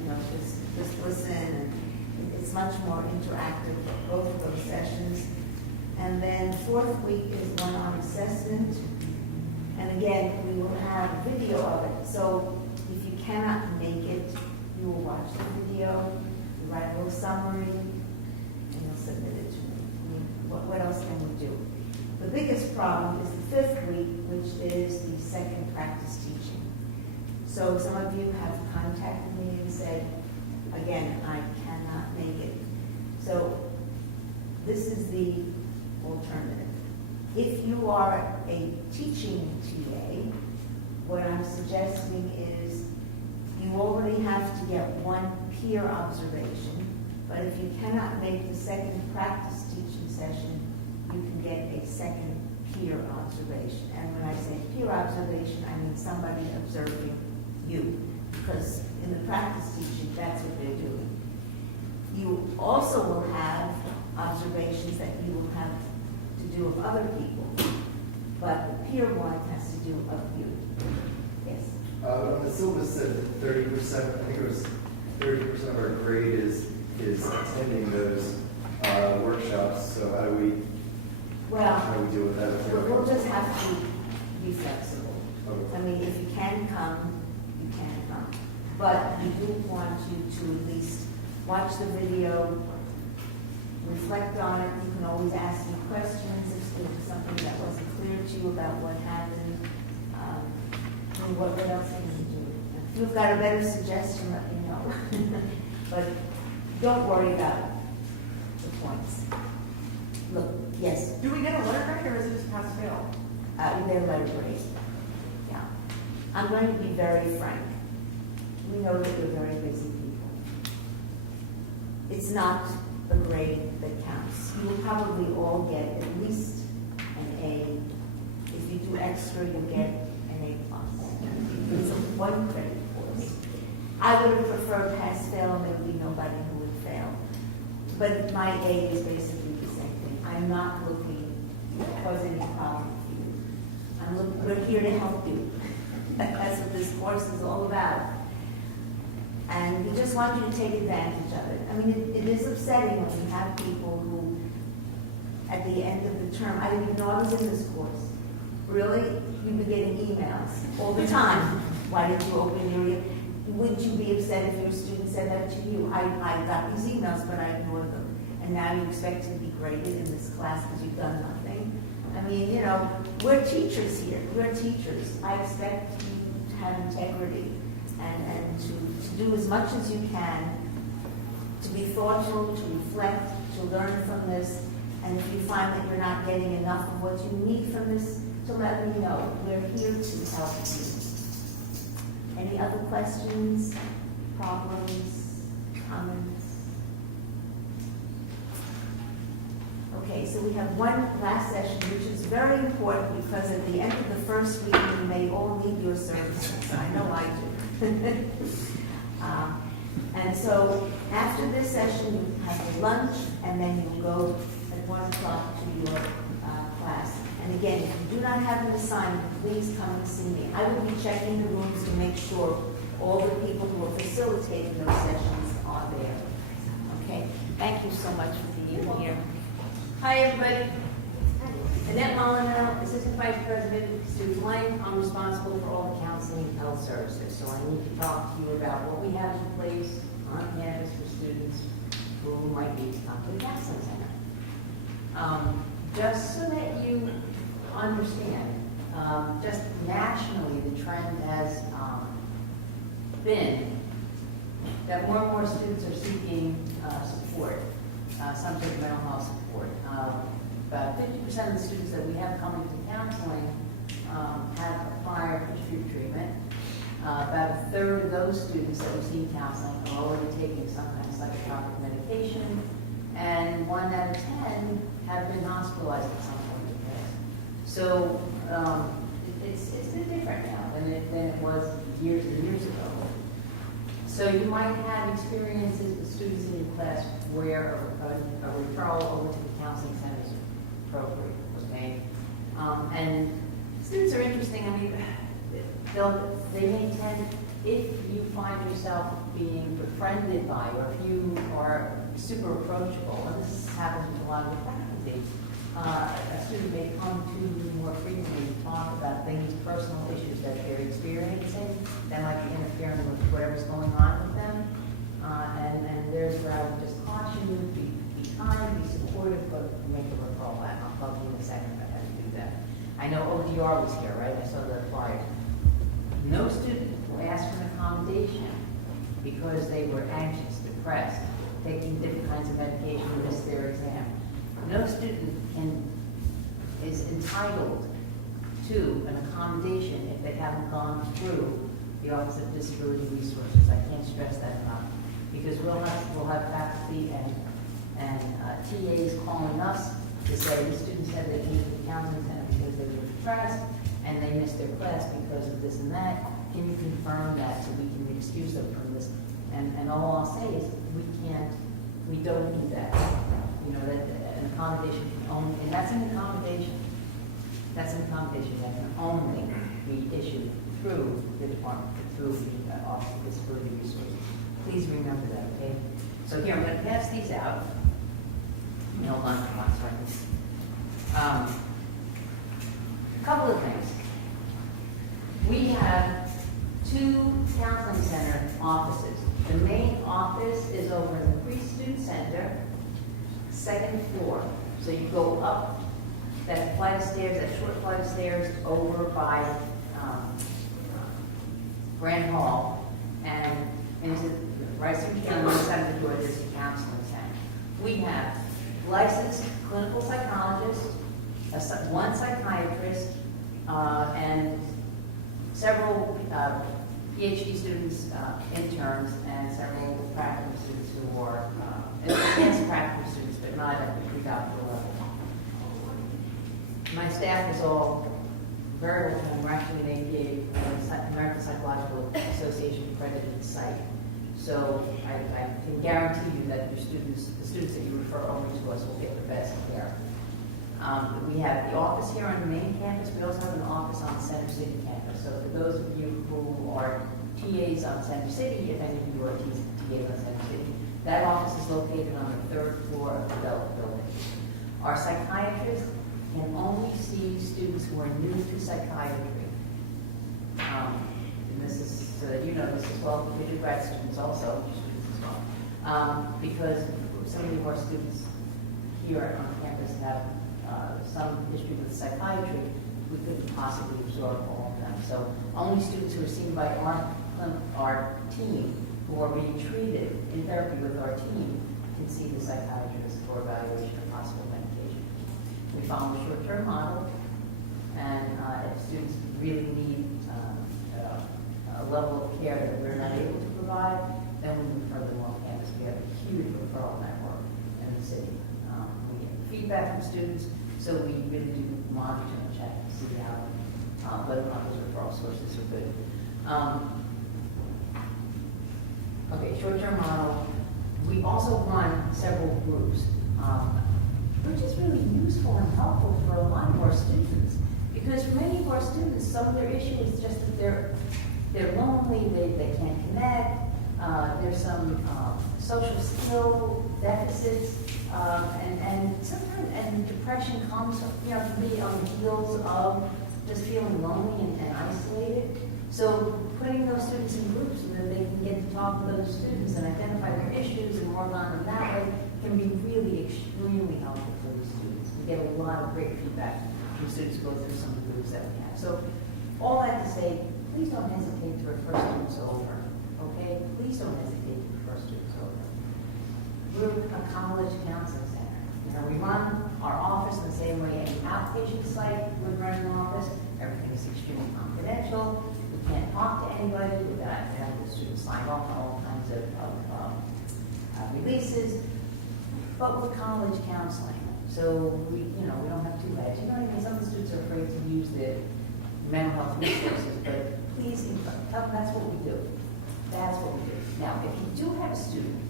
just listen. And it's much more interactive, both of those sessions. And then fourth week is one on assessment. And again, we will have video of it. So if you cannot make it, you will watch the video, you write a little summary, and you'll submit it to me. What else can we do? The biggest problem is the fifth week, which is the second practice teaching. So some of you have contacted me and said, again, I cannot make it. So this is the alternative. If you are a teaching TA, what I'm suggesting is you already have to get one peer observation, but if you cannot make the second practice teaching session, you can get a second peer observation. And when I say peer observation, I mean somebody observing you, because in the practice teaching, that's what they're doing. You also will have observations that you will have to do of other people, but the peer one has to do of you. Yes? On the syllabus said 30%, I think it was 30% of our grade is attending those workshops, so how do we deal with that? We'll just have to be flexible. Okay. I mean, if you can come, you can come. But we do want you to at least watch the video, reflect on it. You can always ask me questions if there's something that wasn't clear to you about what happened. And what else can you do? If you've got a better suggestion, let me know. But don't worry about the points. Look, yes. Do we get a letter grade or is it just pass fail? They're letter grade. Yeah. I'm going to be very frank. We know that you're very busy people. It's not the grade that counts. You will probably all get at least an A. If you do extra, you'll get an A+. It's a one credit course. I would have preferred pass fail, and there would be nobody who would fail. But my A is basically the same thing. I'm not looking to cause any problem for you. We're here to help you. That's what this course is all about. And we just want you to take advantage of it. I mean, it is upsetting when you have people who, at the end of the term, I didn't even know I was in this course. Really? You've been getting emails all the time. Why did you open your? Wouldn't you be upset if your student said that to you? I got these emails, but I ignored them. And now you expect to be graded in this class because you've done nothing. I mean, you know, we're teachers here. We're teachers. I expect you to have integrity and to do as much as you can, to be thoughtful, to reflect, to learn from this. And if you find that you're not getting enough of what you need from this, to let me know. We're here to help you. Any other questions, problems, comments? Okay, so we have one last session, which is very important because at the end of the first week, you may all need your services. I know I do. And so after this session, you have your lunch, and then you go at 1 o'clock to your class. And again, if you do not have an assignment, please come and see me. I will be checking the rooms to make sure all the people who are facilitating those sessions are there. Okay, thank you so much for being here. Hi, everybody. Annette Molyneux, Assistant Vice President, Student Life. I'm responsible for all the counseling and health services. So I need to talk to you about what we have in place on campus for students who might need to come to the counseling center. Just so that you understand, just nationally, the trend has been that more and more students are seeking support, some sort of mental health support. About 50% of the students that we have coming to counseling have a prior history of treatment. About a third of those students that receive counseling are already taking some kind of psychotropic medication, and 1 out of 10 have been hospitalized at some point in the past. So it's a bit different now than it was years and years ago. So you might have experiences with students in your class where a referral over to the counseling center is appropriate, okay? And students are interesting. I mean, they may tend, if you find yourself being befriended by, or if you are super approachable, and this happens with a lot of the faculty, a student may come to you more frequently to talk about things, personal issues that they're experiencing that might be interfering with whatever's going on with them. And there's where I would just caution you, be kind, be supportive, but make a referral back. I'll tell you in a second about how to do that. I know ODR was here, right? I saw the flyer. No student will ask for an accommodation because they were anxious, depressed, taking different kinds of medication, missed their exam. No student is entitled to an accommodation if they haven't gone through the Office of Disability Resources. I can't stress that enough. Because we'll have faculty and TAs calling us to say, the students said they came to the counseling center because they were depressed and they missed their class because of this and that. Can you confirm that so we can excuse them from this? And all I'll say is we don't do that. You know, that an accommodation can only, and that's an accommodation. That's an accommodation that can only be issued through the department, through the Office of Disability Resources. Please remember that, okay? So here, I'm going to pass these out. Hold on for 1 second. A couple of things. We have 2 counseling center offices. The main office is over in the pre-student center, 2nd floor. So you go up that flight of stairs, that short flight of stairs, over by Grand Hall, and into right through the other side of the door, there's the counseling center. We have licensed clinical psychologists, one psychiatrist, and several PhD students, interns, and several practical students who are advanced practical students, but not at the pre-doctoral level. My staff is all very well trained. We're actually an APA, American Psychological Association accredited site. So I can guarantee you that your students, the students that you refer over to us, will get the best care. We have the office here on the main campus. We also have an office on the Center City campus. So for those of you who are TAs on Center City, if any of you are TAs on Center City, that office is located on the 3rd floor of the Bell building. Our psychiatrists can only see students who are new to psychiatry. And this is, so that you know this as well, we do grad students also, students as well. Because so many of our students here on campus have some history with psychiatry, we couldn't possibly absorb all of them. So only students who are seen by our team, who are being treated in therapy with our team, can see the psychiatrist for evaluation of possible medication. We follow a short-term model, and if students really need a level of care that we're not able to provide, then we refer them off campus. We have a huge referral network in the city. We get feedback from students, so we really do monitor and check to see how whether or not those referral sources are good. Okay, short-term model. We also run several groups, which is really useful and helpful for a lot of our students. Because for many of our students, some of their issue is just that they're lonely, they can't connect, there's some social skill deficits, and sometimes depression comes, to be on the heels of just feeling lonely and isolated. So putting those students in groups so that they can get to talk with other students and identify their issues and work on them that way can be really extremely helpful for the students. We get a lot of great feedback from students who go through some of the groups that we have. So all that to say, please don't hesitate to refer students over, okay? Please don't hesitate to refer students over. We're a college counseling center. We run our office in the same way any outpatient site would run an office. Everything is extremely confidential. We can't talk to anybody without having the students sign off on all kinds of releases. But we're college counseling, so we don't have two heads. You know what I mean? Some of the students are afraid to use the mental health resources, but please tell them that's what we do. That's what we do. Now, if you do have a student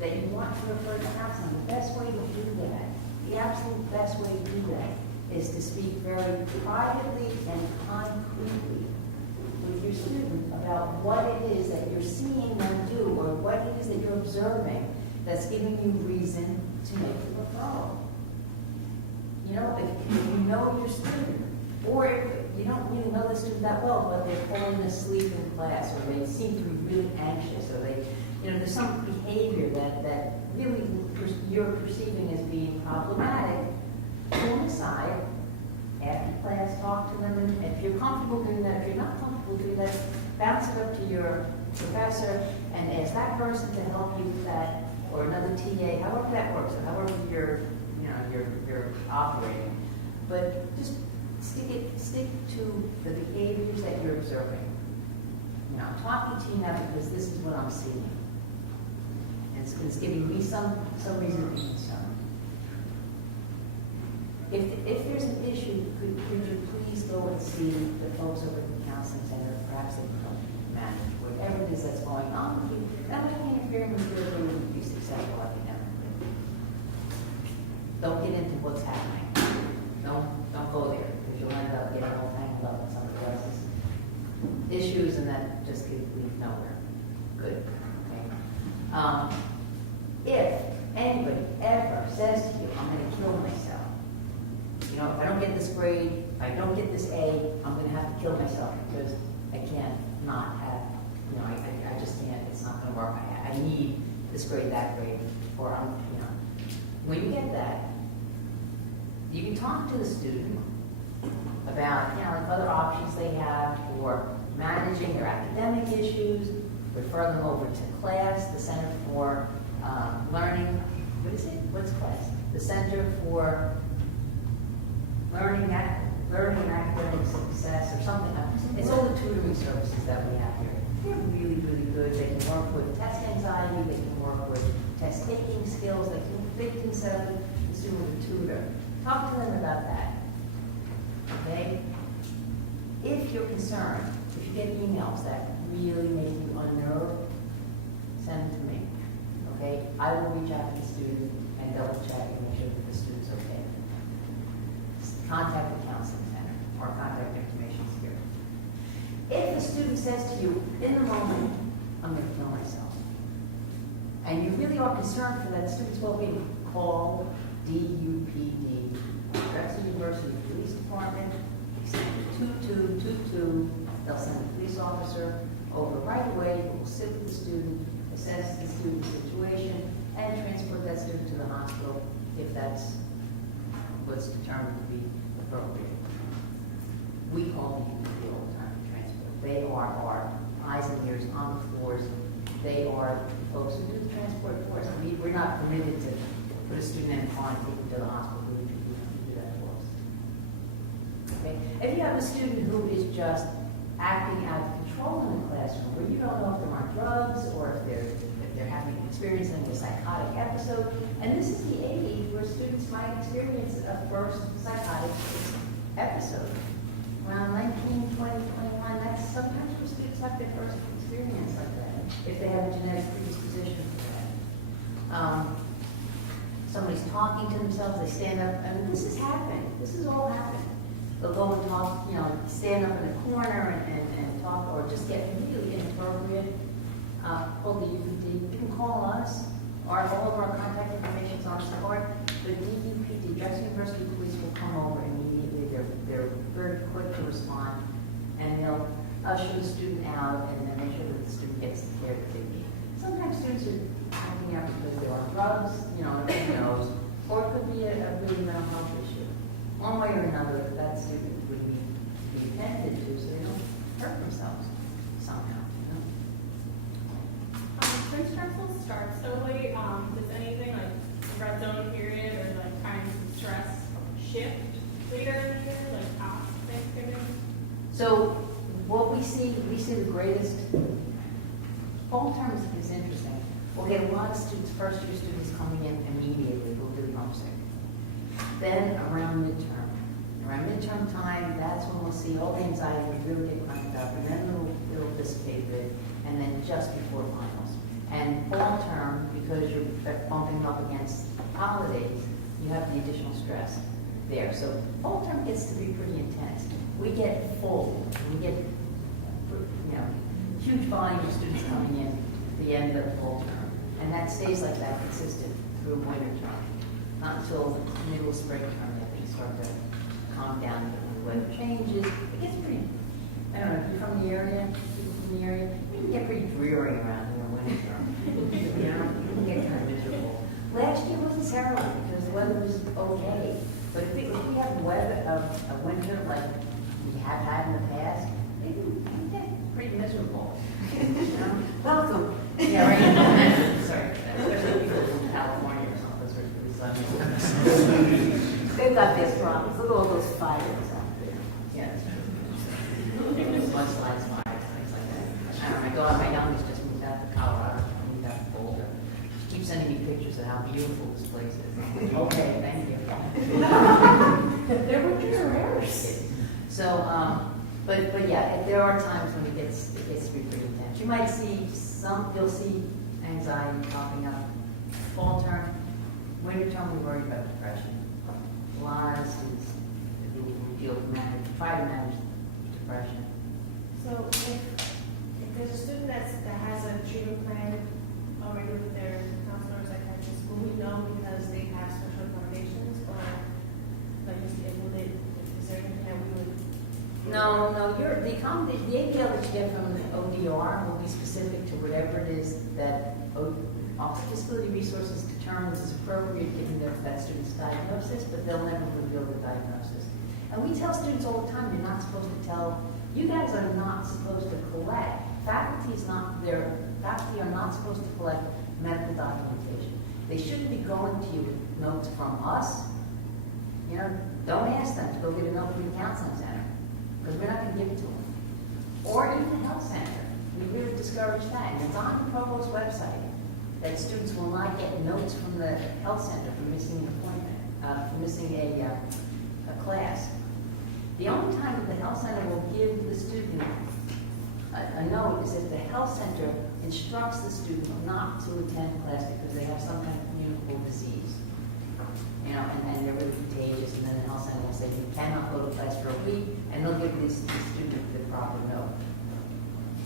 that you want to refer to counseling, the best way to do that, the absolute best way to do that, is to speak very privately and concretely with your student about what it is that you're seeing them do or what it is that you're observing that's giving you reason to make a referral. If you know your student, or if you don't really know the student that well, but they're falling asleep in class, or they seem to be really anxious, or there's some behavior that really you're perceiving as being problematic, pull them aside, after class, talk to them, and if you're comfortable doing that, if you're not comfortable doing that, bounce it up to your professor and ask that person to help you with that, or another TA, however that works, or however you're operating. But just stick to the behaviors that you're observing. You know, I'm talking to you now because this is what I'm seeing. And it's giving me some reason to be concerned. If there's an issue, could you please go and see the folks over at the counseling center? Perhaps they can help you manage whatever it is that's going on with you. That might interfere with your ability to be successful academically. Don't get into what's happening. Don't go there, because you'll end up getting all tangled up in somebody else's issues, and that just could lead nowhere. Good. Okay. If anybody ever says to you, I'm going to kill myself, you know, if I don't get this grade, if I don't get this A, I'm going to have to kill myself because I can't not have, you know, I just can't, it's not going to work. I need this grade, that grade, or I'm, you know. When you get that, you can talk to the student about, you know, like other options they have for managing their academic issues, refer them over to class, the Center for Learning, what is it? What's class? The Center for Learning Academic Success or something. It's all the tutoring services that we have here. They're really, really good. They can work with test anxiety, they can work with test taking skills, they can set up the student with a tutor. Talk to them about that. Okay? If you're concerned, if you get emails that really make you unnerved, send them to me. Okay? I will reach out to the student and double check and make sure that the student's okay. Contact the counseling center or contact information is here. If the student says to you, in the moment, I'm going to kill myself, and you really are concerned for that student's well-being, call DUPD, Drexel University Police Department, extension 2222. They'll send a police officer over right away who will sit with the student, assess the student's situation, and transport that student to the hospital if that's what's determined to be appropriate. We call them the alternative transport. They are our eyes and ears on the floors. They are the folks who do the transport for us. We're not permitted to put a student in a car and take them to the hospital. We do that for us. Okay? If you have a student who is just acting out of control in the classroom, where you don't know if they're on drugs or if they're experiencing a psychotic episode, and this is the age where students might experience a first psychotic episode. Around 19, 20, 21, that's sometimes where students have their first experience like that, if they have a genetic predisposition for that. Somebody's talking to themselves, they stand up, I mean, this has happened. This has all happened. They'll go and talk, you know, stand up in a corner and talk, or just get really inappropriate. Call the DUPD. You can call us. All of our contact information is on support. The DUPD, Drexel University Police, will come over immediately. They're very quick to respond, and they'll usher the student out and then make sure that the student gets the care that they need. Sometimes students are acting out because they're on drugs, you know, who knows, or it could be a really mental health issue. One way or another, that student would be attended to so they don't hurt themselves somehow. You know? When stressful starts early, does anything like red zone period or like times of stress shift later in the year, like past Thanksgiving? So what we see the greatest, fall term is interesting. We'll get a lot of students, first year students coming in immediately who are really homesick. Then around midterm time, that's when we'll see all the anxiety really get cranked up, and then it'll dissipate a bit, and then just before finals. And fall term, because you're bumping up against holidays, you have the additional stress there. So fall term gets to be pretty intense. We get full, we get, you know, huge volume of students coming in at the end of fall term, and that stays like that consistent through winter term. Not until the middle of spring term that things start to calm down when the weather changes. It gets pretty, I don't know, if you're from the area, people from the area, it can get pretty dreary around in the winter term. You know, it can get kind of miserable. Last year wasn't terrible because the weather was okay. But if we have a winter like we have had in the past, it can get pretty miserable. You know? Welcome. Yeah, right. Sorry, especially people from California or something, those are pretty sunny. They've got their problems, look at all those fires out there. Yeah. Mudslides, fires, things like that. I don't know, my daughter, my youngest just moved out to Colorado, she moved out to Boulder. She keeps sending me pictures of how beautiful this place is. Okay, thank you. There were errors. So, but yeah, there are times when it gets to be pretty intense. You might see you'll see anxiety popping up. Fall term, winter term, we worry about depression. A lot of students who try to manage depression. So if there's a student that has a treatment plan already with their counselor or psychiatrist, will we know because they have special accommodations or like is there anything that we would? No, the APL that you get from the ODR will be specific to whatever it is that Office of Disability Resources determines is appropriate given that student's diagnosis, but they'll never reveal the diagnosis. And we tell students all the time, you're not supposed to tell, you guys are not supposed to collect. Faculty are not supposed to collect medical documentation. They shouldn't be going to you with notes from us. You know, don't ask them to go get a note from the counseling center, because we're not going to give it to them. Or even the health center. We really discourage that. And it's on the Provost's website that students will not get notes from the health center for missing an appointment, for missing a class. The only time that the health center will give the student a note is if the health center instructs the student not to attend class because they have some kind of communicable disease. You know, and they're really contagious, and then the health center will say you cannot go to class for a week, and they'll give the student the proper note.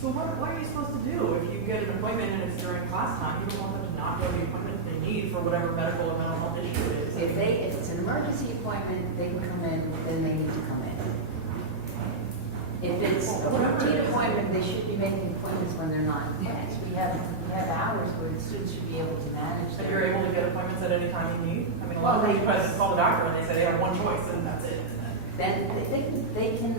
So what are you supposed to do if you get an appointment and it's during class time? You don't want them to not go to the appointment they need for whatever medical or mental health issue it is. If it's an emergency appointment, they can come in, then they need to come in. If it's a routine appointment, they should be making appointments when they're not in class. We have hours where the students should be able to manage. And you're able to get appointments at any time you need? I mean, a lot Well, of presidents call the doctor and they say they have one choice and that's it. Then they can,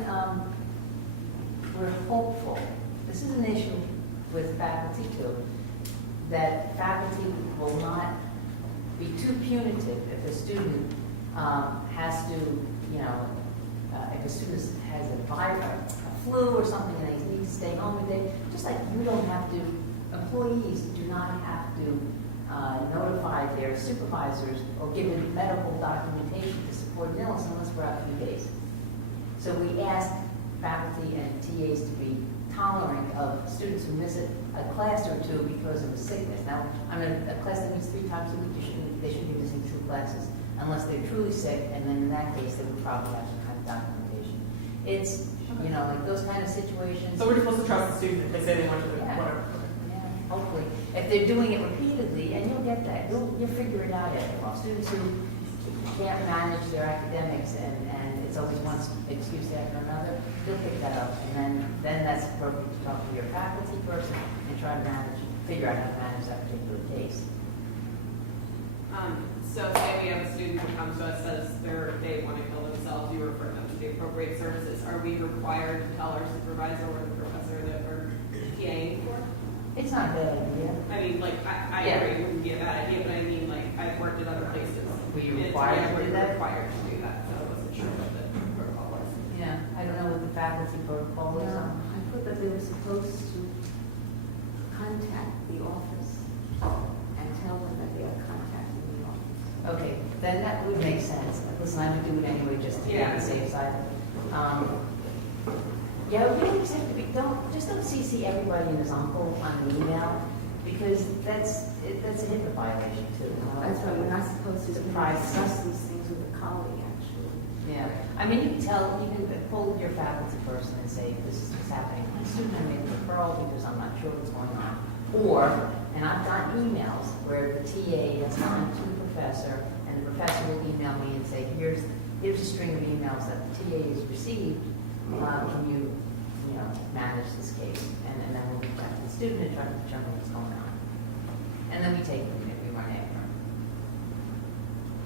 we're hopeful. This is an issue with faculty too, that faculty will not be too punitive if a student has to, you know, if a student has a flu or something and they need to stay home a day, just like you don't have to, employees do not have to notify their supervisors or give them medical documentation to support an illness unless we're out a few days. So we ask faculty and TAs to be tolerant of students who miss a class or two because of a sickness. Now, I mean, a class that meets 3 times a week, they shouldn't be missing 2 classes unless they're truly sick, and then in that case, they would probably have some kind of documentation. It's, you know, like those kind of situations. So we're supposed to trust the student if they say they want to do whatever. Yeah, hopefully. If they're doing it repeatedly, and you'll get that, you'll figure it out after a while. Students who can't manage their academics and it's always one excuse after another, they'll pick that up. And then that's appropriate to talk to your faculty person and try to figure out how to manage that particular case. So say we have a student who comes to us, says they want to kill themselves, you refer them to the appropriate services. Are we required to tell our supervisor or the professor that we're TAing for? It's not a bad idea. I mean, like, I agree, it wouldn't be a bad idea, but I mean, like, I've worked at other places. Were you required to do that? Required to do that, so I wasn't sure what the protocol was. Yeah, I don't know what the faculty protocol is. I put that they were supposed to contact the office and tell them that they are contacting the office. Okay, then that would make sense. Listen, I would do it anyway just to be on the safe side. Yeah, we don't have to be, don't CC everybody and his uncle on an email, because that's a HIPAA violation too. That's why we're not supposed to discuss these things with a colleague, actually. Yeah, I mean, you can pull your faculty person and say, this is what's happening. My student, I made a referral because I'm not sure what's going on. Or, and I've got emails where the TA has gone to the professor, and the professor will email me and say, here's a string of emails that the TA has received. Can you manage this case? And then we'll reach out to the student and try to determine what's going on. And then we take them if we run after them.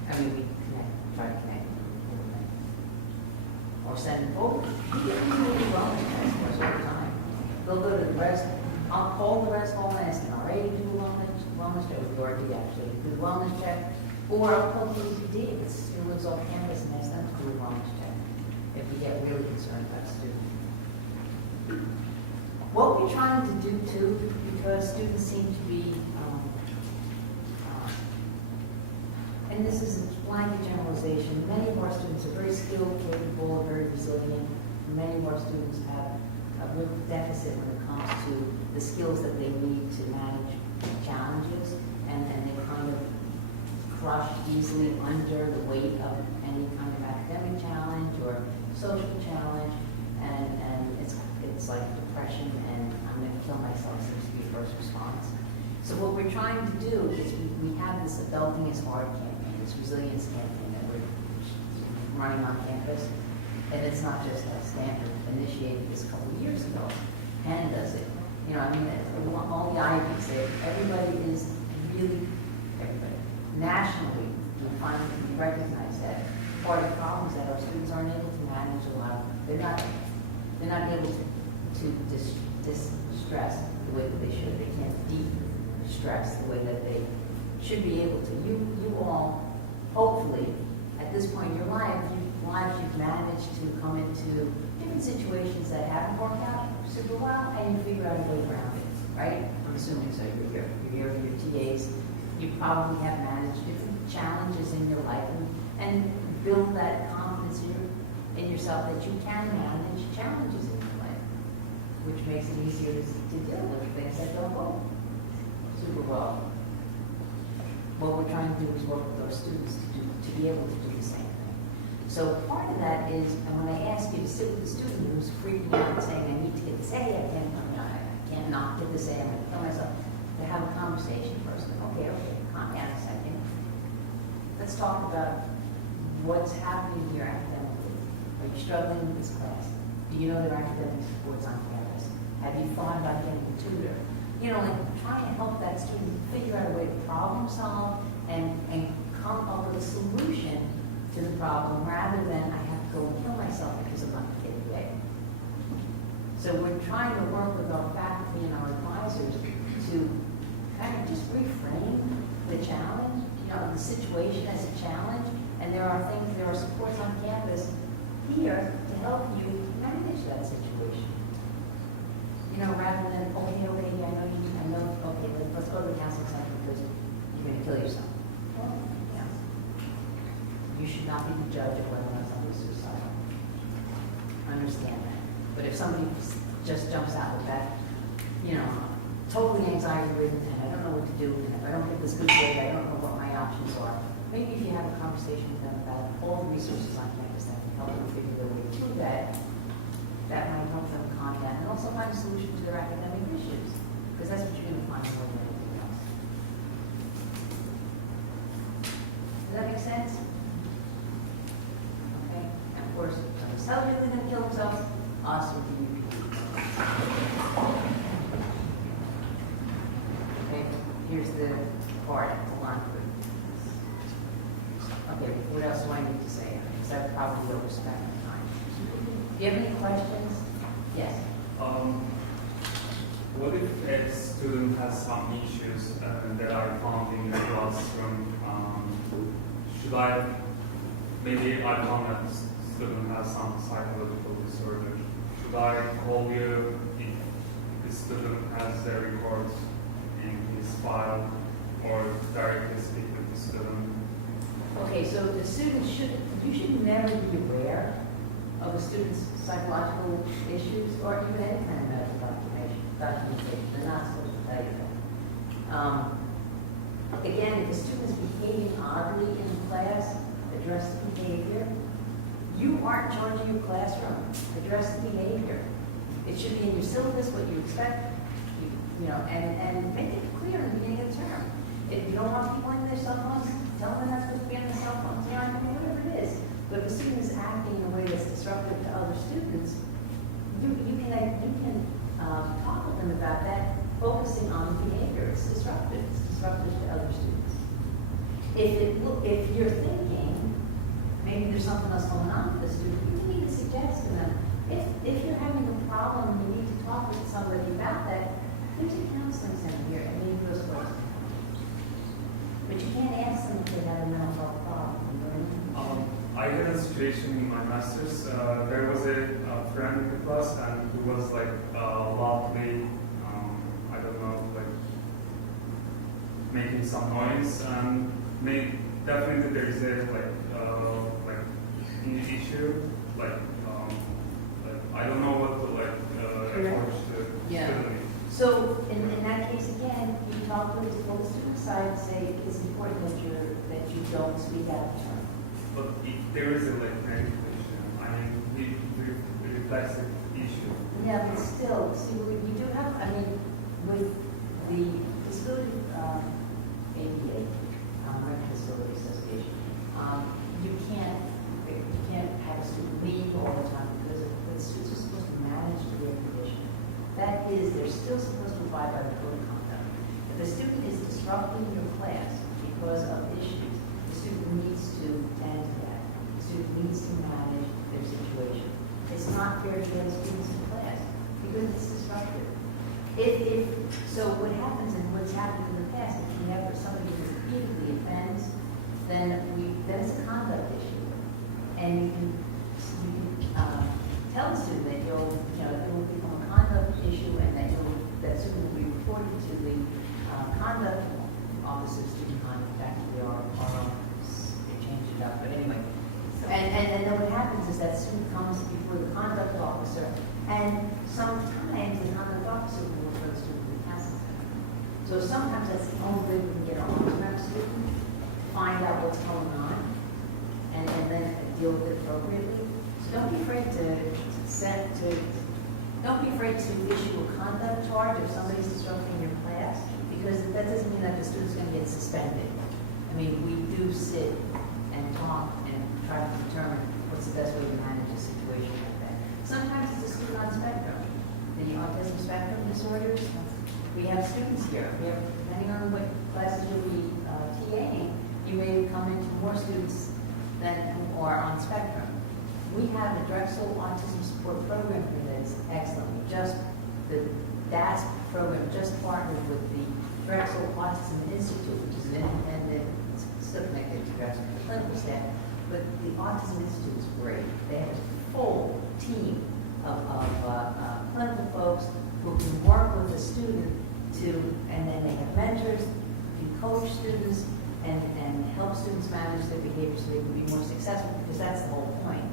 I mean, we try to connect them. Or send them forward. We get really well in task force all the time. They'll go to the I'll call the rest call and ask an RA to do a wellness check, or the RD actually, do a wellness check, or I'll call the EPD if it's who lives off campus and ask them to do a wellness check, if we get really concerned about students. What we're trying to do too, because students seem to be, and this is a blanket generalization, many of our students are very skilled, capable, very resilient. Many of our students have a real deficit when it comes to the skills that they need to manage challenges, and they kind of crush easily under the weight of any kind of academic challenge or social challenge, and it's like depression and I'm going to kill myself seems to be first response. So what we're trying to do is we have this Adulting is Hard campaign, this resilience campaign that we're running on campus. And it's not just a Stanford initiated this a couple of years ago. Penn does it. You know, I mean, all the Ivies, everybody is really, everybody, nationally, we finally recognize that part of the problem is that our students aren't able to manage a lot. They're not able to distress the way that they should. They can't de-stress the way that they should be able to. You all, hopefully, at this point in your lives, you've managed to come into different situations that haven't worked out super well, and you figure out a way around it, right? I'm assuming so. You're here with your TAs. You probably have managed different challenges in your life and build that confidence in yourself that you can manage challenges in your life, which makes it easier to deal with things that don't go super well. What we're trying to do is work with our students to be able to do the same thing. So part of that is, and when I ask you to sit with a student who's freaking out and saying, I need to get this A, I can't not get this A, I'm going to kill myself, to have a conversation first. Okay, calm down a second. Let's talk about what's happening here academically. Are you struggling with this class? Do you know there are academic supports on campus? Have you thought about getting a tutor? You know, like trying to help that student figure out a way to problem solve and come up with a solution to the problem rather than I have to go and kill myself because I'm not getting away. So we're trying to work with our faculty and our advisors to kind of just reframe the challenge, you know, the situation as a challenge, and there are supports on campus here to help you manage that situation. You know, rather than, okay, let's go to the counseling center because you're going to kill yourself. Well, yeah. You should not be the judge of whether or not somebody's suicidal. Understand that. But if somebody just jumps out with that, you know, totally anxiety-ridden, and I don't know what to do, and if I don't get this good grade, I don't know what my options are. Maybe if you have a conversation with them about all the resources on campus that can help them figure their way through that, that might help them calm down and also find a solution to their academic issues, because that's what you're going to find more than anything else. Does that make sense? Okay. And of course, if somebody's really going to kill themselves, us or the UP. Okay. Here's the part. Hold on. Okay. What else do I need to say? Because I've probably overspent my time. Do you have any questions? Yes. What if a student has some issues that are found in the classroom? Maybe I found that student has some psychological disorder. Should I call you if the student has the records in his file, or directly speak with the student? Okay, so the student you should never be aware of a student's psychological issues or even any kind of medical documentation. They're not supposed to tell you that. Again, if a student is behaving oddly in class, address the behavior. You aren't charging your classroom. Address the behavior. It should be in your syllabus what you expect, you know, and make it clear in the beginning of the term. If you don't want people in their cell phones, tell them they're not supposed to be on their cell phones, you know, whatever it is. But if a student is acting in a way that's disruptive to other students, you can talk with them about that, focusing on behavior. It's disruptive. It's disruptive to other students. If you're thinking maybe there's something else going on with the student, you need to suggest to them, if you're having a problem and you need to talk with somebody about that, you them if they had a mental health problem. I had a situation in my master's. There was a friend in the class, and who was like loudly, I don't know, like making some noise, and definitely there is a an issue. Like I don't know what to approach to. Yeah. So in that case, again, you talk to the student side, say it's important that you don't speak out of turn. But if there is a manipulation, I mean, the reflexive issue. Yeah, but still, see, we do have, I mean, with the disability ADA, American Disability Association, you can't have a student leave all the time because the students are supposed to manage their condition. That is, they're still supposed to abide by the code of conduct. If the student is disrupting your class because of issues, the student needs to tend to that. The student needs to manage their situation. It's not fair to the other students in class because it's disruptive. So what happens and what's happened in the past, if you have somebody who repeatedly offends, then it's a conduct issue. And you can tell the student that it will become a conduct issue and that student will be reported to the conduct office of student conduct. Actually, they changed it up, but anyway. And then what happens is that student comes before the conduct officer, and sometimes the conduct officer will refer the student to the counseling center. So sometimes that's the only way we can get our arms around a student, find out what's going on, and then deal with it appropriately. So don't be afraid don't be afraid to issue a conduct charge if somebody's disrupting your class, because that doesn't mean that the student's going to get suspended. I mean, we do sit and talk and try to determine what's the best way to manage a situation like that. Sometimes it's a student on spectrum. The autism spectrum disorders, we have students here. Depending on what classes you'll be TAing, you may come into more students than who are on spectrum. We have the Drexel Autism Support Program here that is excellent. The DASP program just partnered with the Drexel Autism Institute, which is an independent, still connected to Drexel clinical staff, but the Autism Institute is great. They have a full team of clinical folks who can work with the student and then they have mentors who coach students and help students manage their behavior so they can be more successful, because that's the whole point,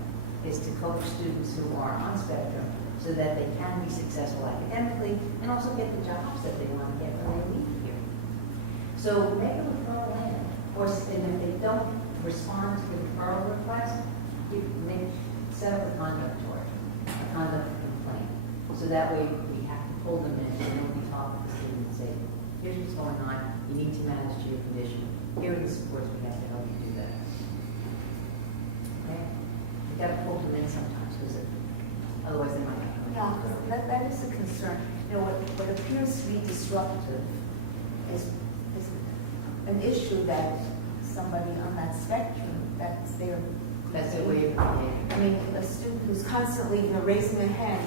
is to coach students who are on spectrum so that they can be successful academically and also get the jobs that they want to get when they leave here. So make a referral in. And if they don't respond to the referral request, set up a conduct charge, a conduct complaint. So that way we have to pull them in and then we talk to the student and say, here's what's going on, you need to manage your condition. Here are the supports we have to help you do that. Okay? You got to pull them in sometimes because otherwise they might not. Yeah, that is a concern. What appears to be disruptive is an issue that somebody on that spectrum, that's their way of behaving. I mean, a student who's constantly raising their hand,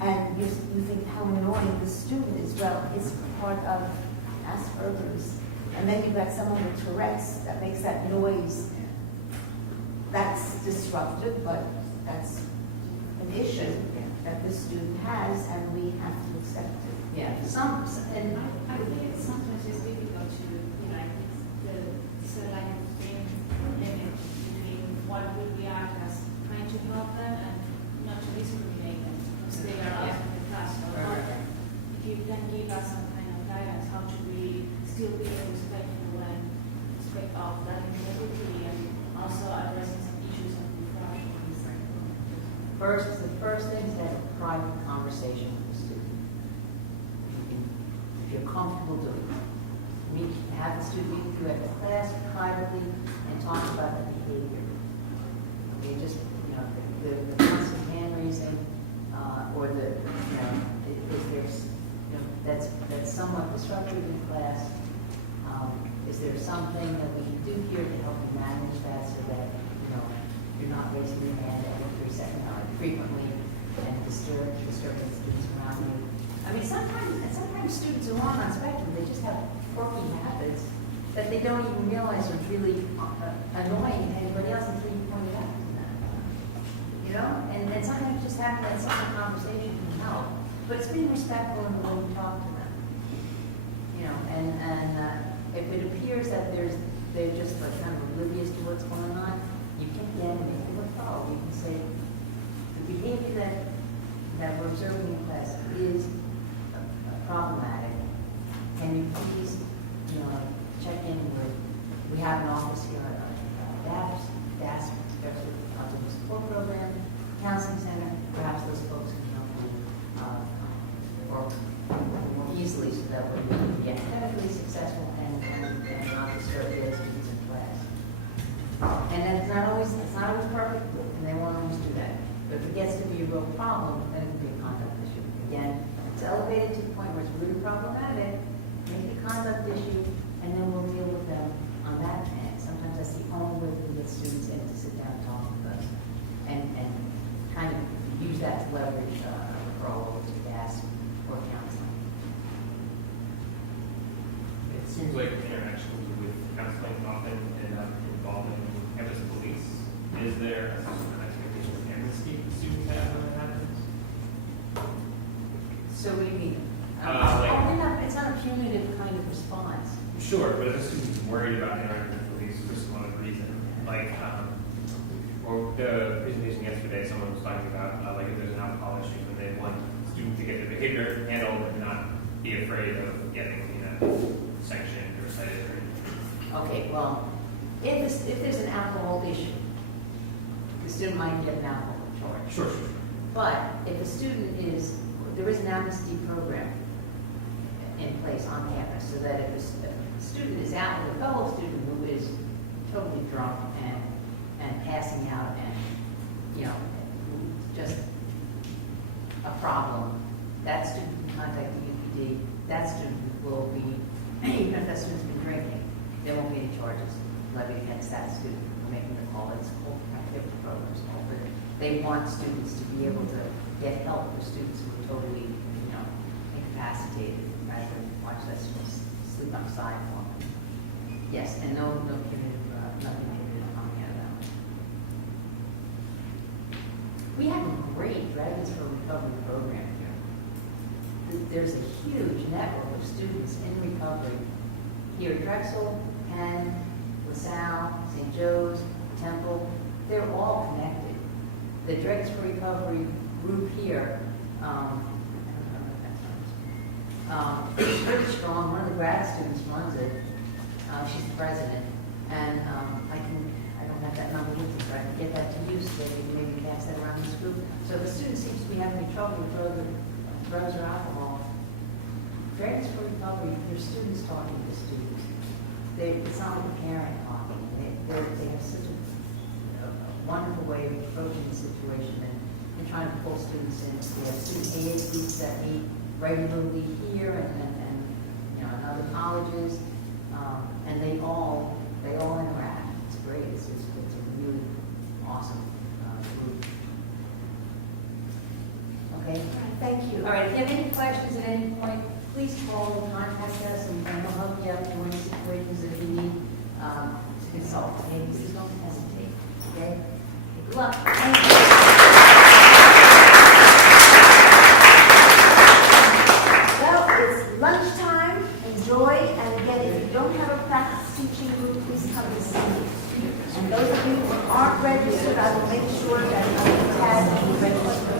and you think how annoying the student is. Well, it's part of Asperger's. And then you've got someone with Tourette's that makes that noise. That's disruptive, but that's an issue that this student has, and we have to accept it. Yeah, and I think it's sometimes it's difficult to, like being limit between what would we act as trying to help them and not to discriminate them because they are out of the class. So if you can give us some kind of guidance, how to be still be respectful and respect of that individuality and also addressing some issues of disruption. The first thing is to have a private conversation with the student. If you're comfortable doing it. Have the student meet you at the class privately and talk about the behavior. Okay, just, the constant hand raising, or if there's, that's somewhat disruptive in class. Is there something that we can do here to help you manage that so that, you're not raising your hand every 3 seconds, frequently, and disturbing the students around you? I mean, sometimes students are on spectrum, they just have quirky habits, that they don't even realize are really annoying to anybody else until you point it out to them. You know, and sometimes just having that simple conversation can help. But it's being respectful in the way you talk to them. You know, and if it appears that they're just like kind of oblivious to what's going on, you can get them if you look forward. You can say, the behavior that we're observing in class is problematic. Can you please, you know, check in with, we have an office here at DAS, Special Autism Support Program, Counseling Center, perhaps those folks can help you work more easily so that we can be academically successful and not disturb the other students in class. And it's not always perfect, and they won't always do that. But if it gets to be a real problem, then it can be a conduct issue. Again, it's elevated to the point where it's really problematic, make it a conduct issue, and then we'll deal with them on that end. Sometimes that's the only way we can get students in to sit down and talk with us, and kind of use that to leverage referral over to DAS or counseling. It seems like interactions with counseling often end up involving campus police. Is there an expectation of amnesty students have when that happens? So what do you mean? It's not a punitive kind of response. Sure, but if a student's worried about interacting with police for some other reason, like, or the presentation yesterday, someone was talking about, like, if there's an alcohol issue and they want students to get their behavior handled and not be afraid of getting, sanctioned or cited or anything. Okay, well, if there's an alcohol issue, the student might get an alcohol charge. Sure. But if a student there is an amnesty program in place on campus, so that if a student is out with a fellow student who is totally drunk and passing out and, just a problem, that student can contact the UPD. That student will be, even if that student's been drinking, there won't be any charges levied against that student for making the call. It's called activity programs. But they want students to be able to get help for students who are totally, incapacitated, rather than watch that student sleep outside for them. Yes, and no punitive, nothing punitive coming out of that. We have a great Dragons for Recovery program here. There's a huge network of students in recovery here at Drexel, Penn, LaSalle, St. Joe's, Temple. They're all connected. The Dragons for Recovery group here is pretty strong. One of the grad students runs it. She's the president, and I don't have that number with me, but I can get that to you so that you can maybe pass that around this group. So if the student seems to be having trouble with drugs or alcohol, Dragons for Recovery, their students talking to students. It's not like a parent talking. They have such a wonderful way of approaching the situation and trying to pull students in. We have student aid groups that meet regularly here and in other colleges, and they all interact. It's great. It's a really awesome group. Okay, thank you. All right, if you have any questions at any point, please call and contact us, and we'll help you out in any situations that you need to consult. Okay, please don't hesitate. Okay, good luck. Thank you. Lunchtime, enjoy, and again, if you don't have a practice teaching group, please come and see me. And those of you who aren't registered, I will make sure that I will tag you registered.